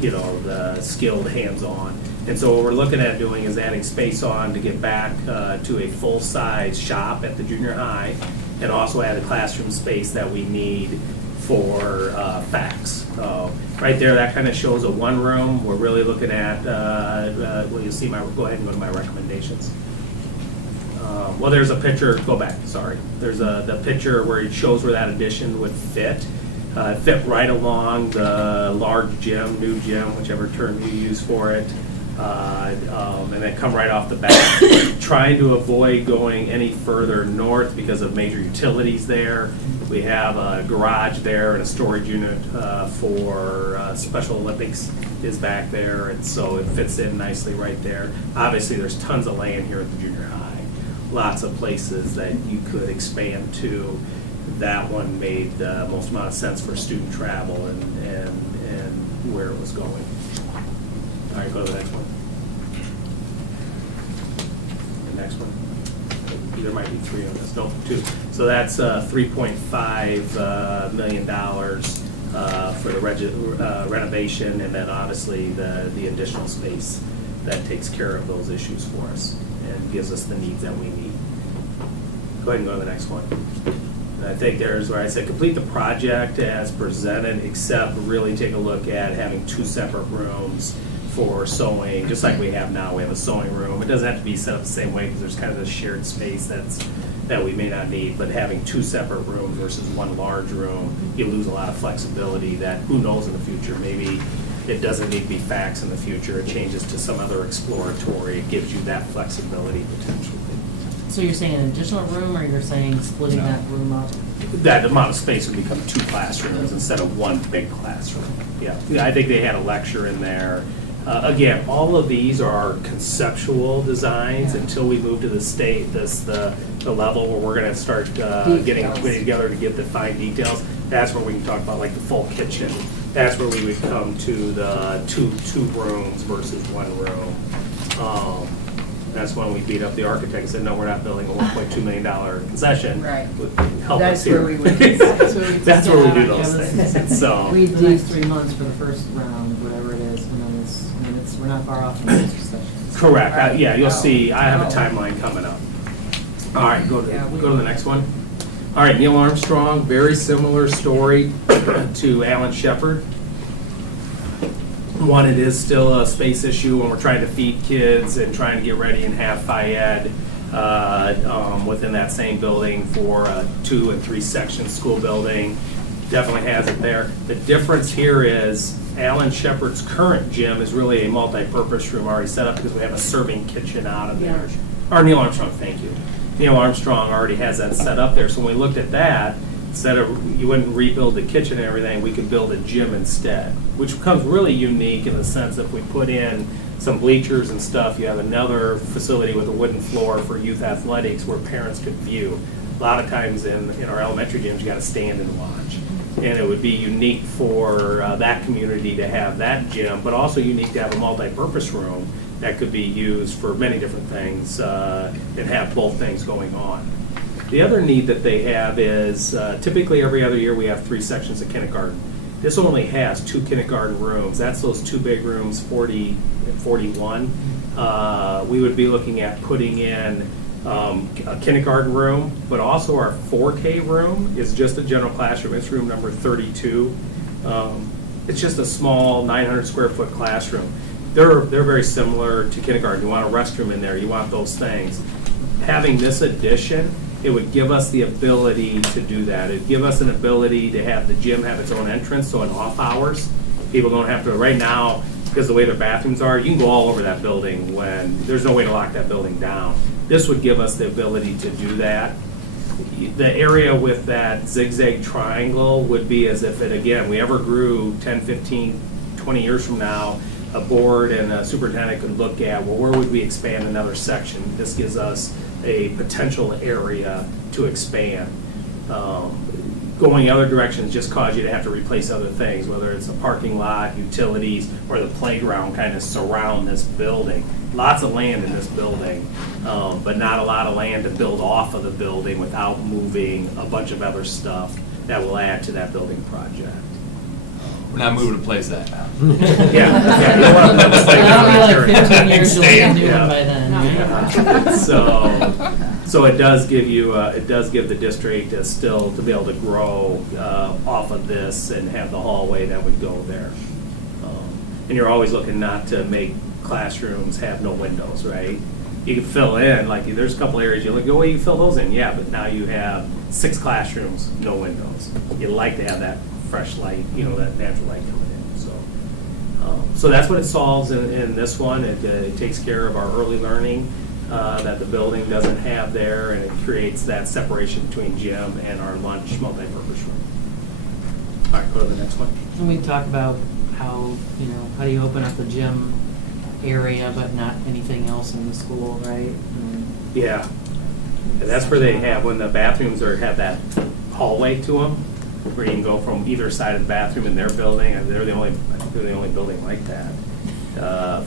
the skilled hands-on. And so what we're looking at doing is adding space on to get back to a full-size shop at the junior high, and also add a classroom space that we need for FACS. Right there, that kind of shows a one room. We're really looking at, well, you see go ahead and go to my recommendations. Well, there's a picture, go back, sorry. There's the picture where it shows where that addition would fit. Fit right along the large gym, new gym, whichever term you use for it. And then come right off the back. Trying to avoid going any further north because of major utilities there. We have a garage there and a storage unit for Special Olympics is back there, and so it fits in nicely right there. Obviously, there's tons of land here at the junior high. Lots of places that you could expand to. That one made the most amount of sense for student travel and where it was going. All right, go to the next one. The next one. There might be three on this. No, two. So that's $3.5 million for the renovation, and then obviously the additional space that takes care of those issues for us and gives us the needs that we need. Go ahead and go to the next one. And I think there's where I said complete the project as presented, except really take a look at having two separate rooms for sewing, just like we have now. We have a sewing room. It doesn't have to be set up the same way because there's kind of this shared space that we may not need, but having two separate rooms versus one large room, you lose a lot of flexibility that who knows in the future. Maybe it doesn't need to be FACS in the future. It changes to some other exploratory. It gives you that flexibility potentially. So you're saying an additional room, or you're saying splitting that room up? that amount of space would become 2 classrooms instead of 1 big classroom. Yeah, I think they had a lecture in there. Again, all of these are conceptual designs until we move to the level where we're gonna start getting together to get the fine details. That's where we can talk about like the full kitchen. That's where we would come to the two rooms versus 1 room. That's when we beat up the architect and said, no, we're not building a $1.2 million concession. Right. Help That's us here. where we would- That's where we do those things. So. We do 3 months for the first round, whatever it is, and then we're not far off from those discussions. Correct. Yeah, you'll see, I have a timeline coming up. All right, go to the next one. All right, Neil Armstrong, very similar story to Alan Shepard. One, it is still a space issue when we're trying to feed kids and trying to get ready and have Phi-Ed within that same building for a 2 and 3 section school building. Definitely has it there. The difference here is Alan Shepard's current gym is really a multi-purpose room already set up because we have a serving kitchen out of there. Or Neil Armstrong, thank you. Neil Armstrong already has that set up there. So when we looked at that, instead of, you wouldn't rebuild the kitchen and everything, we could build a gym instead, which becomes really unique in the sense that if we put in some bleachers and stuff, you have another facility with a wooden floor for youth athletics where parents could view. A lot of times in our elementary gyms, you got to stand and watch. And it would be unique for that community to have that gym, but also unique to have a multi-purpose room that could be used for many different things and have both things going on. The other need that they have is typically every other year we have 3 sections of kindergarten. This only has 2 kindergarten rooms. That's those 2 big rooms, 40 and 41. We would be looking at putting in a kindergarten room, but also our 4K room is just a general classroom. It's room number 32. It's just a small 900 square foot classroom. They're very similar to kindergarten. You want a restroom in there, you want those things. Having this addition, it would give us the ability to do that. It'd give us an ability to have the gym have its own entrance, so in off hours, people don't have to, right now, because the way their bathrooms are, you can go all over that building when there's no way to lock that building down. This would give us the ability to do that. The area with that zigzag triangle would be as if it, again, we ever grew 10, 15, 20 years from now, a board and a superintendent could look at, well, where would we expand another section? This gives us a potential area to expand. Going the other directions just cause you to have to replace other things, whether it's a parking lot, utilities, or the playground kind of surround this building. Lots of land in this building, but not a lot of land to build off of the building without moving a bunch of other stuff that will add to that building project. We're not moving to place that. That'll be like 15 years till we can do one by then. So it does give you, it does give the district still to be able to grow off of this and have the hallway that would go there. And you're always looking not to make classrooms have no windows, right? You can fill in, like there's a couple areas you look, well, you fill those in, yeah, but now you have 6 classrooms, no windows. You like to have that fresh light, that natural light coming in. So that's what it solves in this one. It takes care of our early learning that the building doesn't have there, and it creates that separation between gym and our lunch multi-purpose room. All right, go to the next one. And we talk about how do you open up the gym area but not anything else in the school, right? Yeah. And that's where they have, when the bathrooms have that hallway to them, where you can go from either side of the bathroom in their building, and I think they're the only building like that.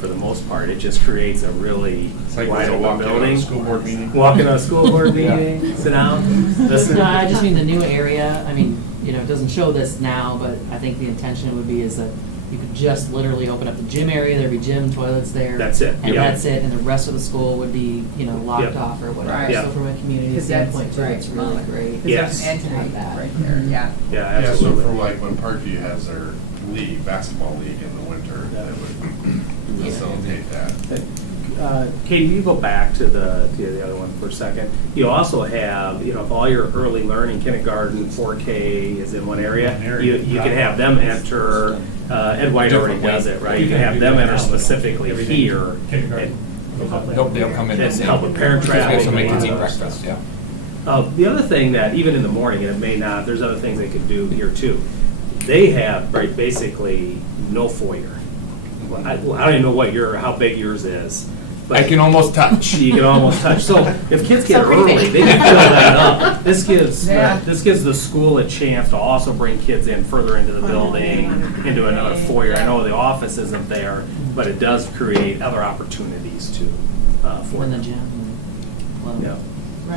For the most part, it just creates a really wide open building. School board meeting. Walk in a school board meeting, sit down, listen. No, I just mean the new area. I mean, it doesn't show this now, but I think the intention would be is that you could just literally open up the gym area. There'd be gym, toilets there. That's it. And Yep. that's it. And the rest of the school would be, locked Yep. off or whatever. Right. So from a community standpoint, too, it's really great. Yes. There's an entity right there, yeah. Yeah, Yeah, absolutely. so for like when Parkview has their league, basketball league in the winter, that would facilitate that. Katie, you go back to the other one for a second. You also have, if all your early learning, kindergarten, 4K is in one area, you can have them enter, Ed White already does it, right? You can have them enter specifically here. Nope, they'll come in. And help with parent They traffic. also make the team breakfast, yeah. The other thing that, even in the morning, and it may not, there's other things they could do here too. They have, right, basically no foyer. Well, I don't even know how big yours is. But I can almost touch. You can almost touch. So if kids get So early, creepy. they can fill that up. This gives Yeah. the school a chance to also bring kids in further into the building, into another foyer. I know the office isn't there, but it does create other opportunities too for In the them. gym. Well, Yeah.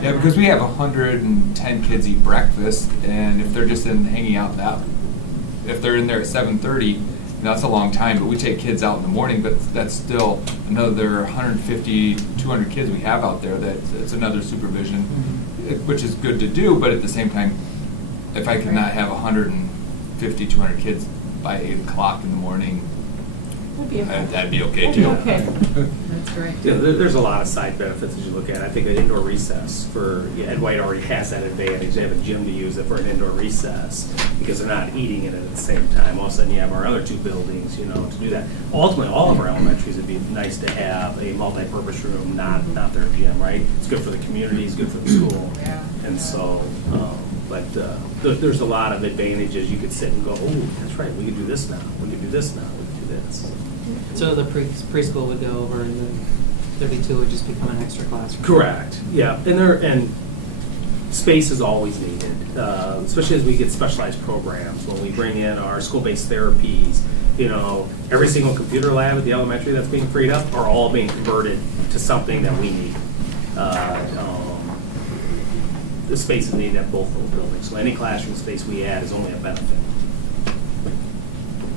Yeah, because we have 110 kids eat breakfast, and if they're just hanging out if they're in there at 7:30, that's a long time, but we take kids out in the morning, but that's still another 150, 200 kids we have out there, that's another supervision, which is good to do, but at the same time, if I could not have 150, 200 kids by 8 o'clock in the morning, that'd be okay too. That's great. Yeah, there's a lot of side benefits as you look at it. I think an indoor recess Ed White already has that advantage. They have a gym to use it for an indoor recess because they're not eating in it at the same time. All of a sudden you have our other two buildings, to do that. Ultimately, all of our elementaries would be nice to have a multi-purpose room, not their gym, right? It's good for the community, it's good for the school. Yeah. And so, there's a lot of advantages. You could sit and go, oh, that's right, we could do this now, we could do this now, we could do this. So the preschool would go over and the 32 would just become an extra classroom? Correct, yeah, and space is always needed, especially as we get specialized programs, when we bring in our school-based therapies, every single computer lab at the elementary that's being freed up are all being converted to something that we need. The space is needed at both those buildings, so any classroom space we add is only a benefit.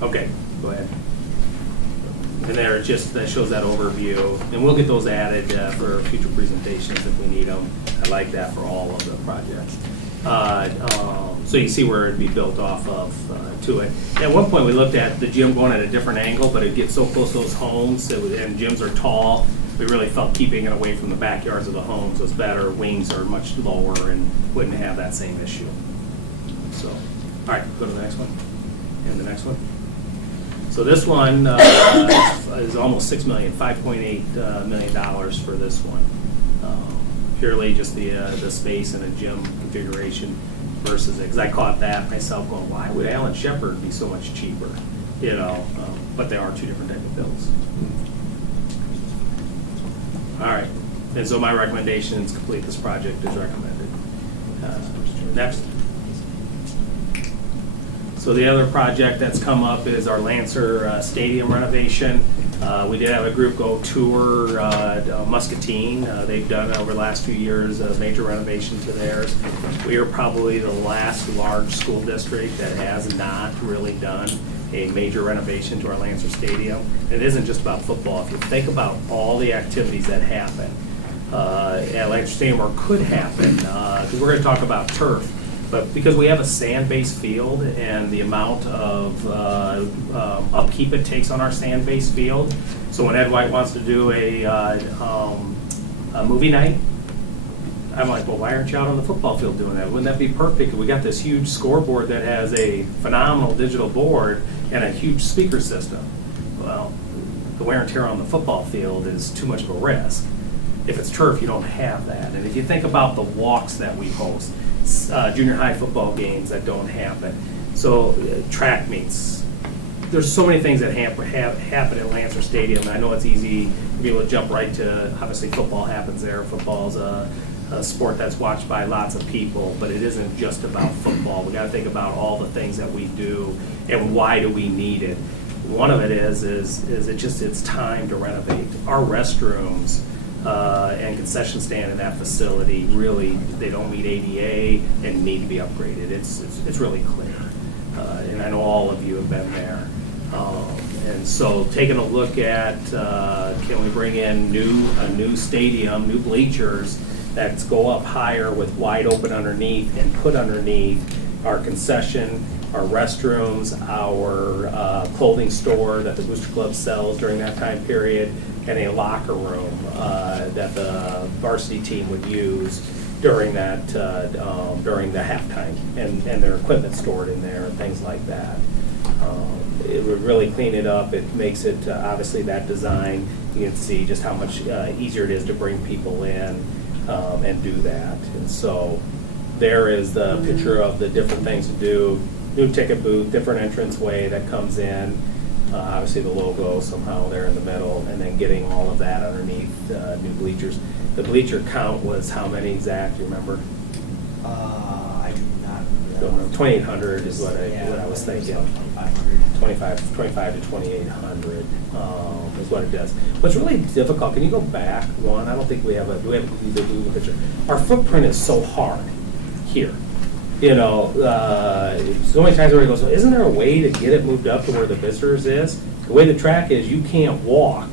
Okay, go ahead. And there, that shows that overview, and we'll get those added for future presentations if we need them. I like that for all of the projects. So you see where it'd be built off of to it. At one point, we looked at the gym going at a different angle, but it gets so close to those homes, and gyms are tall, we really felt keeping it away from the backyards of the homes was better. Wings are much lower and wouldn't have that same issue. So, all right, go to the next one, and the next one. So this one is almost $6 million, $5.8 million for this one. Purely just the space and the gym configuration versus it. Because I caught that myself going, why would Alan Shepard be so much cheaper? But they are two different type of builds. All right, and so my recommendation is complete this project as recommended. Next. So the other project that's come up is our Lancer Stadium renovation. We did have a group go tour Muscatine. They've done over the last few years a major renovation to theirs. We are probably the last large school district that has not really done a major renovation to our Lancer Stadium. It isn't just about football. If you think about all the activities that happen at Lancer Stadium or could happen, because we're going to talk about turf, but because we have a sand-based field and the amount of upkeep it takes on our sand-based field, so when Ed White wants to do a movie night, I'm like, well, why aren't you out on the football field doing that? Wouldn't that be perfect? We got this huge scoreboard that has a phenomenal digital board and a huge speaker system. Well, the wear and tear on the football field is too much of a risk. If it's turf, you don't have that. And if you think about the walks that we host, junior high football games that don't happen, so track meets, there's so many things that happen at Lancer Stadium. And I know it's easy to be able to jump right to, obviously football happens there. Football's a sport that's watched by lots of people, but it isn't just about football. We got to think about all the things that we do and why do we need it. One of it is it's time to renovate our restrooms and concession stand in that facility. Really, they don't meet ADA and need to be upgraded. It's really clear, and I know all of you have been there. And so, taking a look at can we bring in a new stadium, new bleachers that go up higher with wide open underneath and put underneath our concession, our restrooms, our clothing store that the Booster Club sells during that time period, and a locker room that the varsity team would use during that during the halftime, and their equipment stored in there and things like that. It would really clean it up. It makes it obviously that design. You can see just how much easier it is to bring people in. and do that. And so there is the picture of the different things to do. New ticket booth, different entrance way that comes in. Obviously the logo somehow there in the middle, and then getting all of that underneath new bleachers. The bleacher count was how many exact, do you remember? I do not. Don't remember. 2,800 is what I was thinking. 25 to 2,800 is what it does. What's really difficult, can you go back one? I don't think we have a, do we have a Google picture? Our footprint is so hard here. You know, so many times everybody goes, well, isn't there a way to get it moved up to where the visitors is? The way the track is, you can't walk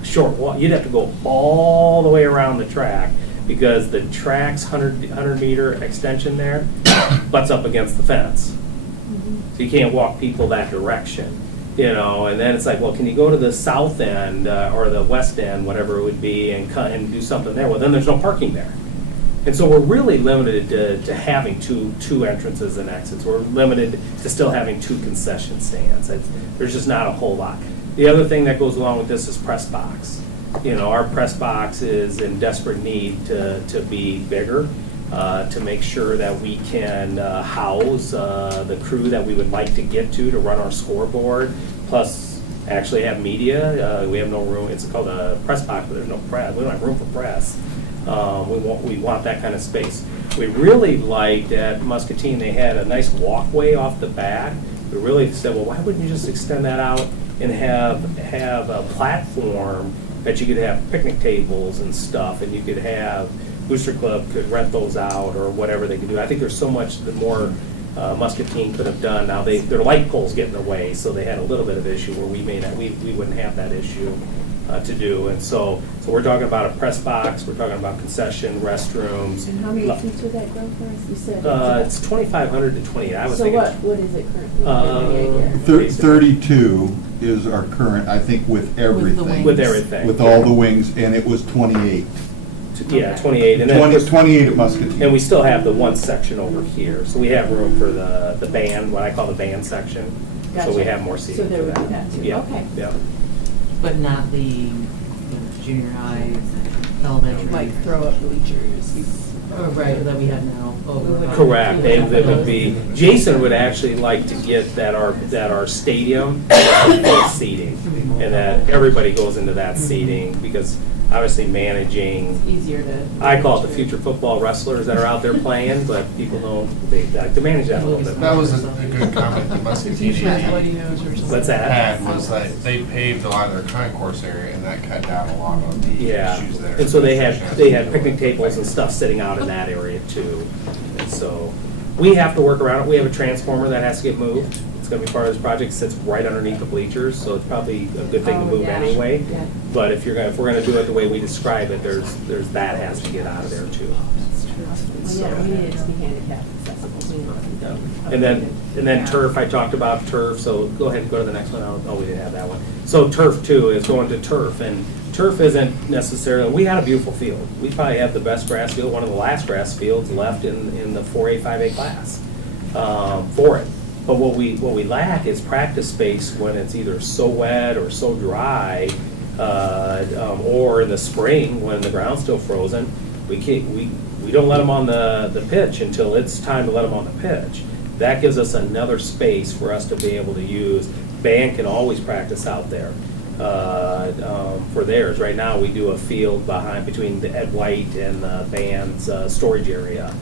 a short walk. You'd have to go all the way around the track because the track's 100 meter extension there butts up against the fence. So you can't walk people that direction, you know, and then it's like, well, can you go to the south end or the west end, whatever it would be, and do something there? Well, then there's no parking there. And so we're really limited to having two entrances and exits. We're limited to still having 2 concession stands. There's just not a whole lot. The other thing that goes along with this is press box. You know, our press box is in desperate need to be bigger, to make sure that we can house the crew that we would like to get to run our scoreboard, plus actually have media. We have no room. It's called a press box, but there's no press. We don't have room for press. We want that kind of space. We really liked at Muscatine, they had a nice walkway off the back. We really said, well, why wouldn't you just extend that out and have a platform that you could have picnic tables and stuff, and you could have Booster Club could rent those out or whatever they could do. I think there's so much that more Muscatine could have done. Now their light poles get in the way, so they had a little bit of issue where we wouldn't have that issue to do. And so we're talking about a press box, we're talking about concession, restrooms. And how many seats would that grow for us? You said it's 2,500 to 28. I was so thinking. what is it currently? 32 is our current, I think, with everything. With everything. With all the wings, and it was 28. Yeah, 28. And then 28 at Muscatine. And we still have the one section over here. So we have room for the band, what I call the band section. Gotcha. So we have more seating. So there would be that too. Yeah. Okay. Yeah. But not the junior high, elementary. Like throw up bleachers. Oh, right, that we have now. Correct. They would be. Jason would actually like to get that our stadium full seating, and that everybody goes into that seating because obviously managing. Easier to. I call it the future football wrestlers that are out there playing, but people don't. They like to manage that a little bit. That was a good comment the Muscatine AD What's that? had, was that they paved a lot of their concourse area, and that cut down a lot of the issues there. And so they had picnic tables and stuff sitting out in that area too. And so we have to work around it. We have a transformer that has to get moved. It's gonna be part of this project. It sits right underneath the bleachers, so it's probably a good thing to move anyway. Yeah. But if we're gonna do it the way we describe it, there's that has to get out of there too. Well, yeah, we need it to be handicap accessible. And then turf, I talked about turf, so go ahead and go to the next one. Oh, we didn't have that one. So turf too is going to turf, and turf isn't necessarily, we had a beautiful field. We probably have the best grass field, one of the last grass fields left in the 4A, 5A class for it. But what we lack is practice space when it's either so wet or so dry, or in the spring when the ground's still frozen. We don't let them on the pitch until it's time to let them on the pitch. That gives us another space for us to be able to use. Band can always practice out there for theirs. Right now, we do a field between the Ed White and the band's storage area.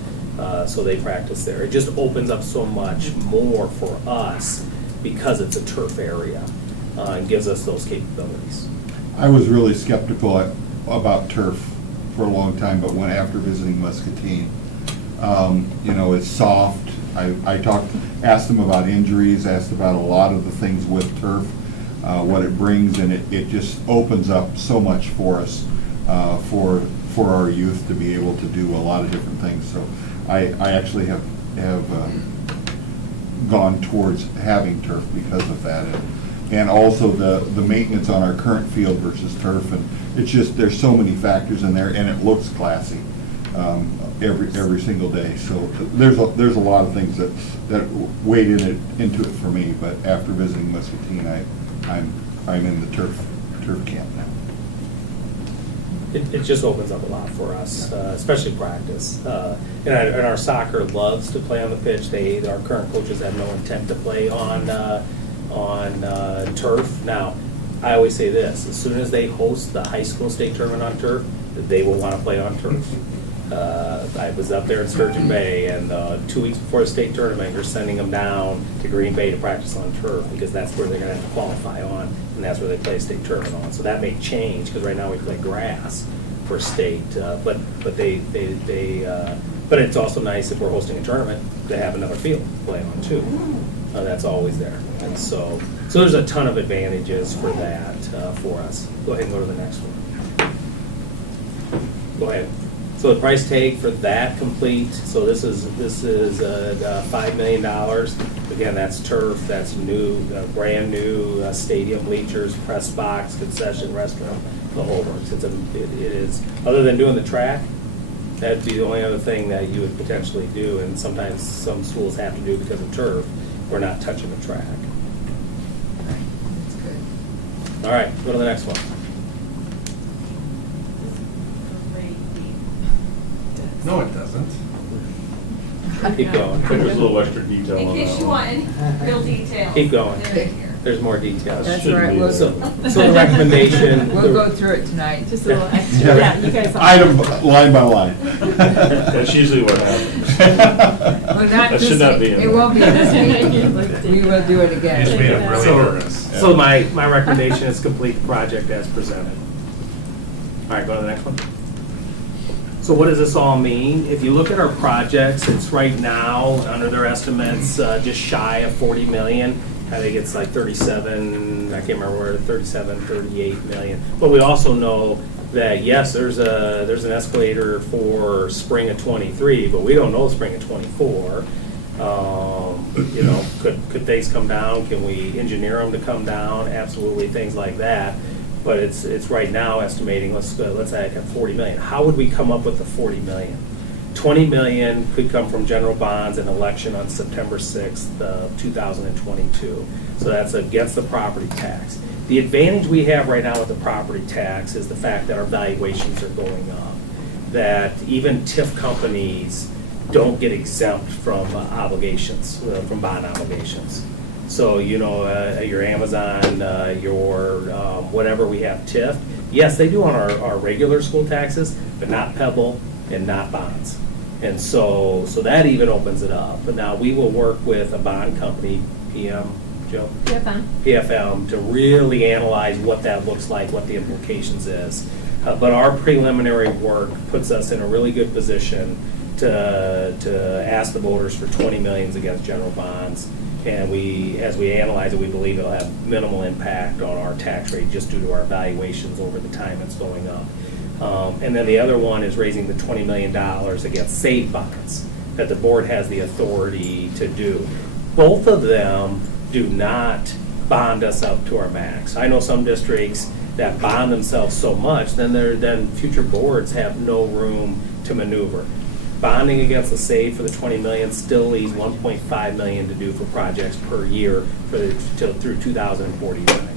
So they practice there. It just opens up so much more for us because it's a turf area and gives us those capabilities. I was really skeptical about turf for a long time, but when after visiting Muscatine, it's soft. I asked them about injuries, asked about a lot of the things with turf, what it brings, and it just opens up so much for us, for our youth to be able to do a lot of different things. So I actually have gone towards having turf because of that, and also the maintenance on our current field versus turf, and it's just there's so many factors in there, and it looks classy every single day. So there's a lot of things that weighed into it for me. But after visiting Muscatine, I'm in the turf camp now. it just opens up a lot for us, especially practice. And our soccer loves to play on the pitch. Our current coaches have no intent to play on turf. Now, I always say this, as soon as they host the high school state tournament on turf, they will want to play on turf. I was up there in Sturgeon Bay, and 2 weeks before the state tournament, you're sending them down to Green Bay to practice on turf, because that's where they're going to have to qualify on, and that's where they play state tournament on. So that may change, because right now we play grass for state, but it's also nice if we're hosting a tournament to have another field to play on too. That's always there, and so there's a ton of advantages for that for us. Go ahead and go to the next one. Go ahead. So the price tag for that complete, so this is $5 million. Again, that's turf, that's new, brand new stadium, bleachers, press box, concession, restaurant, the whole works. It is, other than doing the track, that'd be the only other thing that you would potentially do, and sometimes some schools have to do because of turf. We're not touching the track. That's good. All right, go to the next one. No, it doesn't. Keep going. I think there's a little extra detail In on case that you one. want any real details. Keep going. they're in here. There's more details. That's Shouldn't right. be So there. the recommendation. We'll go through it tonight. Just a little extra. Yeah, you guys. Item, line by line. That's usually what happens. Well, not That this should not week. be in It there. won't be this week. We will do it again. He's being really earnest. So my recommendation is complete the project as presented. All right, go to the next one. So what does this all mean? If you look at our projects, it's right now, under their estimates, just shy of 40 million. I think it's like 37, I can't remember where, 37, 38 million. But we also know that, yes, there's an escalator for spring of 23, but we don't know spring of 24. You know, could things come down? Can we engineer them to come down? Absolutely, things like that. But it's right now estimating, let's say I have 40 million. How would we come up with the 40 million? 20 million could come from general bonds and election on September 6th of 2022. So that's against the property tax. The advantage we have right now with the property tax is the fact that our valuations are going up. That even TIF companies don't get exempt from obligations, from bond obligations. So, you know, your Amazon, your whatever we have TIF, yes, they do on our regular school taxes, but not Pebble and not bonds. And so that even opens it up. But now we will work with a bond company, PFM, to really analyze what that looks like, what the implications is. But our preliminary work puts us in a really good position to ask the voters for 20 millions against general bonds. And as we analyze it, we believe it'll have minimal impact on our tax rate just due to our valuations over the time it's going up. And then the other one is raising the $20 million against SAVE bonds that the board has the authority to do. Both of them do not bond us up to our max. I know some districts that bond themselves so much, then future boards have no room to maneuver. Bonding against the SAVE for the 20 million still leaves 1.5 million to do for projects per year through 2049.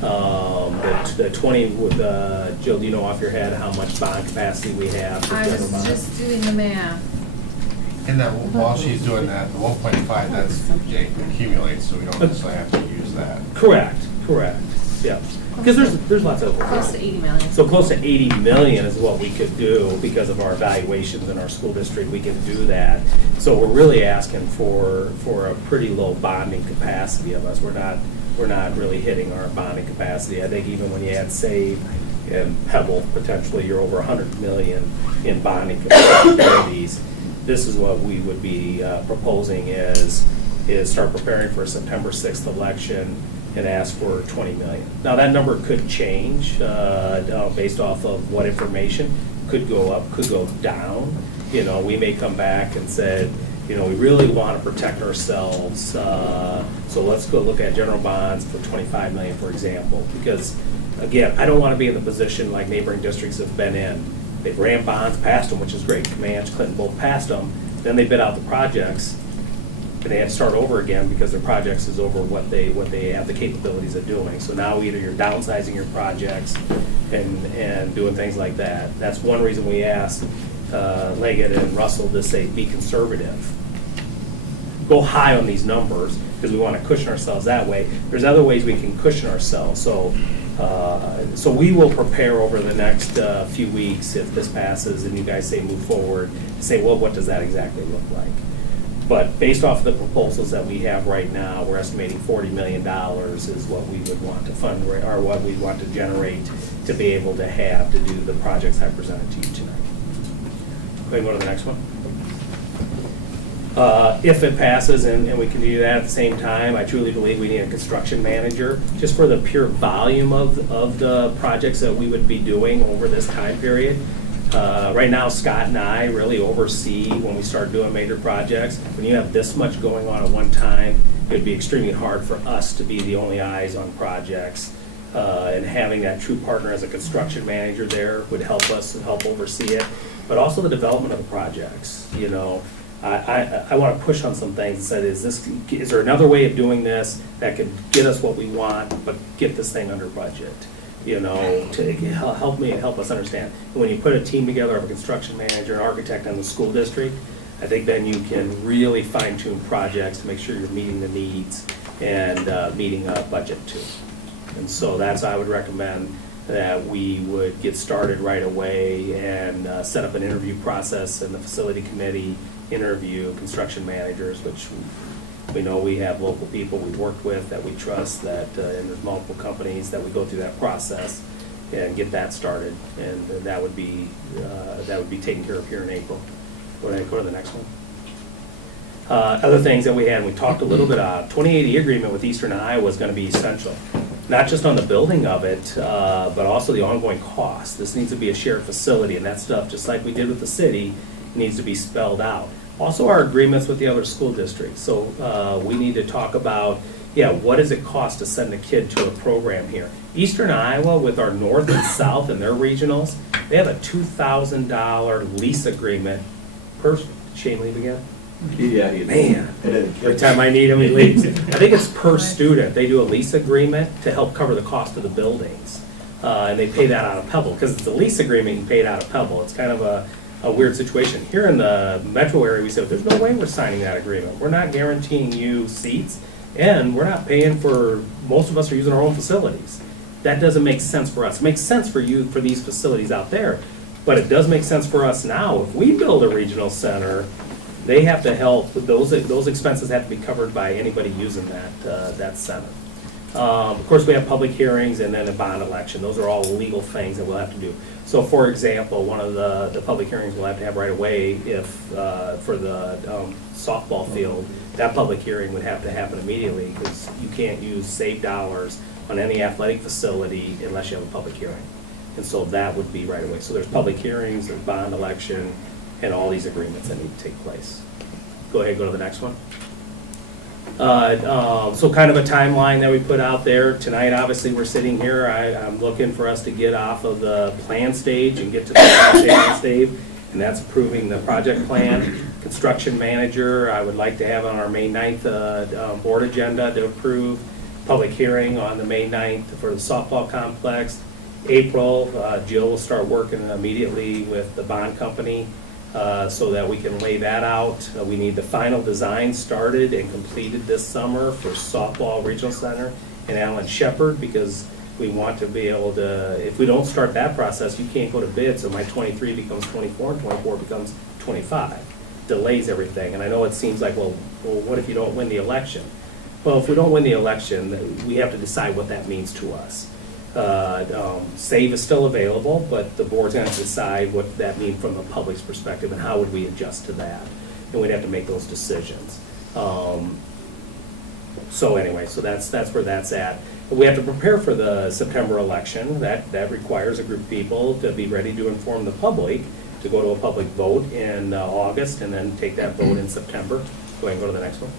The 20 with Jill, do you know off your head how much bond capacity we have? for I general was bonds? just doing the math. And that, while she's doing that, the 1.5, that's accumulates, so we don't necessarily have to use that. Correct, yeah. Because there's lots of. Close to 80 million. So close to 80 million is what we could do because of our valuations in our school district. We can do that. So we're really asking for a pretty low bonding capacity of us. We're not really hitting our bonding capacity. I think even when you add SAVE and Pebble, potentially you're over 100 million in bonding capabilities. This is what we would be proposing is start preparing for a September 6th election and ask for 20 million. Now that number could change based off of what information could go up, could go down. You know, we may come back and say, you know, we really want to protect ourselves, so let's go look at general bonds for 25 million, for example. Because again, I don't want to be in the position like neighboring districts have been in. They've ran bonds, passed them, which is great. Comanche, Clinton both passed them. Then they bid out the projects. and they had to start over again because their projects is over what they have the capabilities of doing. So now either you're downsizing your projects and doing things like that. That's one reason we asked Leggett and Russell to say, be conservative. Go high on these numbers because we want to cushion ourselves that way. There's other ways we can cushion ourselves. So we will prepare over the next few weeks if this passes and you guys say move forward, say, well, what does that exactly look like? But based off of the proposals that we have right now, we're estimating $40 million is what we would want to fund, or what we want to generate to be able to have to do the projects I presented to you tonight. Go ahead and go to the next one. If it passes and we can do that at the same time, I truly believe we need a construction manager, just for the pure volume of the projects that we would be doing over this time period. Right now, Scott and I really oversee when we start doing major projects. When you have this much going on at one time, it would be extremely hard for us to be the only eyes on projects. And having that true partner as a construction manager there would help us and help oversee it. But also the development of the projects, you know. I want to push on some things and say, is there another way of doing this that could get us what we want, but get this thing under budget? You know, to help me and help us understand. And when you put a team together of a construction manager, an architect, and the school district, I think then you can really fine tune projects to make sure you're meeting the needs and meeting a budget too. And so that's, I would recommend that we would get started right away and set up an interview process in the facility committee, interview construction managers, which we know we have local people we've worked with that we trust, that and there's multiple companies that we go through that process and get that started, and that would be taken care of here in April. Go ahead, go to the next one. Other things that we had, we talked a little bit about 2080 agreement with Eastern Iowa is going to be essential, not just on the building of it, but also the ongoing cost. This needs to be a shared facility, and that stuff, just like we did with the city, needs to be spelled out. Also, our agreements with the other school districts. So we need to talk about, what does it cost to send a kid to a program here? Eastern Iowa, with our north and south and their regionals, they have a $2,000 lease agreement per, Shane, leave again? Yeah, Man, every time I need him, he leaves. I think it's per student. They do a lease agreement to help cover the cost of the buildings. And they pay that out of Pebble. Because it's a lease agreement, you pay it out of Pebble. It's kind of a weird situation. Here in the metro area, we said, there's no way we're signing that agreement. We're not guaranteeing you seats, and we're not paying for, most of us are using our own facilities. That doesn't make sense for us. It makes sense for you, for these facilities out there, but it does make sense for us now. If we build a regional center, they have to help, those expenses have to be covered by anybody using that center. Of course, we have public hearings and then a bond election. Those are all legal things that we'll have to do. So, for example, one of the public hearings we'll have to have right away if, for the softball field, that public hearing would have to happen immediately because you can't use saved dollars on any athletic facility unless you have a public hearing. And so that would be right away. So there's public hearings, there's bond election, and all these agreements that need to take place. Go ahead, go to the next one. So kind of a timeline that we put out there. Tonight, obviously, we're sitting here. I'm looking for us to get off of the plan stage and get to the presentation stage, and that's approving the project plan. Construction manager, I would like to have on our May 9th board agenda to approve public hearing on the May 9th for the softball complex. April, Jill will start working immediately with the bond company so that we can lay that out. We need the final design started and completed this summer for softball regional center in Allen Shepherd, because we want to be able to, if we don't start that process, you can't go to bid, so my 23 becomes 24 and 24 becomes 25. Delays everything, and I know it seems like, well, what if you don't win the election? Well, if we don't win the election, we have to decide what that means to us. SAVE is still available, but the board's going to decide what that means from the public's perspective and how would we adjust to that. And we'd have to make those decisions. So anyway, so that's where that's at. We have to prepare for the September election. That requires a group of people to be ready to inform the public, to go to a public vote in August and then take that vote in September. Go ahead and go to the next one.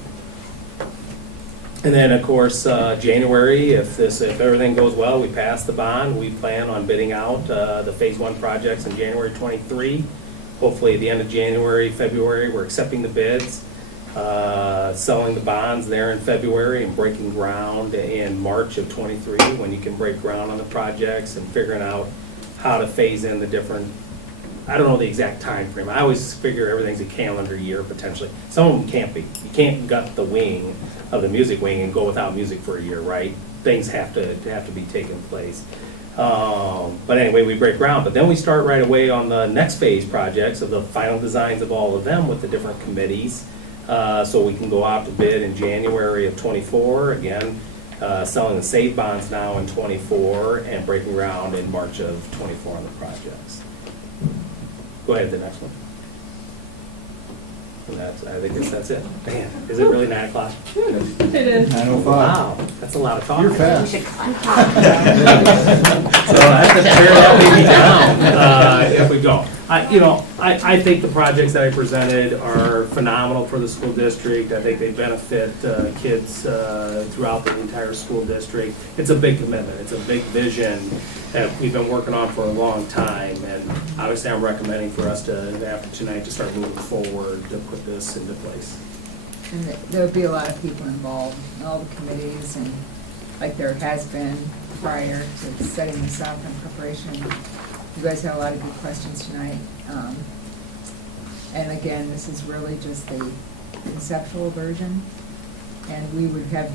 And then, of course, January, if everything goes well, we pass the bond, we plan on bidding out the Phase 1 projects in January 23. Hopefully, at the end of January, February, we're accepting the bids. selling the bonds there in February and breaking ground in March of '23, when you can break ground on the projects and figuring out how to phase in the different, I don't know the exact time frame. I always figure everything's a calendar year potentially. Some of them can't be. You can't gut the wing of the music wing and go without music for a year, right? Things have to be taking place. But anyway, we break ground, but then we start right away on the next phase projects of the final designs of all of them with the different committees. So we can go out to bid in January of '24, again, selling the save bonds now in '24 and breaking ground in March of '24 on the projects. Go ahead, the next one. And I think that's it. Man, is it really 9 o'clock? It is. 9:05. Wow, that's a lot of talk. You're fast. So I have to tear that baby down if we go. I think the projects that I presented are phenomenal for the school district. I think they benefit kids throughout the entire school district. It's a big commitment. It's a big vision that we've been working on for a long time. And obviously I'm recommending for us to, after tonight, to start moving forward to put this into place. And there'll be a lot of people involved, all the committees, and like there has been prior to setting this up in preparation. You guys had a lot of good questions tonight. And again, this is really just the conceptual version. And we would have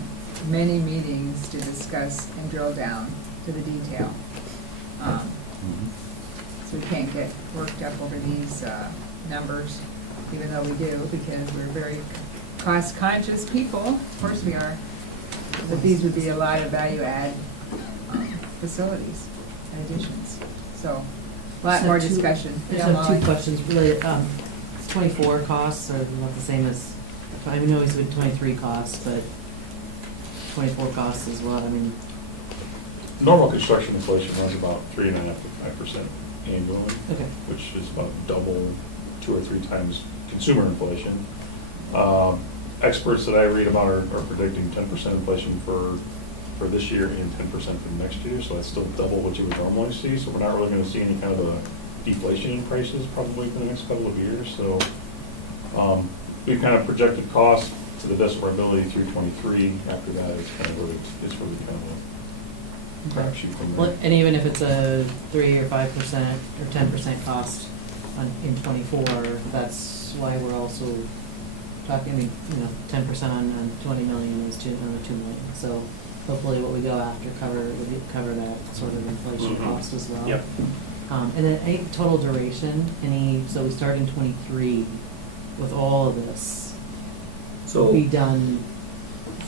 many meetings to discuss and drill down to the detail. So we can't get worked up over these numbers, even though we do, because we're very cost-conscious people. Of course we are. But these would be a lot of value-add facilities and additions. So, a lot more discussion. I just Yeah, have Molly. 2 questions related. 24 costs are not the same as, I know it's been 23 costs, but 24 costs as well. I mean, Normal construction inflation runs about 3.5% to 5% annually, Okay. which is about double, 2 or 3 times consumer inflation. Experts that I read about are predicting 10% inflation for this year and 10% for next year, so that's still double what you would normally see. So we're not really going to see any kind of a deflation in prices probably for the next couple of years. So we've kind of projected costs to the best of our ability through '23. After that, it's really kind of a crapshoot from there. well, and even if it's a 3 or 5% or 10% cost in 24, that's why we're also talking, I mean, 10% on 20 million is another 2 million. So hopefully what we go after would cover that sort of inflation cost as well. Yep. And then any total duration, so we start in '23 with all of this. So Be done,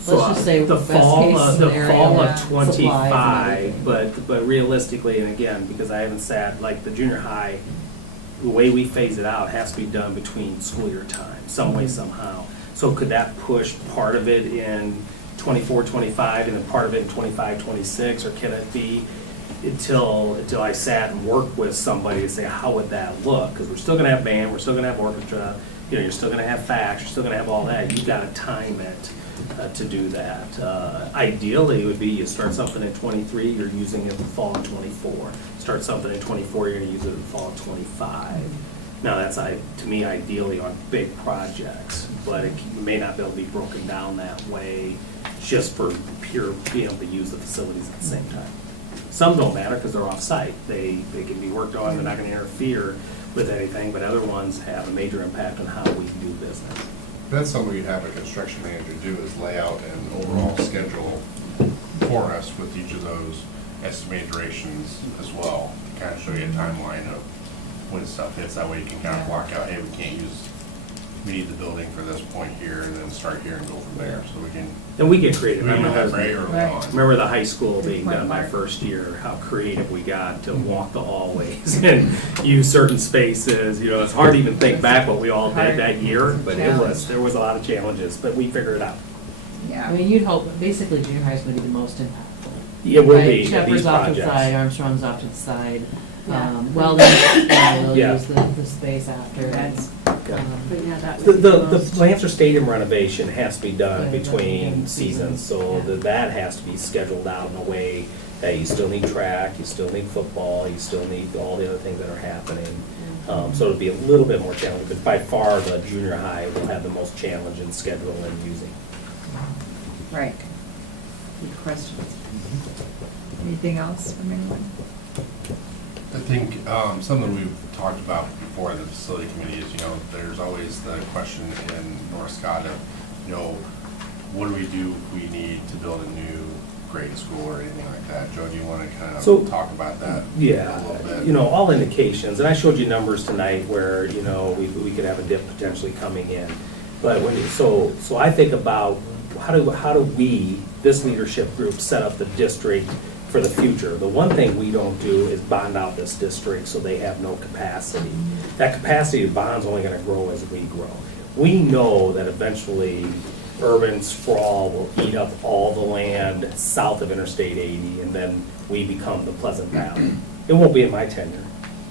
So, let's just say the best fall case of scenario, supplies and 25, everything. but realistically, and again, because I haven't sat, like the junior high, the way we phase it out has to be done between school year time, some way, somehow. So could that push part of it in 24, 25, and then part of it in 25, 26, or can it be until I sat and worked with somebody to say, how would that look? Because we're still gonna have band, we're still gonna have orchestra, you're still gonna have facts, you're still gonna have all that. You've gotta time it to do that. Ideally, it would be you start something in '23, you're using it in the fall of '24. Start something in '24, you're gonna use it in the fall of '25. Now, that's, to me, ideally on big projects, but it may not be able to be broken down that way just for pure being able to use the facilities at the same time. Some don't matter because they're off-site. They can be worked on, they're not gonna interfere with anything, but other ones have a major impact on how we do business. That's something we'd have a construction manager do, is lay out an overall schedule for us with each of those estimated durations as well, to kind of show you a timeline of when stuff hits. That way you can kind of block out, hey, we need the building for this point here, and then start here and go from there, so we can. And we get creative. We can do that very early on. Remember the high school being done my first year, how creative we got to walk the hallways and use certain spaces. It's hard to even think back what we all did that year, but there was a lot of challenges, but we figured it out. Yeah. I mean, you'd hope, basically junior high is gonna be the most impactful. It will Right? be, Shepherd's these off to the projects. side, Armstrong's off to the side. Yeah. Weldon, they'll Yeah. use the space after. That's- But yeah, that would be The most- Lancer Stadium renovation has to be done Yeah, between yeah. seasons, so that has to be scheduled out in a way that you still need track, you still need football, you still need all the other things that are happening. So it'll be a little bit more challenging, but by far the junior high will have the most challenge in schedule and using. Right. Good questions. Anything else from anyone? I think something we've talked about before in the facility committee is, there's always the question in North Scott of, what do we do if we need to build a new grade school or anything like that? Joe, do you want to kind of talk about that a little bit? All indications, and I showed you numbers tonight where, we could have a dip potentially coming in. But so I think about how do we, this leadership group, set up the district for the future. The one thing we don't do is bond out this district so they have no capacity. That capacity of bond's only going to grow as we grow. We know that eventually urban sprawl will eat up all the land south of Interstate 80, and then we become the Pleasant Valley. It won't be in my tenure.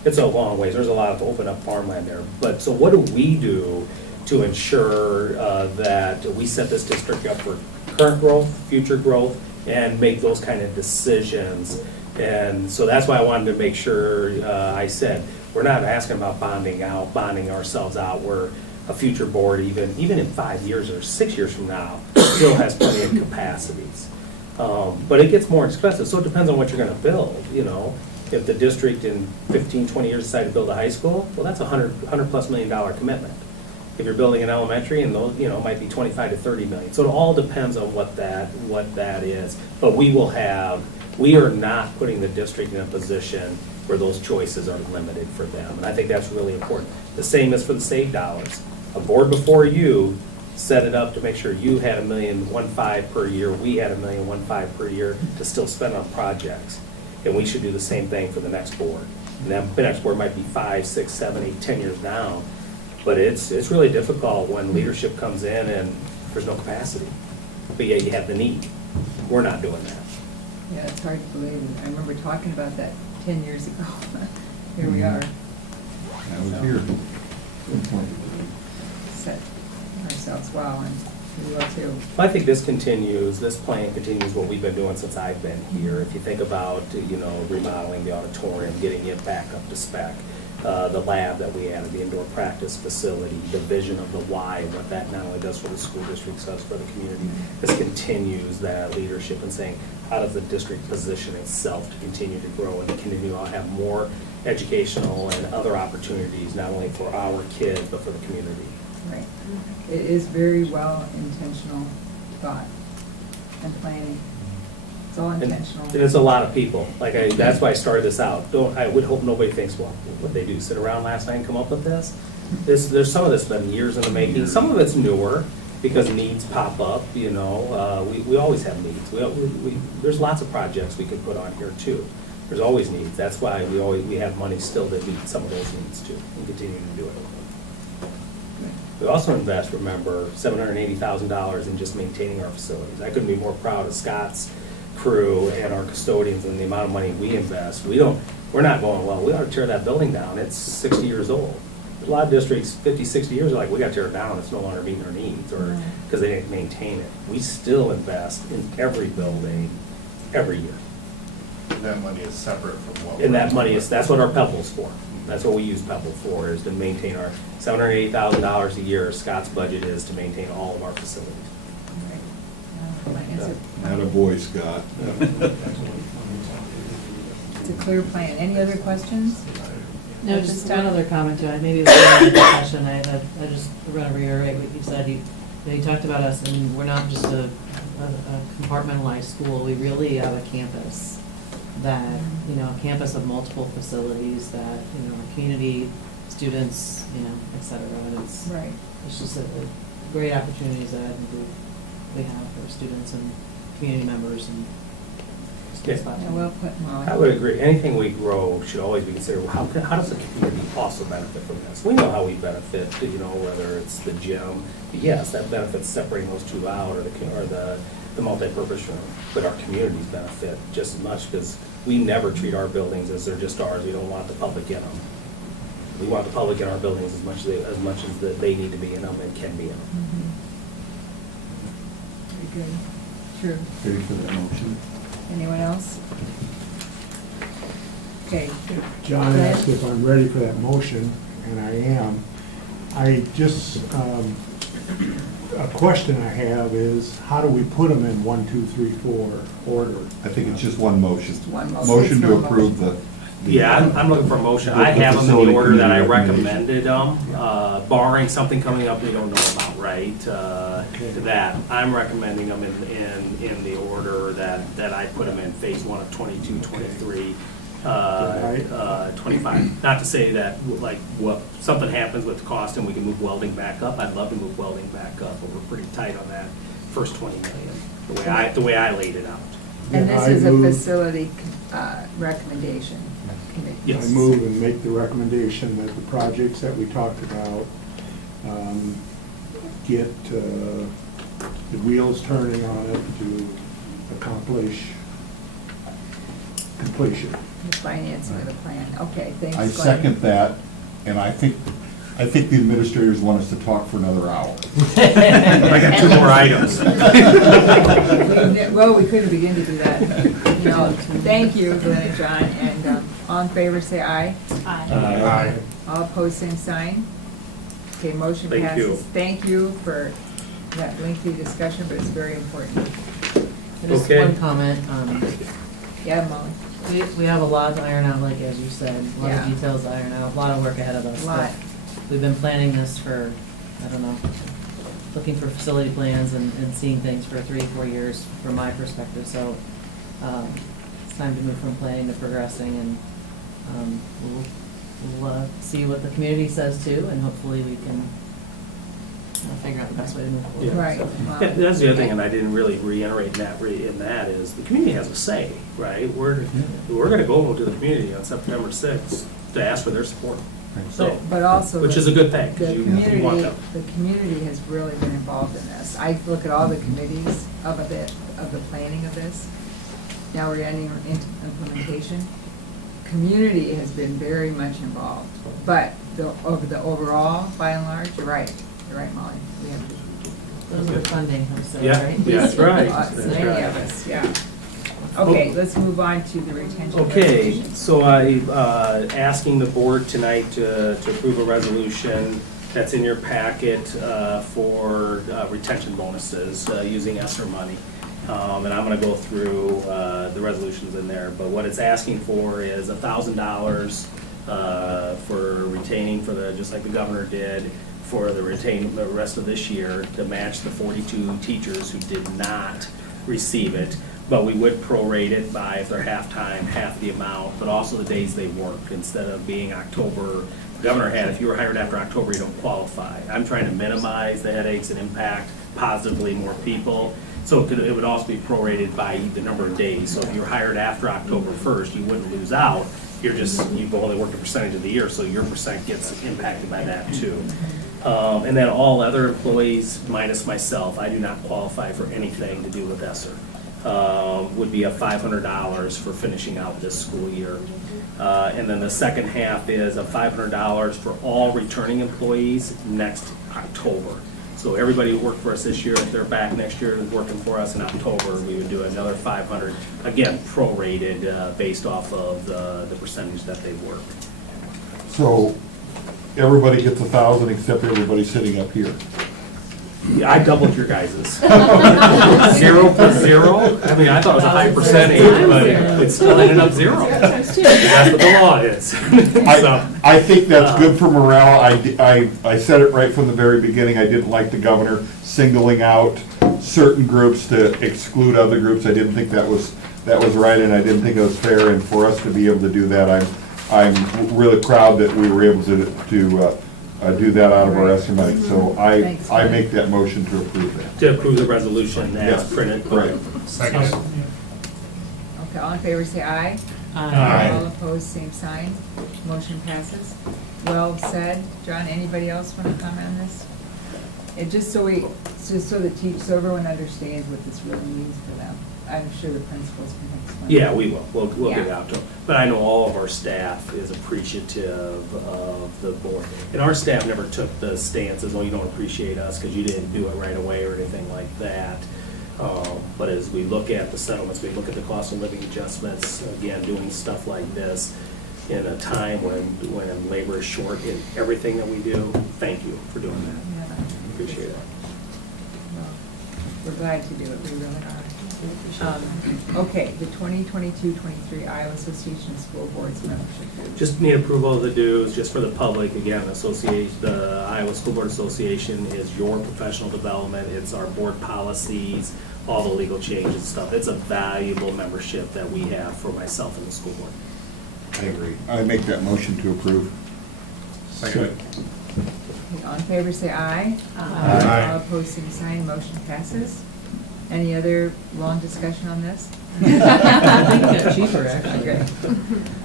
It's a long ways. There's a lot of open up farmland there. But so what do we do to ensure that we set this district up for current growth, future growth, and make those kind of decisions? And so that's why I wanted to make sure I said, we're not asking about bonding ourselves out. We're a future board, even in 5 years or 6 years from now, still has plenty of capacities. But it gets more expensive, so it depends on what you're gonna build, If the district in 15, 20 years decide to build a high school, well, that's $100+ million commitment. If you're building an elementary, and those, might be 25 to 30 million. So it all depends on what that is. But we are not putting the district in a position where those choices are limited for them. And I think that's really important. The same is for the SAVE dollars. A board before you set it up to make sure you had $1.15 million per year, we had $1.15 million per year to still spend on projects. And we should do the same thing for the next board. And that the next board might be 5, 6, 7, 8, 10 years down. But it's really difficult when leadership comes in and there's no capacity. But yet you have the need. We're not doing that. Yeah, it's hard to believe. I remember talking about that 10 years ago. Here we are. I was here. Good point. Set ourselves well, and we will too. I think this plan continues what we've been doing since I've been here. If you think about, remodeling the auditorium, getting it back up to spec, the lab that we added, the indoor practice facility, the vision of the why, and what that not only does for the school district, does for the community. This continues that leadership and saying, how does the district position itself to continue to grow and to continue to have more educational and other opportunities, not only for our kids, but for the community. Right. It is very well intentional thought and planning. It's all intentional. And it's a lot of people. That's why I started this out. I would hope nobody thinks, well, what they do, sit around last night and come up with this? There's some of this been years in the making. Some of it's newer because needs pop up. We always have needs. There's lots of projects we could put on here too. There's always needs. That's why we have money still to meet some of those needs too, and continue to do it. We also invest, remember, $780,000 in just maintaining our facilities. I couldn't be more proud of Scott's crew and our custodians and the amount of money we invest. We're not going, well, we ought to tear that building down. It's 60 years old. A lot of districts, 50, 60 years, are like, we got to tear it down. It's no longer meeting our needs, or because they didn't maintain it. We still invest in every building every year. And that money is separate from what. And that money that's what our PEPAL's for. That's what we use PEPAL for, is to maintain our $780,000 a year. Scott's budget is to maintain all of our facilities. Not a boy, Scott. It's a clear plan. Any other questions? No, just one other comment, Joe. Maybe it was in the discussion. I just want to reiterate what you said. You talked about us, and we're not just a compartmentalized school. We really have a campus that, a campus of multiple facilities that, community, students, et cetera. And it's just a great opportunities that I think we have for students and community members and Yeah. Well put, Molly. I would agree. Anything we grow should always be considered, how does the community also benefit from this? We know how we benefit, whether it's the gym. Yes, that benefits separating those two out, or the multi-purpose room. But our communities benefit just as much, because we never treat our buildings as they're just ours. We don't want the public in them. We want the public in our buildings as much as they need to be in them and can be in them. Very good. True. Ready for that motion? Anyone else? Okay. John asked if I'm ready for that motion. and I am. I just, a question I have is, how do we put them in 1, 2, 3, 4 order? I think it's just one motion. one motion. Motion to It's one approve the. Yeah, I'm looking for a motion. I The have them in facility the order that I committee recommended them, barring something coming up we don't know about, right? To that, I'm recommending them in the order that I put them in, phase 1 of 22, 23, 25. Not to say that, like, what, something happens with cost and we can move welding back up. I'd love to move welding back up, but we're pretty tight on that first 20 million, the way I laid it out. And this I is a move- facility recommendation committee. Yes. I move and make the recommendation that the projects that we talked about get the wheels turning on it to accomplish completion. The financing of the plan. Okay, thanks, I Glenn. second that, and I think the administrators want us to talk for another hour. I got 2 more items. Well, we couldn't begin to do that. No, thank you, Glenn and John, and all in favor, say aye. Aye. All opposed, same sign. Okay, motion Thank passes. you. Thank you for that lengthy discussion, but it's very important. Just Okay. one comment, Yeah, Molly? we have a lot to iron out, like as you said, a lot of Yeah. details to iron out, a lot of work ahead of us. A lot. but We've been planning this for, I don't know, looking for facility plans and seeing things for 3 or 4 years from my perspective, so it's time to move from planning to progressing, and we'll see what the community says too, and hopefully we can figure out the best way to move forward. Yeah. Right. Yeah, that's the other thing, and I didn't really reiterate in that is the community has a say, right? We're going to go to the community on September 6th to ask for their support. So, But also. which is a good thing, The 'cause you community, want them. the community has really been involved in this. I look at all the committees of the planning of this. Now we're getting into implementation. Community has been very much involved, but the overall, by and large, you're right, Molly. We have Those are the funding, so, Yeah, right? yeah, that's right. lots, That's many right. of us, yeah. Okay, let's move on to the retention. Okay, resolution. so asking the board tonight to approve a resolution that's in your packet for retention bonuses using ESSER money. And I'm gonna go through the resolutions in there, but what it's asking for is $1,000 for retaining just like the governor did, for the rest of this year to match the 42 teachers who did not receive it. But we would prorate it by, if they're half-time, half the amount, but also the days they work, instead of being October. The governor had, if you were hired after October, you don't qualify. I'm trying to minimize the headaches and impact positively more people. So it would also be prorated by the number of days. So if you were hired after October 1st, you wouldn't lose out. You've only worked a percentage of the year, so your percent gets impacted by that too. And then all other employees, minus myself, I do not qualify for anything to do with ESSER. Would be $500 for finishing out this school year. And then the second half is $500 for all returning employees next October. So everybody who worked for us this year, if they're back next year and working for us in October, we would do another $500, again, prorated based off of the percentage that they work. So everybody gets 1,000 except everybody sitting up here. Yeah, I doubled your guys's. 0 plus 0? I mean, I thought it was a high percentage, but it still ended up 0. That's what the law is. So, I think that's good for morale. I said it right from the very beginning. I didn't like the governor singling out certain groups to exclude other groups. I didn't think that was right, and I didn't think it was fair. And for us to be able to do that, I'm really proud that we were able to do that out of our ESSER money. So I make that motion to approve that. to approve the resolution as Yes, printed. right. Second. Okay, all in favor, say aye. Aye. All opposed, same sign. Motion passes. Well said. John, anybody else want to comment on this? It just so everyone understands what this really means for them. I'm sure the principals can explain. Yeah, we will. We'll get Yeah. out to them. But I know all of our staff is appreciative of the board. And our staff never took the stance as, oh, you don't appreciate us because you didn't do it right away or anything like that. But as we look at the settlements, we look at the cost of living adjustments, again, doing stuff like this, in a time when labor is short in everything that we do. Thank you for doing that. Appreciate it. We're glad to do it, we really are. Okay, the 2022-23 Iowa Association of School Boards membership dues. Just need approval of the dues, just for the public. Again, the Iowa School Board Association is your professional development. It's our board policies, all the legal changes and stuff. It's a valuable membership that we have for myself and the school board. I agree. I make that motion to approve. Second. All in favor, say aye. Aye. All opposed, same sign, motion passes. Any other long discussion on this? I think they're cheaper, actually.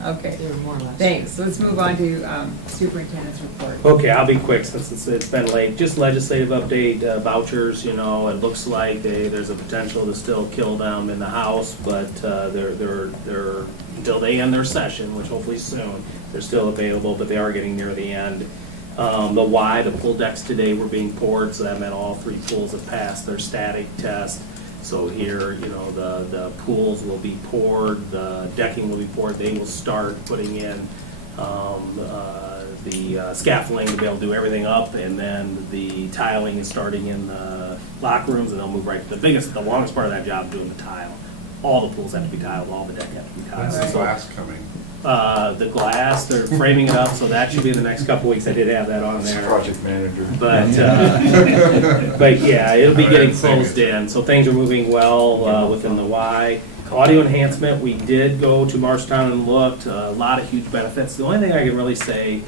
Okay. They were more or less. Thanks. Let's move on to superintendent's report. Okay, I'll be quick since it's been late. Just legislative update, vouchers, it looks like there's a potential to still kill them in the House, but they're until they end their session, which hopefully soon, they're still available, but they are getting near the end. The pool decks today were being poured, so that meant all 3 pools have passed their static test. So here, the pools will be poured, the decking will be poured, they will start putting in the scaffolding to be able to do everything up, and then the tiling is starting in the locker rooms, and they'll move right to the longest part of that job, doing the tile. All the pools have to be tiled, all the deck have to be tiled. When's the glass coming? The glass, they're framing it up, so that should be in the next couple weeks. I did have that on there. Project manager. But yeah, it'll be getting closed in, so things are moving well within the Y. Audio enhancement, we did go to Marshtown and looked, a lot of huge benefits. The only thing I can really say,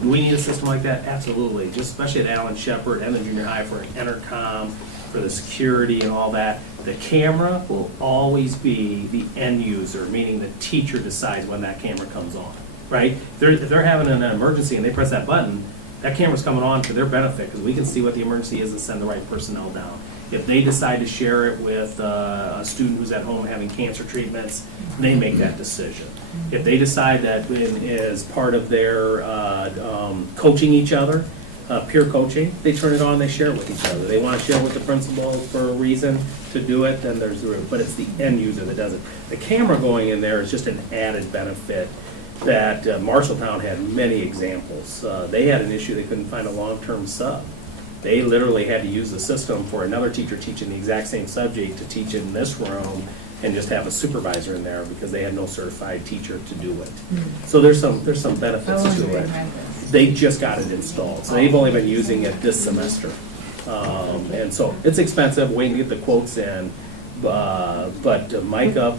do we need a system like that? Absolutely, just especially at Allen Shepherd and the junior high for intercom, for the security and all that. The camera will always be the end user, meaning the teacher decides when that camera comes on, right? If they're having an emergency and they press that button, that camera's coming on for their benefit, because we can see what the emergency is and send the right personnel down. If they decide to share it with a student who's at home having cancer treatments, they make that decision. If they decide that as part of their coaching each other, peer coaching, they turn it on, they share it with each other. They want to share it with the principal for a reason to do it, then there's the room. But it's the end user that does it. The camera going in there is just an added benefit that Marshalltown had many examples. They had an issue, they couldn't find a long-term sub. They literally had to use the system for another teacher teaching the exact same subject to teach in this room and just have a supervisor in there because they had no certified teacher to do it. So there's some benefits to it. They just got it installed, so they've only been using it this semester. And so it's expensive, waiting to get the quotes in, but mic up,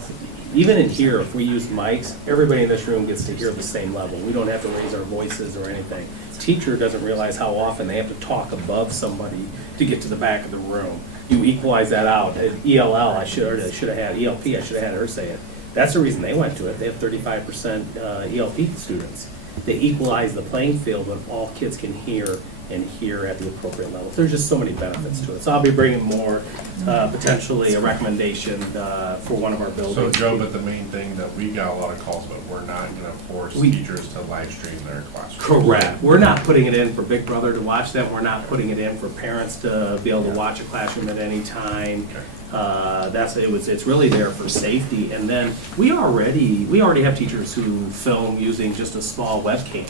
even in here, if we use mics, everybody in this room gets to hear the same level. We don't have to raise our voices or anything. Teacher doesn't realize how often they have to talk above somebody to get to the back of the room. You equalize that out. At ELL, I should have had, ELP, I should have had her say it. That's the reason they went to it. They have 35% ELP students. They equalize the playing field when all kids can hear and hear at the appropriate level. There's just so many benefits to it. So I'll be bringing more, potentially a recommendation for one of our buildings. So Joe, but the main thing that we got a lot of calls, but we're not gonna force teachers to live stream their classroom. Correct. We're not putting it in for Big Brother to watch them. We're not putting it in for parents to be able to watch a classroom at any time. It's really there for safety. And then we already have teachers who film using just a small webcam.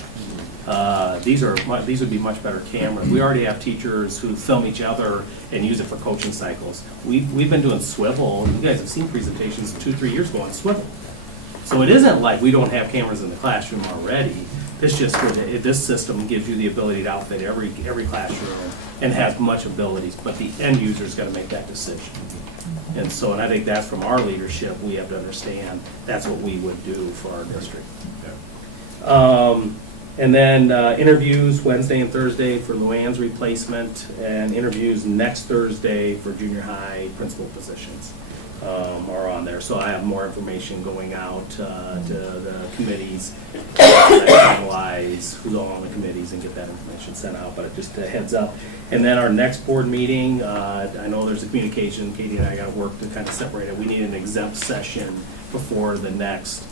These would be much better cameras. We already have teachers who film each other and use it for coaching cycles. We've been doing swivel, and you guys have seen presentations 2-3 years ago on swivel. So it isn't like we don't have cameras in the classroom already. It's just that this system gives you the ability to outfit every classroom and has much abilities, but the end user's got to make that decision. And I think that's from our leadership, we have to understand that's what we would do for our district. And then interviews Wednesday and Thursday for Luann's replacement, and interviews next Thursday for junior high principal positions are on there. So I have more information going out to the committees, analyze who's all on the committees and get that information sent out, but just a heads up. And then our next board meeting, I know there's a communication, Katie and I got to work to kind of separate it. We need an exempt session before the next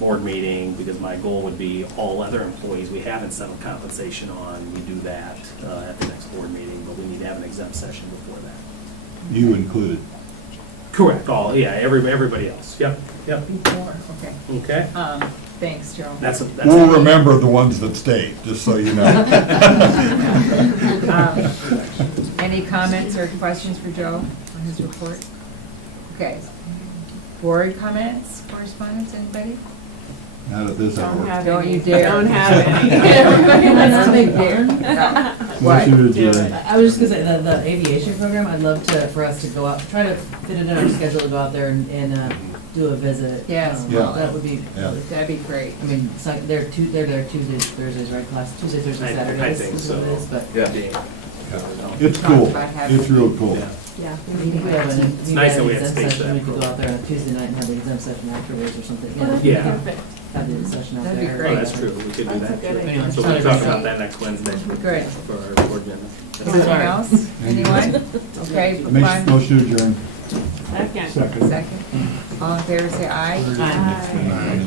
board meeting, because my goal would be all other employees we haven't settled compensation on, we do that at the next board meeting, but we need to have an exempt session before that. You included. Correct, everybody else, yep. Before, okay. Okay. Thanks, Joe. We'll remember the ones that stayed, just so you know. Any comments or questions for Joe on his report? Okay. Board comments, correspondence, anybody? Not at this hour. Don't you dare. Don't have any. That's a big dare. What? Motion to adjourn. I was just gonna say, the aviation program, I'd love for us to go out, try to fit it in our schedule to go out there and do a visit. Yes. Yeah. That would be, Yeah. That'd be great. I mean, they're there Tuesdays, Thursdays, right, class, Tuesday, Thursday, I Saturdays. think is what it so. is, But It's cool. It's real cool. Yeah. we have It's nice that we have exempt space for session, that we could go program. out there on a Tuesday night and have the exempt session afterwards or something. Yeah. Have the session out there. That'd be great. Oh, that's true, we could do That's a that. good too. idea. So we'll talk about that next Wednesday. Good. For our board agenda. Anything else? Anyone? Okay. Makes motion to adjourn. Second. Second. Second. All in favor, say aye. Aye. Opposed,